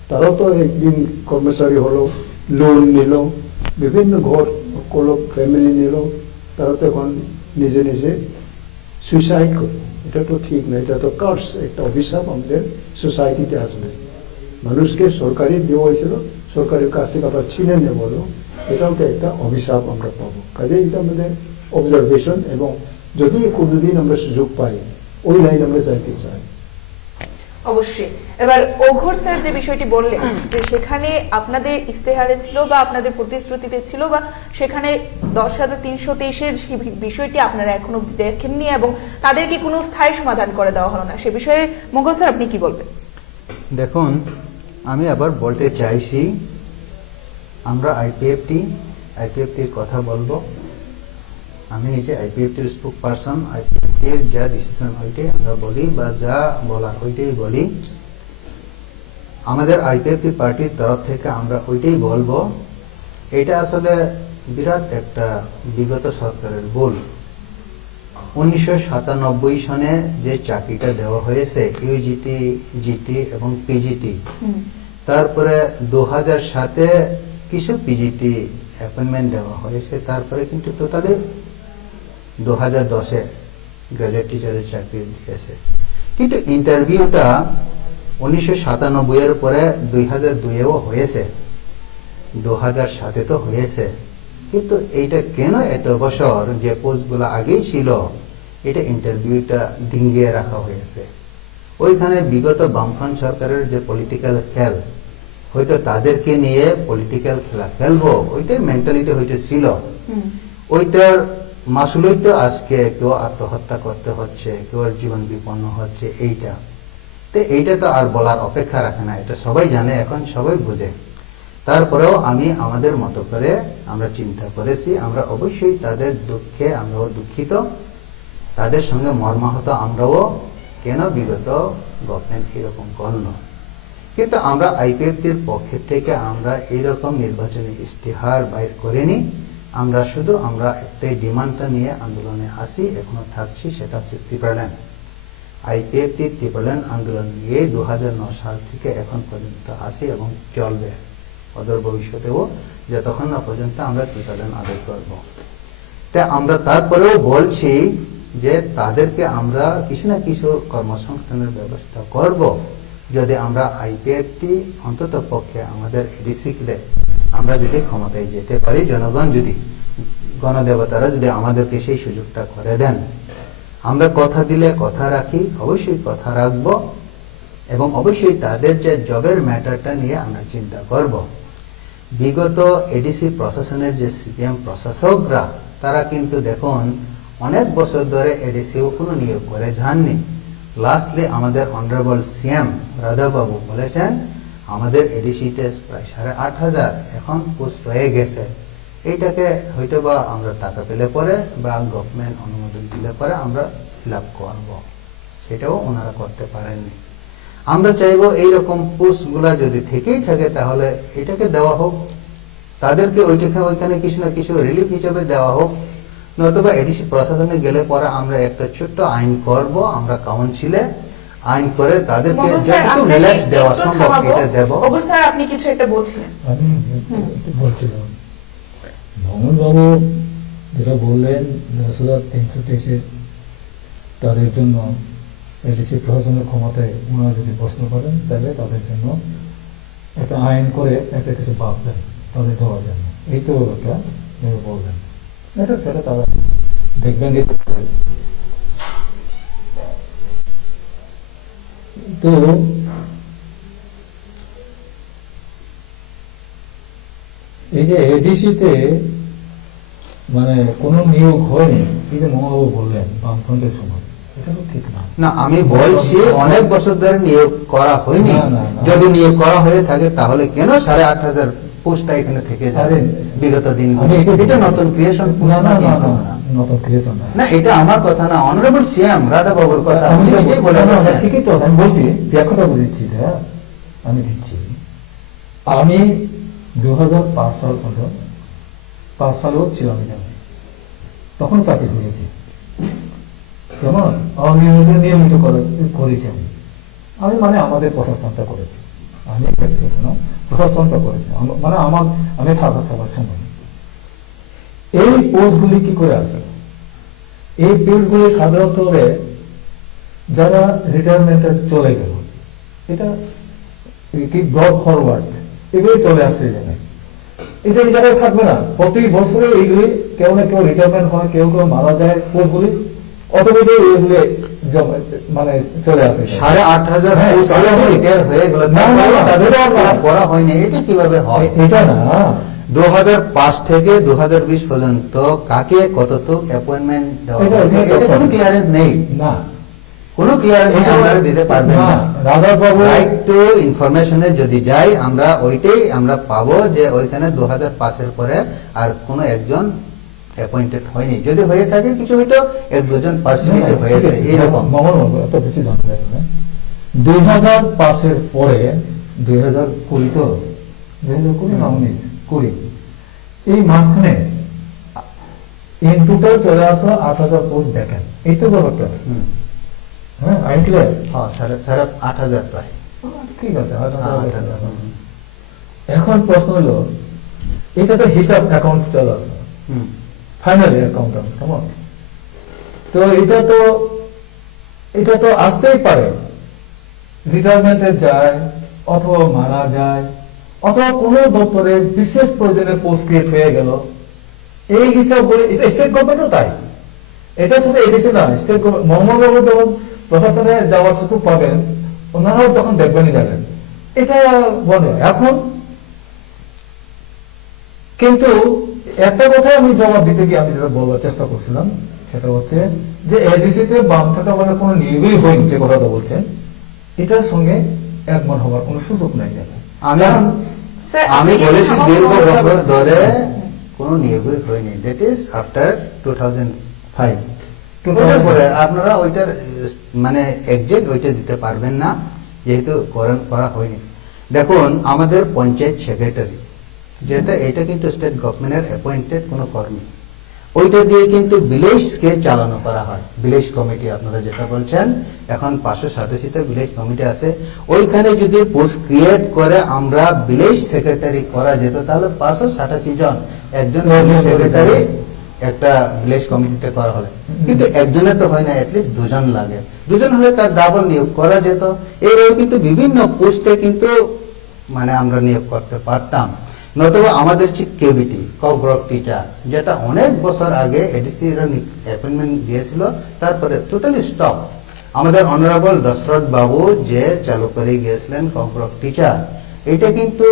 তারাও তো একদিন কর্মচারী হলো, লোন নিল, বিভিন্ন ঘর করলো, ফ্যামিলি নিল, তারা তো এখন নিজে নিজে সুইসাইড করবে। এটা তো ঠিক না, এটা তো কার্স, একটা অভিশাপ আমাদের সোসাইটিতে আসবে। মানুষকে সরকারি দেওয়া হয়েছিল, সরকারের কাছ থেকে আবার ছিনে নেওয়া হলো, এটাও তো একটা অভিশাপ আমরা পাবো। কাজে এটা আমাদের অবজারভেশন, এবং যদি কোনোদিন আমরা সুযোগ পাই ওই লাইন আমরা যাইতে চাই। অবশ্যই। এবার ওঘর স্যার যে বিষয়টি বললেন যে সেখানে আপনাদের ইস্তেহারে ছিল বা আপনাদের প্রতিশ্রুতিতে ছিল, বা সেখানে 10,323-এর বিষয়টি আপনারা এখনো দেখেননি এবং তাদেরকে কোনো স্থায়ী সমাধান করে দেওয়া হলো না, সে বিষয়ে মোগল স্যার আপনি কি বলবেন? দেখুন, আমি আবার বলতে চাইছি, আমরা আইপিএফটির কথা বলবো। আমি নিজে আইপিএফটির স্পোক পারসন। আইপিএফটির যা ডিসিশন ওইটাই আমরা বলি, বা যা বলার ওইটাই বলি। আমাদের আইপিএফটি পার্টির তরফ থেকে আমরা ওইটাই বলবো। এটা আসলে বিরাট একটা বিগত সরকারের ভুল। 1997 সনে যে চাকরিটা দেওয়া হয়েছে ইউজিটি, জিটি এবং পিজিটি, তারপরে 2007-এ কিছু পিজিটি অ্যাপয়েন্টমেন্ট দেওয়া হয়েছে, তারপরে কিন্তু টোটালি 2010-এ গ্রাজুয়েট টিচারের চাকরি দিয়েছে। কিন্তু ইন্টারভিউটা 1997-এর পরে 2002-এও হয়েছে, 2007-এ তো হয়েছে। কিন্তু এইটা কেন এত বছর যে পোস্টগুলো আগেই ছিল এটা ইন্টারভিউটা ডিঙ্গিয়ে রাখা হয়েছে? ওইখানে বিগত বামফ্রন্ট সরকারের যে পলিটিক্যাল খেল, হয়তো তাদেরকে নিয়ে পলিটিক্যাল খেলা খেলবো, ওইটার মেন্টালিটি হয়তো ছিল। ওইটার মাসুলই তো আজকে কেউ আত্মহত্যা করতে হচ্ছে, কেউ জীবন বিপন্ন হচ্ছে। এইটা তো আর বলার অপেক্ষা রাখে না, এটা সবাই জানে, এখন সবাই বুঝে। তারপরেও আমি আমাদের মতো করে আমরা চিন্তা করেছি, আমরা অবশ্যই তাদের দুঃখে আমরাও দুঃখিত, তাদের সঙ্গে মর্মাহত আমরাও, কেন বিগত গভর্নমেন্ট এরকম করল। কিন্তু আমরা আইপিএফটির পক্ষে থেকে আমরা এইরকম নির্বাচনী ইশতেহার বাইর করিনি। আমরা শুধু একটাই ডিমান্ডটা নিয়ে আন্দোলনে আসি, এখনো থাকছি, সেটা হচ্ছে ত্রিপুরাল্যান্ড। আইপিএফটি ত্রিপুরাল্যান্ড আন্দোলন নিয়ে 2009 সাল থেকে এখন পর্যন্ত আসি এবং চলবে অদূর ভবিষ্যতেও, যতক্ষণ না পর্যন্ত আমরা ত্রিপুরাল্যান্ড আদায় করব। তাই আমরা তারপরেও বলছি যে তাদেরকে আমরা কিছু না কিছু কর্মসংস্থানের ব্যবস্থা করব, যদি আমরা আইপিএফটি অন্তত পক্ষে আমাদের এডিসিকে আমরা যদি ক্ষমতায় যেতে পারি, জনগণ যদি, গণদেবতারা যদি আমাদেরকে সেই সুযোগটা করে দেন। আমরা কথা দিলে কথা রাখি, অবশ্যই কথা রাখবো, এবং অবশ্যই তাদের যে জবের ম্যাটারটা নিয়ে আমরা চিন্তা করব। বিগত এডিসি প্রশাসনের যে সিপিএম প্রশাসকরা, তারা কিন্তু দেখুন অনেক বছর ধরে এডিসিও কোনো নিয়োগ করে যাননি। লাস্টলি আমাদের অনারেবল সিএম রাধাবাবু বলেছেন আমাদের এডিসিতে প্রায় 8,500 এখন পোস্ট রয়ে গেছে, এইটাকে হয়তো বা আমরা টাকা পেলে পরে বা গভর্নমেন্ট অনুমোদন দিলে পরে আমরা ফিল আপ করবো, সেটাও ওনারা করতে পারেননি। আমরা চাইবো এইরকম পোস্টগুলা যদি থেকেই থাকে তাহলে এটাকে দেওয়া হোক, তাদেরকে ওইখানে কিছু না কিছু রিলিফ হিসেবে দেওয়া হোক, নতুবা এডিসি প্রশাসনে গেলে পরে আমরা একটা ছোট্ট আইন করব, আমরা কাউন্সিলে আইন করে তাদেরকে যতটুকু রিল্যাক্স দেওয়া সম্ভব এটা দেব। অবশ্যই আপনি কিছু একটা বলছিলেন। আমি বলছিলাম, ভ্রমণবাবু যেটা বললেন 10,323 তাদের জন্য এডিসি প্রশাসনের ক্ষমতায় ওনারা যদি প্রশ্ন করেন তাহলে তাদের জন্য একটা আইন করে একটা কিছু ভাববেন তাদের দেওয়ার জন্য, এই তো একটা বলবেন, এটা সেটা তারা দেখবেন। তো এই যে এডিসিতে মানে কোনো নিয়োগ হয়নি, এই যে মহাবাবু বললেন বামফ্রন্টের সময়, এটা তো ঠিক না। না, আমি বলছি অনেক বছর ধরে নিয়োগ করা হয়নি। যদি নিয়োগ করা হয়ে থাকে তাহলে কেন 8,500 পোস্টটা এখানে থেকে যাবে বিগত দিন? এটা নতুন ক্রিয়েশন? নতুন ক্রিয়েশন না, এটা আমার কথা না, অনারেবল সিএম রাধাবাবুর কথা। আমি ঠিকই তো আমি বলছি, ব্যাখ্যাটা বুঝেছি, এটা আমি দিচ্ছি। আমি 2005 সাল পর্যন্ত 5 সালেও ছিলাম এখানে, তখন চাকরি হয়েছে। কেমন নিয়মিত করেছি আমি মানে আমাদের প্রশাসনটা করেছি, আমি ব্যক্তিগত না, প্রশাসনটা করেছি মানে আমি থাকার সময়। এই পোস্টগুলি কি করে আসে? এই পোস্টগুলি সাধারণত যারা রিটায়ারমেন্টে চলে গেল, এটা কি ব্রড ফরওয়ার্ড, এগুলি চলে আসছে এই জায়গায়। এটা এই জায়গায় থাকবে না, প্রতি বছরে এইগুলি কেউ না কেউ রিটায়ারমেন্ট হয়, কেউ কেউ মারা যায়, পোস্টগুলি অটোমেটিক এগুলি মানে চলে আসে। 8,500 হ্যাঁ, পোস্ট রিটায়ার হয়ে গেল, না, না, না, তাদের এটা না। করা হয়নি, এটা কিভাবে হয়? এটা না, 2005 থেকে 2020 পর্যন্ত কাকে কতটুক অ্যাপয়েন্টমেন্ট দেওয়া এটা- হয়েছে, এটা এটা কোনো ক্লিয়ারেন্স নেই, না কোনো ক্লিয়ারেন্স আপনারা দিতে পারবেন না। রাঘব বাবু রাইট টু ইনফরমেশনে যদি যাই আমরা ওইটাই আমরা পাবো যে ওইখানে 2005 পরে আর কোনো একজন অ্যাপয়েন্টেড হয়নি, যদি হয়ে থাকে কিছু হয়তো 1-2 পার্সেন্ট হয়েছে এইরকম। মামুন বাবু এত বেশি জানা যাবে না। 2005 পরে 2020 তো 2020 না 19-20 এই মাঝখানে ইন টোটাল চলে আসা 8,000 পোস্ট দেখেন, এই তো ব্যাপারটা। হুম। হ্যাঁ, আইন ক্লিয়ার। হ্যাঁ, 8,500 প্রায়। ঠিক আছে, 8,000। হুম। এখন প্রশ্ন হলো, এটা তো হিসাব অ্যাকাউন্ট চলে আসে, হুম। ফাইনালি অ্যাকাউন্ট কেমন, তো এটা তো আসতেই পারে, রিটায়ারমেন্টে যায় অথবা মারা যায় অথবা কোনো দপ্তরে বিশেষ প্রয়োজনে পোস্ট ক্রিয়েট হয়ে গেল, এই হিসাব করে এটা স্টেট গভর্নমেন্টও তাই। এটা শুধু এদেশে না, স্টেট গভর্নমেন্ট মহানগর যখন প্রশাসনে যাওয়ার সুযোগ পাবেন, ওনারাও তখন দেখবেনই যাবেন, এটা বলে। এখন কিন্তু একটা কথা আমি জবাব দিতে গিয়ে আমি যেটা বলার চেষ্টা করছিলাম, সেটা হচ্ছে যে এডিসিতে বাম থাকা মানে কোনো নিয়োগই হয়নি, যে কথাটা বলছেন, এটার সঙ্গে একমত হওয়ার কোনো সুযোগ নাই। স্যার, আমি আপনি বলেছি আমার দীর্ঘ বলার বছর ব্যাপারে- ধরে কোনো নিয়োগই হয়নি, দ্যাট ইজ আফটার 2005। ওটার পরে আপনারা ওইটার মানে একজ্যাক্ট ওইটা দিতে পারবেন না, যেহেতু করা হয়নি। দেখুন আমাদের পঞ্চায়েত সেক্রেটারি যেটা, এটা কিন্তু স্টেট গভর্নমেন্টের অ্যাপয়েন্টেড কোনো কর্মী, ওইটা দিয়ে কিন্তু ভিলেজকে চালানো করা হয়। ভিলেজ কমিটি আপনারা যেটা বলছেন, এখন 587টা ভিলেজ কমিটি আছে, ওইখানে যদি পোস্ট ক্রিয়েট করে আমরা ভিলেজ সেক্রেটারি করা যেত, তাহলে 587 জন একজন ভিলেজ সেক্রেটারি একটা ভিলেজ কমিটিতে করা হলে, কিন্তু একজনে তো হয় না, অ্যাটলিস্ট 2 জন লাগে, 2 জন হলে তার ডাবল নিয়োগ করা যেত। এইভাবে কিন্তু বিভিন্ন পোস্টে কিন্তু মানে আমরা নিয়োগ করতে পারতাম। নতুবা আমাদের যে কেবিটি কগ্রক টিচার, যেটা অনেক বছর আগে এডিসি অ্যাপয়েন্টমেন্ট দিয়েছিল, তারপরে টোটালি স্টপ। আমাদের অনারেবল দশরথ বাবু যে চালু করে গিয়েছিলেন কগ্রক টিচার, এটা কিন্তু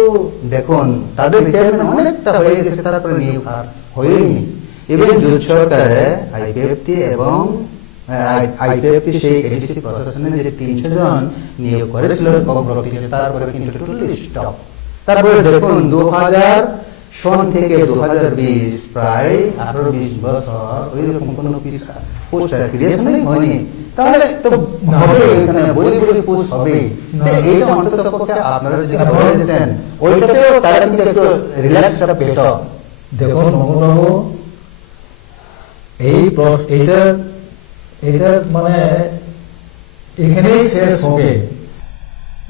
দেখুন তাদের রিটায়ারমেন্ট অনেকটা হয়ে গেছে, তারপরে নিয়োগ আর হয়নি। ইভেন জোট সরকারে আইপিএফটি এবং আইপিএফটি সেই এডিসি প্রশাসনে যে 300 জন নিয়োগ করেছিল কগ্রক টিচার, তারপরে কিন্তু টোটালি স্টপ। তারপরে দেখুন 2000 সন থেকে 2020 প্রায় 18-20 বছর ওইরকম কোনো পোস্ট ক্রিয়েশনই হয়নি, তাহলে তো হবে এখানে বড়ি পোস্ট হবে। এইটা অন্তত পক্ষে আপনারা যদি বলে যেতেন, ওইটাতেও তারা কিন্তু একটু রিল্যাক্সটা পেত। দেখুন মহানবাবু, এইটা মানে এখানেই শেষ হবে,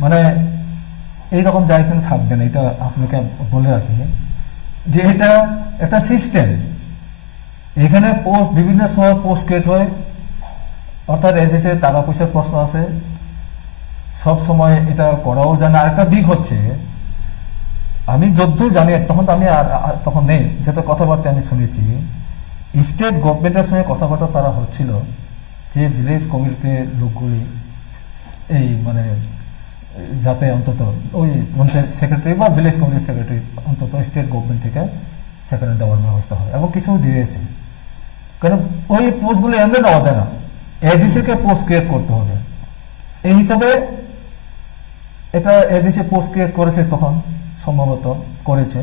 মানে এইরকম জায়গায় থাকবে না। এটা আপনাকে বলে রাখি যে এটা একটা সিস্টেম, এখানে পোস্ট বিভিন্ন সময় পোস্ট ক্রিয়েট হয়, অর্থাৎ এসেছে টাকা পয়সার প্রশ্ন আছে, সব সময় এটা করাও জানে। আরেকটা দিক হচ্ছে, আমি যদ্দূর জানি, তখন তো আমি তখন নেই, যেটা কথাবার্তা আমি শুনেছি, স্টেট গভর্নমেন্টের সঙ্গে কথাবার্তা তারা হচ্ছিল যে ভিলেজ কমিটির লোকগুলি এই মানে যাতে অন্তত ওই পঞ্চায়েত সেক্রেটারি বা ভিলেজ কমিটির সেক্রেটারি অন্তত স্টেট গভর্নমেন্ট থেকে সেখানে দেওয়ার ব্যবস্থা হয়, এবং কিছু দিয়েছে। কারণ ওই পোস্টগুলো এমনি দেওয়া যায় না, এডিসিকে পোস্ট ক্রিয়েট করতে হবে। এই হিসাবে এটা এডিসি পোস্ট ক্রিয়েট করেছে, তখন সম্ভবত করেছে,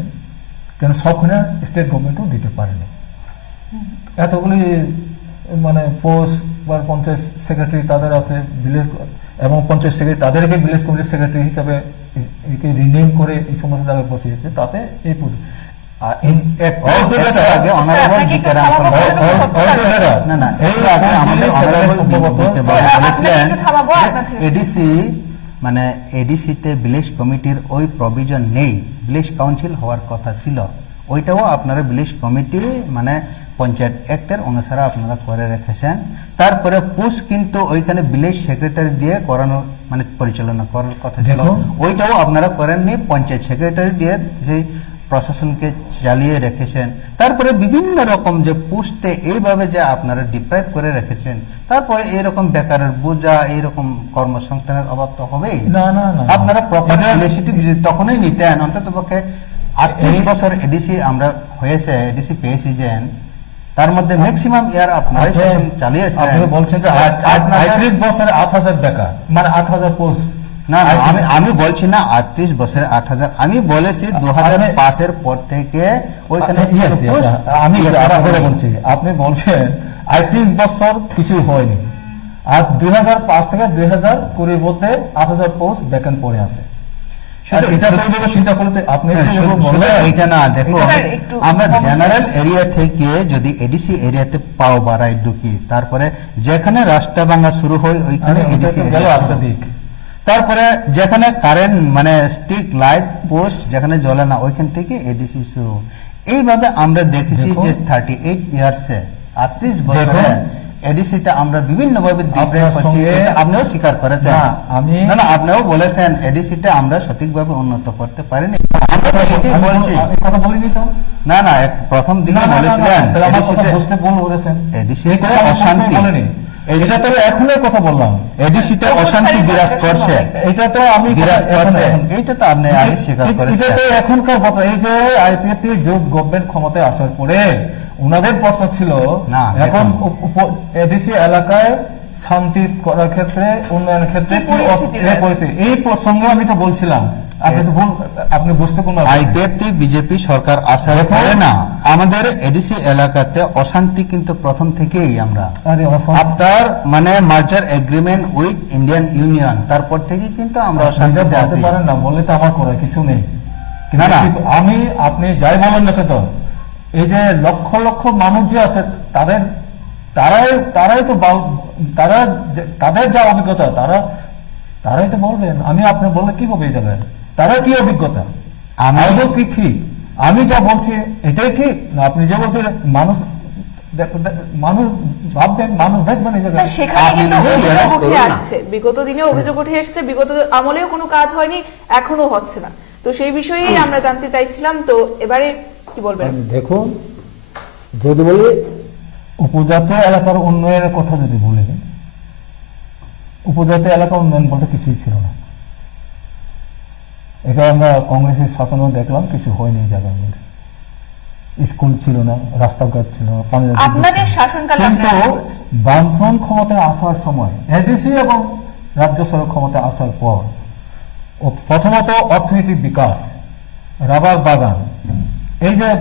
কেন সবখানে স্টেট গভর্নমেন্টও দিতে পারেনি। এতগুলি মানে পোস্ট বা পঞ্চায়েত সেক্রেটারি তাদের আছে, ভিলেজ এবং পঞ্চায়েত সেক্রেটারি তাদেরকে ভিলেজ কমিটির সেক্রেটারি হিসাবে একে রিনেম করে এই সমস্ত জায়গায় বসিয়েছে, তাতে এই ইন একটু আগে honorable আপনাকে একটু বিকারাম থামাবো, altogether, না না এই একটু আগে আমাদের পুলিশ honorable সম্ভবত- বিকারাম স্যার, আপনাকে বলেছিলেন একটু থামাবো, আপনাকে। এডিসি মানে এডিসিতে ভিলেজ কমিটির ওই প্রভিজন নেই, ভিলেজ কাউন্সিল হওয়ার কথা ছিল, ওইটাও আপনারা ভিলেজ কমিটি মানে পঞ্চায়েত অ্যাক্টের অনুসারে আপনারা করে রেখেছেন। তারপরে পুশ কিন্তু ওইখানে ভিলেজ সেক্রেটারি দিয়ে করানো মানে পরিচালনা করার কথা ছিল, দেখুন। ওইটাও আপনারা করেননি, পঞ্চায়েত সেক্রেটারি দিয়ে সেই প্রশাসনকে চালিয়ে রেখেছেন। তারপরে বিভিন্ন রকম যে পুষতে এইভাবে যে আপনারা ডিপ্রাইভ করে রেখেছেন, তারপরে এইরকম বেকারের বোঝা, এইরকম কর্মসংস্থানের অভাব তো হবেই। না, না, না। আপনারা প্রপার এটা- ইনিশিয়েটিভ তখনই নিতেন, অন্তত পক্ষে 38 বছর এডিসি আমরা হয়েছে, এডিসি পেয়েছি যে তার মধ্যে ম্যাক্সিমাম ইয়ার আপনারাই শাসন চালিয়েছেন। আপনি বলছেন যে আপনাদের- 38 বছরে 8,000 বেকার, মানে 8,000 পোস্ট। না না, আমি বলছি না 38 বছরে 8,000, আমি বলেছি 2005 এর পর থেকে ওইখানে Yes, yes, পুশ আমি ইয়ে করা আপনাকে হয়নি। বলছি, আপনি বলছেন 38 বছর কিছু হয়নি, আর 2005 থেকে 2020 মধ্যে 8,000 পোস্ট ভ্যাকেন্ট পড়ে আছে। আর শুধু- এটা তো এইভাবে চিন্তা করলে তো আপনি হ্যাঁ, তো শুধু বললেন, এইটা না, দেখো স্যার, একটু আমরা কথা বলতে- জেনারেল এরিয়া থেকে যদি এডিসি এরিয়াতে পাও বাড়াই ঢুকি, তারপরে যেখানে রাস্তা ভাঙা শুরু হয় ওইখানে ওটা এডিসি তো গেল একটা দিক। তারপরে যেখানে কারেন্ট মানে স্ট্রিট লাইট পোস্ট যেখানে জ্বলে না ওইখান থেকে এডিসি শুরু। এইভাবে আমরা দেখেছি দেখুন। যে 38 ইয়ার্সে 38 বছরে দেখুন। এডিসিতে আমরা বিভিন্ন ভাবে আপনার সঙ্গে- আপনিও স্বীকার করেছেন। না, আমি- না না, আপনিও বলেছেন এডিসিতে আমরা সঠিকভাবে উন্নত করতে পারিনি, আমরা তো এটাই আমি বলছি। এই কথা বলিনি তো। না না, প্রথম দিকে না, না, না, না, বলেছিলেন তাহলে আমার কথা এডিসিতে বুঝতে ভুল করেছেন। এডিসিতে এই কথা আমার অশান্তি। সঙ্গে বলেনি। এটা তো এখনই কথা বললাম, এডিসিতে অশান্তি বিরাজ করছে, এটা তো আমি বিরাজ করছে, এখন- এইটা তো আপনি আগে স্বীকার এটা করেছেন। তো এখনকার কথা। এই যে আইপিএফটি গভর্নমেন্ট ক্ষমতায় আসার পরে ওনাদের প্রশ্ন ছিল না, এখন দেখুন। এদেশি এলাকায় শান্তি করার ক্ষেত্রে, উন্নয়নের ক্ষেত্রে কি কি পরিস্থিতি এই রয়েছে? পরিস্থিতি, এই প্রসঙ্গে আমি তো বলছিলাম, আপনি তো ভুল, আপনি বুঝতে কোন আইপিএফটি বিজেপি সরকার আসার দেখুন। পরে না আমাদের এডিসি এলাকাতে অশান্তি কিন্তু প্রথম থেকেই আমরা আপনার মানে মার্জার এগ্রিমেন্ট উইথ ইন্ডিয়ান ইউনিয়ন, তারপর থেকে কিন্তু আমরা অশান্তিতে বলতে আছি। পারেন না, বললে তো আমার করার কিছু নেই। কিন্তু না, না। আমি আপনি যাই বলেন না কেন, এই যে লক্ষ লক্ষ মানুষ যে আছে তারাই তো তাদের যা অভিজ্ঞতা তারাই তো বলবেন। আমি আপনি বললে কি হবে এই জায়গায়, তারা কি অভিজ্ঞতা, আমি- আদৌ কি ঠিক, আমি যা বলছি এটাই ঠিক না আপনি যে বলছেন মানুষ মানুষ ভাববেন, মানুষ দেখবেন এই স্যার, জায়গায়। সেখানে আপনি কিন্তু নিজেই অভিযোগ realize উঠে করুন না। আসছে, বিগত দিনে অভিযোগ উঠে এসেছে, বিগত আমলেও কোনো কাজ হয়নি, এখনো হচ্ছে না। তো সেই বিষয়েই আমরা জানতে চাইছিলাম, তো এবারে কি বলবেন? দেখুন, যদি বলি উপজাতীয় এলাকার উন্নয়নের কথা যদি বলি, উপজাতীয় এলাকার উন্নয়ন বলতে কিছুই ছিল না। এটা আমরা কংগ্রেসের শাসনও দেখলাম, কিছু হয়নি এই জায়গার মধ্যে। স্কুল ছিল না, রাস্তাঘাট ছিল না, পানি আপনাদের শাসনকালে কিন্তু আপনারা কি করেছেন? বামফ্রন্ট ক্ষমতায় আসার সময় এডিসি এবং রাজ্য সরকার ক্ষমতায় আসার পর প্রথমত অর্থনৈতিক বিকাশ, রাবার বাগান, এই যে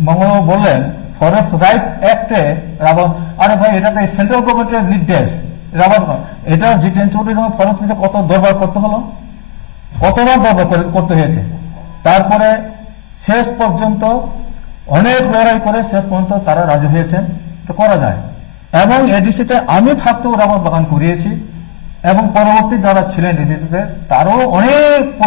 মঙ্গল বললেন ফরেস্ট রাইট অ্যাক্টে রাবার, আরে ভাই এটা তো সেন্ট্রাল গভর্নমেন্টের নির্দেশ, রাবার এটা জিতেন চৌধুরী যখন ফরেস্ট কত দরবার করতে হলো, কতবার দরবার করতে হয়েছে, তারপরে শেষ পর্যন্ত অনেক লড়াই করে শেষ পর্যন্ত তারা রাজি হয়েছেন, তো করা যায়। এবং এডিসিতে আমি থাকতেও রাবার বাগান করিয়েছি, এবং পরবর্তী যারা ছিলেন এডিসিতে তারাও অনেক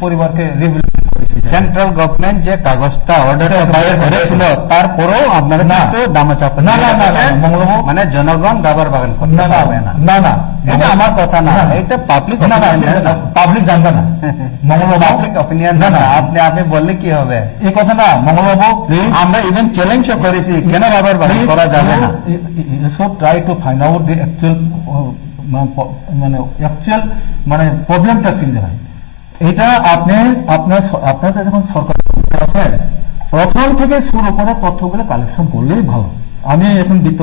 পরিবারকে রিভিল করেছে। সেন্ট্রাল গভর্নমেন্ট যে কাগজটা অর্ডারটা বাইর করেছিল, তারপরেও আপনারা না। কিন্তু দামাচাপা না, দিয়ে না, না, রেখেছেন। না, মঙ্গলবাবু। মানে জনগণ রাবার বাগান করতে না, না, পারবে না। না, না, এটা আমার কথা না, এটা পাবলিক না, না, অপিনিয়ন না। পাবলিক জানবে না। মঙ্গলবাবু, পাবলিক অপিনিয়ন না, না, না, আপনি বললে কি হবে? এই কথা না মঙ্গলবাবু, প্লিজ আমরা ইভেন চ্যালেঞ্জও করেছি, কেন রাবার বাগান করা যাবে না? You should try to find out the actual মানে প্রবলেমটা কি হয়। এটা আপনাদের যখন সরকার আছে, প্রথম থেকে শুরু করে তথ্যগুলো কালেকশন করলেই ভালো। আমি এখন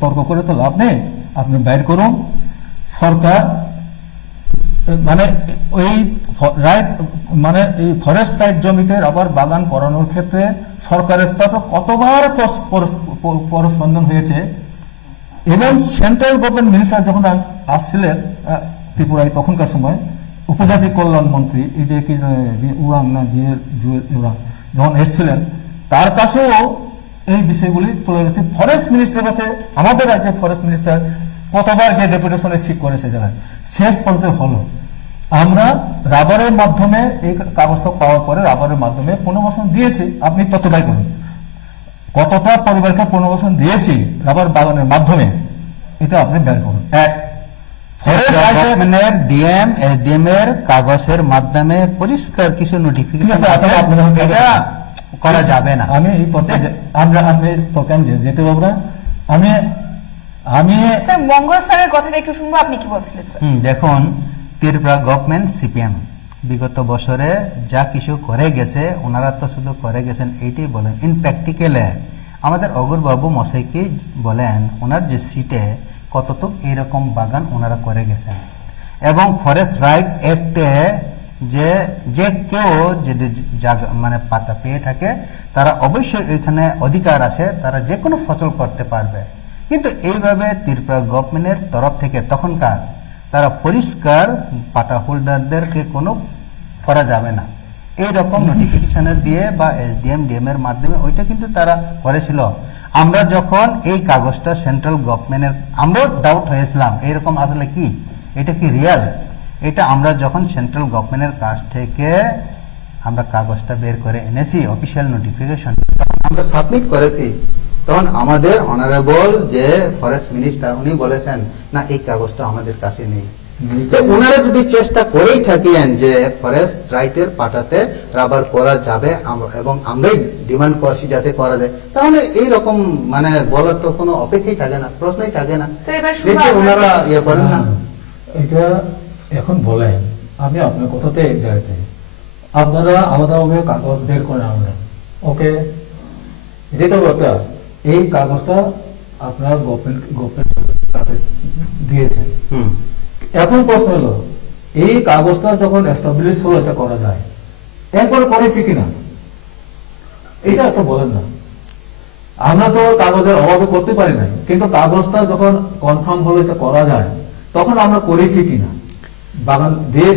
তর্ক করে তো লাভ নেই, আপনি বাইর করুন। সরকার মানে ওই রাইট মানে এই ফরেস্ট রাইট জমিতে রাবার বাগান করানোর ক্ষেত্রে সরকারের তরফে কতবার করস্পন্ডেন্স হয়েছে। এবং সেন্ট্রাল গভর্নমেন্ট মিনিস্টার যখন আসছিলেন ত্রিপুরায় তখনকার সময়, উপজাতি কল্যাণ মন্ত্রী এই যে কি উড়াং না জুয়েল উড়াং যখন এসেছিলেন, তার কাছেও এই বিষয়গুলি তুলে গেছে। ফরেস্ট মিনিস্টারের কাছে আমাদের রাজ্যের ফরেস্ট মিনিস্টার কতবার গিয়ে ডেপুটেশনে ঠিক করেছে জানেন, শেষ পর্যন্ত হলো আমরা রাবারের মাধ্যমে এই কাগজটা পাওয়ার পরে রাবারের মাধ্যমে পুনর্বাসন দিয়েছি। আপনি ততটাই করুন কতটা পরিবারকে পুনর্বাসন দিয়েছি রাবার বাগানের মাধ্যমে, এটা আপনি বের করুন। এক ফরেস্ট গভর্নমেন্টের ডিএম এসডিএম এর কাগজের মাধ্যমে পরিষ্কার কিছু নোটিফিকেশন ঠিক আছে, আচ্ছা, আপনি যখন এটা করা যাবে না। আমি এই তথ্যে আমরা যেতে পারবো না। আমি স্যার মঙ্গল স্যারের কথাটা একটু শুনবো, আপনি কি বলছিলেন স্যার? দেখুন, ত্রিপুরা গভর্নমেন্ট সিপিএম বিগত বছরে যা কিছু করে গেছে, ওনারা তো শুধু করে গেছেন এইটাই বলেন। ইন প্র্যাকটিক্যালে আমাদের অগরবাবু মশাইকে বলেন ওনার যে সিটে কতটুক এইরকম বাগান ওনারা করে গেছেন। এবং ফরেস্ট রাইট অ্যাক্টে যে কেউ যদি মানে পাতা পেয়ে থাকে তারা অবশ্যই এখানে অধিকার আছে, তারা যে কোনো ফসল করতে পারবে। কিন্তু এইভাবে ত্রিপুরা গভর্নমেন্টের তরফ থেকে তখনকার তারা পরিষ্কার পাটা হোল্ডারদেরকে কোনো করা যাবে না এইরকম নোটিফিকেশনের দিয়ে বা এসডিএম ডিএম এর মাধ্যমে ওইটা কিন্তু তারা করেছিল। আমরা যখন এই কাগজটা সেন্ট্রাল গভর্নমেন্টের, আমরাও ডাউট হয়েছিলাম এইরকম আসলে কি, এটা কি রিয়েল। এটা আমরা যখন সেন্ট্রাল গভর্নমেন্টের কাছ থেকে আমরা কাগজটা বের করে এনেছি অফিসিয়াল নোটিফিকেশন, তখন আমরা সাবমিট করেছি, তখন আমাদের অনারেবল যে ফরেস্ট মিনিস্টার উনি বলেছেন না এই কাগজটা আমাদের কাছে নেই। তো ওনারা যদি চেষ্টা করেই থাকেন যে ফরেস্ট রাইটের পাটাতে রাবার করা যাবে এবং আমরাই ডিমান্ড করছি যাতে করা যায়, তাহলে এই রকম মানে বলার তো কোনো অপেক্ষাই থাকে না, প্রশ্নই থাকে না। স্যার এবার শুনবো দেখি ওনারা ইয়ে করেন না। এটা এখন বলেন, আমি আপনার কথাতে যাই চাই, আপনারা আলাদাভাবে কাগজ বের করে আনলেন, ওকে, যেটা ব্যাপার এই কাগজটা আপনার গভর্নমেন্ট কাছে দিয়েছেন। এখন প্রশ্ন হলো এই কাগজটা যখন এস্টাবলিশ হলো এটা করা যায়, এরপর করেছি কিনা এটা একটা বলেন না। আমরা তো কাগজের অভাবে করতে পারি না, কিন্তু কাগজটা যখন কনফার্ম হলো এটা করা যায় তখন আমরা করেছি কিনা, বাগান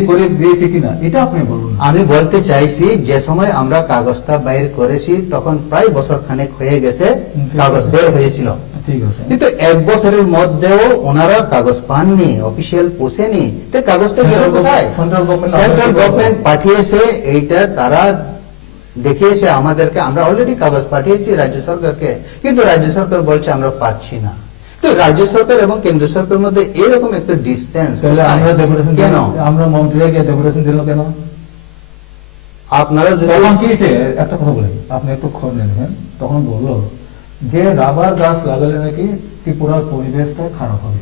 করে দিয়েছি কিনা, এটা আপনি বলুন। আমি বলতে চাইছি যে সময় আমরা কাগজটা বাইর করেছি তখন প্রায় বছর খানেক হয়ে গেছে কাগজ বের হয়েছিল, ঠিক আছে, কিন্তু এক বছরের মধ্যেও ওনারা কাগজ পাননি, অফিসিয়াল পৌঁছেনি। তো কাগজটা গেল কোথায়? সেন্ট্রাল গভর্নমেন্ট পাঠিয়েছে, এইটা তারা দেখিয়েছে আমাদেরকে, আমরা অলরেডি কাগজ পাঠিয়েছি রাজ্য সরকারকে, কিন্তু রাজ্য সরকার বলছে আমরা পাচ্ছি না। তো রাজ্য সরকার এবং কেন্দ্র সরকারের মধ্যে এরকম একটা ডিস্টেন্স কেন? আমরা মন্ত্রীরা গিয়ে ডেপুটেশন দিল কেন? আপনারা যদি তখন কি একটা কথা বলি, আপনি একটু খবর নেবেন, তখন বললো যে রাবার গাছ লাগালে নাকি ত্রিপুরার পরিবেশটা খারাপ হবে।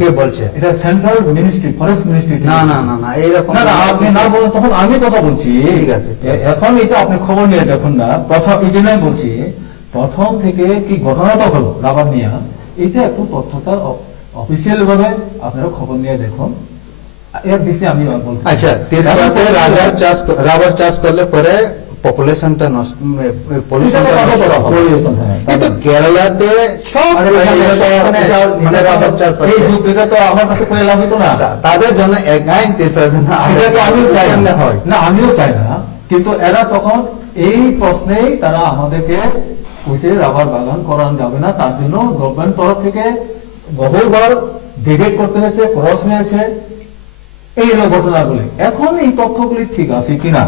কে বলছে? এটা সেন্ট্রাল মিনিস্ট্রি, ফরেস্ট মিনিস্ট্রি। না না না না, এইরকম না, আপনি না বলেন, তখন আমি কথা বলছি। ঠিক আছে, এখন এটা আপনি খবর নিয়ে দেখুন না, প্রথম এই জন্যই বলছি, প্রথম থেকে কি ঘটনাটা হলো রাবার নিয়ে, এটা একটু তথ্যটা অফিসিয়াল ভাবে আপনারা খবর নিয়ে দেখুন। এর দিকে আমি বলছি, আচ্ছা, ত্রিপুরাতে রাবার চাষ করলে পরে পপুলেশনটা নষ্ট, পলিউশনটা নষ্ট হবে। কিন্তু কেরালাতে সব মানে রাবার চাষ এই যুক্তিটা তো আমার কাছে করে লাভ হতো না। তাদের জন্য এগাইন ত্রিপুরার জন্য এটা তো আমিও চাই না, না আমিও চাই না, কিন্তু এরা তখন এই প্রশ্নেই তারা আমাদেরকে কইছে রাবার বাগান করানো যাবে না, তার জন্য গভর্নমেন্ট তরফ থেকে বহুবার ডিবেট করতে হয়েছে, ক্রস হয়েছে, এই হলো ঘটনাগুলি। এখন এই তথ্যগুলি ঠিক আছে কিনা,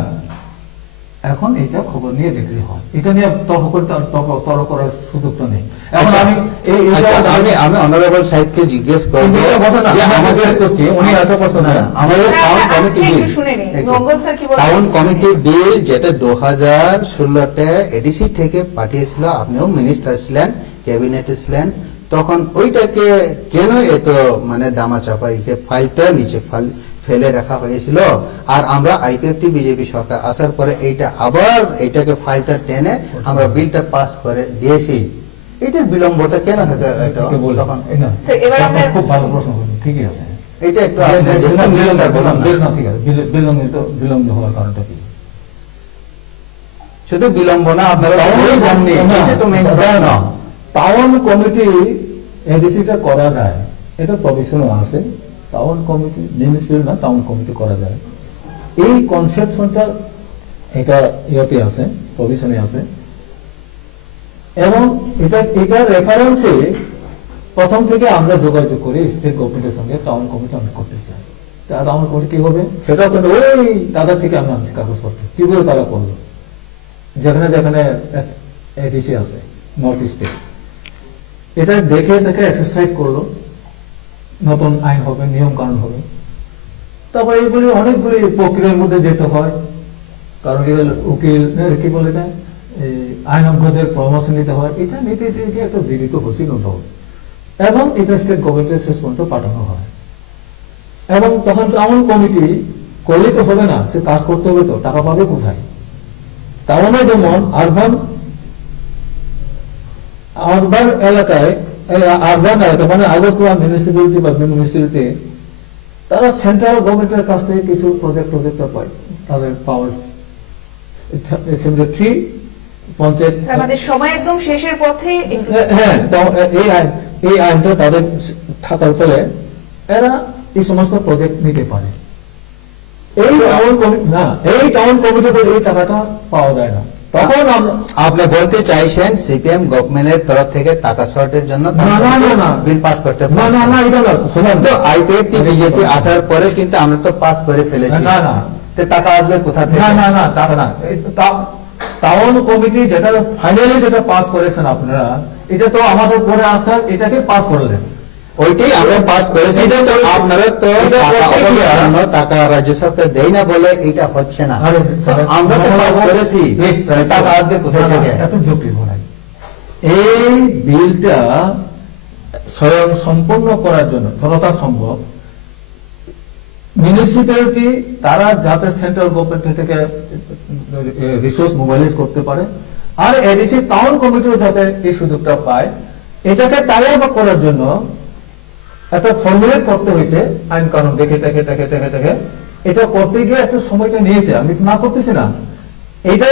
এখন এটা খবর নিয়ে দেখলে হয়, এটা নিয়ে তর্ক করার সুযোগটা নেই। এখন আমি অনারেবল সাহেবকে জিজ্ঞেস করব যে আমাদের উনি এত প্রশ্ন না, আমাদের টাউন কমিটি বিল যেটা 2016-তে এডিসি থেকে পাঠিয়েছিল, আপনিও মিনিস্টার ছিলেন, ক্যাবিনেটে ছিলেন, তখন ওইটাকে কেন এত মানে দামা চাপা রেখে ফাইলটা নিচে ফেলে রাখা হয়েছিল, আর আমরা আইপিএফটি বিজেপি সরকার আসার পরে এইটা আবার এইটাকে ফাইলটা টেনে আমরা বিলটা পাস করে দিয়েছি, এটার বিলম্বটা কেন হতে? তখন খুব ভালো প্রশ্ন, ঠিকই আছে, এটা একটু বিলম্ব হওয়ার কারণটা কি? শুধু বিলম্ব না, আপনারা টাউন কমিটি এডিসিটা করা যায়, এটা প্রভিশনও আছে, টাউন কমিটি মিউনিসিপ্যাল না, টাউন কমিটি করা যায়, এই কনসেপশনটা এটা ইয়েতে আছে, প্রভিশনে আছে। এবং এটা রেফারেন্সে প্রথম থেকে আমরা যোগাযোগ করি স্টেট গভর্নমেন্টের সঙ্গে টাউন কমিটি আমি করতে চাই। টাউন কমিটি কি হবে সেটাও কিন্তু ওই তাদের থেকে আমি আনছি কাগজপত্র, কি করে তারা করলো, যেখানে যেখানে এডিসি আছে নর্থ ইস্টে, এটা দেখে এক্সারসাইজ করলো, নতুন আইন হবে, নিয়ম কানুন হবে। তারপরে এইগুলি অনেকগুলি প্রক্রিয়ার মধ্যে যেতে হয়, কারণ উকিল কি বলে দেয় আইনজ্ঞদের পরামর্শ নিতে হয়, এটা নিতে একটা বিনীত ঘোষিত হবে এবং এটা স্টেট গভর্নমেন্টের শেষ পর্যন্ত পাঠানো হয়। এবং তখন টাউন কমিটি করলে তো হবে না, সে কাজ করতে হবে, তো টাকা পাবে কোথায়? টাউনে যেমন আরবান এলাকায় মানে আগরতলা মিউনিসিপ্যালিটি বা মিউনিসিপ্যালিটি তারা সেন্ট্রাল গভর্নমেন্টের কাছ থেকে কিছু প্রজেক্ট পায়, তাদের পাওয়ার পঞ্চায়েত। আমাদের সময় একদম শেষের পথে। হ্যাঁ, এই আইনটা তাদের থাকার ফলে এরা এই সমস্ত প্রজেক্ট নিতে পারে। এই টাউন কমিটি এই টাকাটা পাওয়া যায় না। তখন আপনি বলতে চাইছেন সিপিএম গভর্নমেন্টের তরফ থেকে টাকা শর্টের জন্য বিল পাস করতে না, এটা না, শুনুন তো আইপিএফটি বিজেপি আসার পরে কিন্তু আমরা তো পাস করে ফেলেছি। না, তো টাকা আসবে কোথা থেকে? না, টাকা না। টাউন কমিটি যেটা ফাইনালি যেটা পাস করেছেন আপনারা, এটা তো আমাদের পরে আসার এটাকে পাস করলেন, ওইটাই আমরা পাস করেছি। তো আপনারা তো টাকা রাজ্য সরকার দেয় না বলে এটা হচ্ছে না, আমরা তো পাস করেছি, টাকা আসবে কোথা থেকে? এত যুক্তি ঘোরাই। এই বিলটা স্বয়ং সম্পন্ন করার জন্য যতটা সম্ভব মিউনিসিপ্যালিটি তারা যাতে সেন্ট্রাল গভর্নমেন্ট থেকে রিসোর্স মোবিলাইজ করতে পারে, আর এডিসি টাউন কমিটিও যাতে এই সুযোগটা পায়, এটাকে তারা করার জন্য একটা ফর্মুলেট করতে হয়েছে আইন কানুন দেখে এটা করতে গিয়ে একটা সময়টা নিয়েছে, আমি না করতেছি না। এটা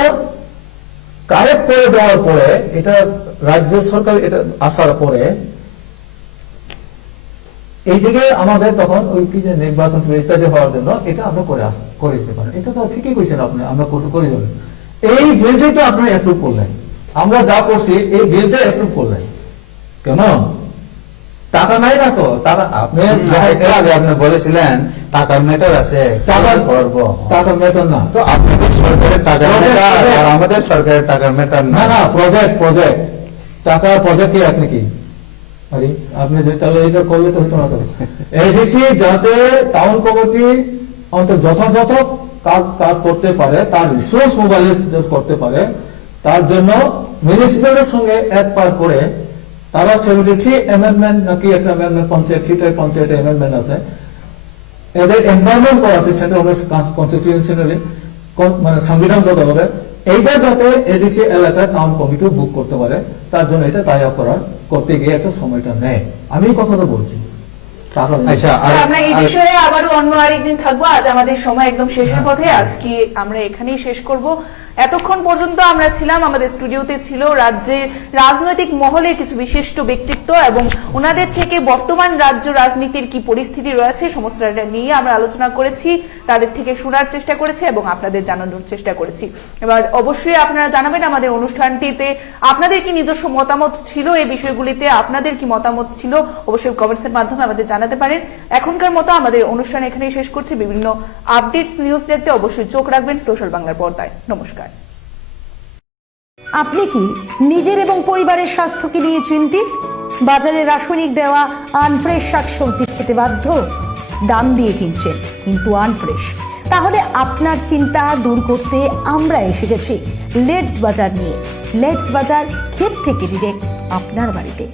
কারেক্ট করে দেওয়ার পরে, এটা রাজ্য সরকার এটা আসার পরে এইদিকে আমাদের তখন ওই কি যে নির্বাচন ইত্যাদি হওয়ার জন্য এটা আমরা করে দিতে পারি। এটা তো ঠিকই কইছেন আপনি, আমরা করে দেবেন। এই বিলটাই তো আপনি অ্যাপ্রুভ করলেন, আমরা যা করছি এই বিলটা অ্যাপ্রুভ করলেন, কেমন? টাকা নাই না তো, টাকা আপনি বলেছিলেন টাকার ম্যাটার আছে, টাকার ম্যাটার না তো আপনাদের সরকারের টাকার ম্যাটার আর আমাদের সরকারের টাকার ম্যাটার না, প্রজেক্ট টাকা প্রজেক্ট কি আপনি কি আরে আপনি যে তাহলে এটা করলে তো হতো না। তো এডিসি যাতে টাউন কমিটি আমাদের যথাযথ কাজ করতে পারে, তার রিসোর্স মোবিলাইজ করতে পারে, তার জন্য মিউনিসিপ্যালিটির সঙ্গে এক পার করে তারা 73 অ্যামেন্ডমেন্ট নাকি একটা অ্যামেন্ডমেন্ট পঞ্চায়েতে অ্যামেন্ডমেন্ট আছে, এদের এনভায়রনমেন্ট করা আছে সেন্ট্রাল কনস্টিটিউশনালি, মানে সংবিধানগত ভাবে এইটা যাতে এডিসি এলাকার টাউন কমিটি বুক করতে পারে, তার জন্য এটা টাই আপ করতে গিয়ে একটা সময়টা নেয়। আমি এই কথাটা বলছি। আমরা এই বিষয়ে আবারও অন্য আরেকদিন থাকবো। আজ আমাদের সময় একদম শেষের পথে, আজকে আমরা এখানেই শেষ করব। এতক্ষণ পর্যন্ত আমরা ছিলাম, আমাদের স্টুডিওতে ছিল রাজ্যের রাজনৈতিক মহলের কিছু বিশিষ্ট ব্যক্তিত্ব এবং ওনাদের থেকে বর্তমান রাজ্য রাজনীতির কি পরিস্থিতি রয়েছে সমস্তটা নিয়ে আমরা আলোচনা করেছি, তাদের থেকে শোনার চেষ্টা করেছি এবং আপনাদের জানানোর চেষ্টা করেছি। এবার অবশ্যই আপনারা জানাবেন আমাদের অনুষ্ঠানটিতে আপনাদের কি নিজস্ব মতামত ছিল, এই বিষয়গুলিতে আপনাদের কি মতামত ছিল, অবশ্যই কমেন্টসের মাধ্যমে আমাদের জানাতে পারেন। এখনকার মতো আমাদের অনুষ্ঠান এখানেই শেষ করছি। বিভিন্ন আপডেটস নিউজ দেখতে অবশ্যই চোখ রাখবেন সোশ্যাল বাংলার পর্দায়। নমস্কার। আপনি কি নিজের এবং পরিবারের স্বাস্থ্যকে নিয়ে চিন্তিত? বাজারে রাসায়নিক দেওয়া আনফ্রেশ শাকসবজি খেতে বাধ্য? দাম দিয়ে কিনছেন কিন্তু আনফ্রেশ? তাহলে আপনার চিন্তা দূর করতে আমরা এসে গেছি লেটস বাজার নিয়ে। লেটস বাজার, ক্ষেত থেকে ডিরেক্ট আপনার বাড়িতে।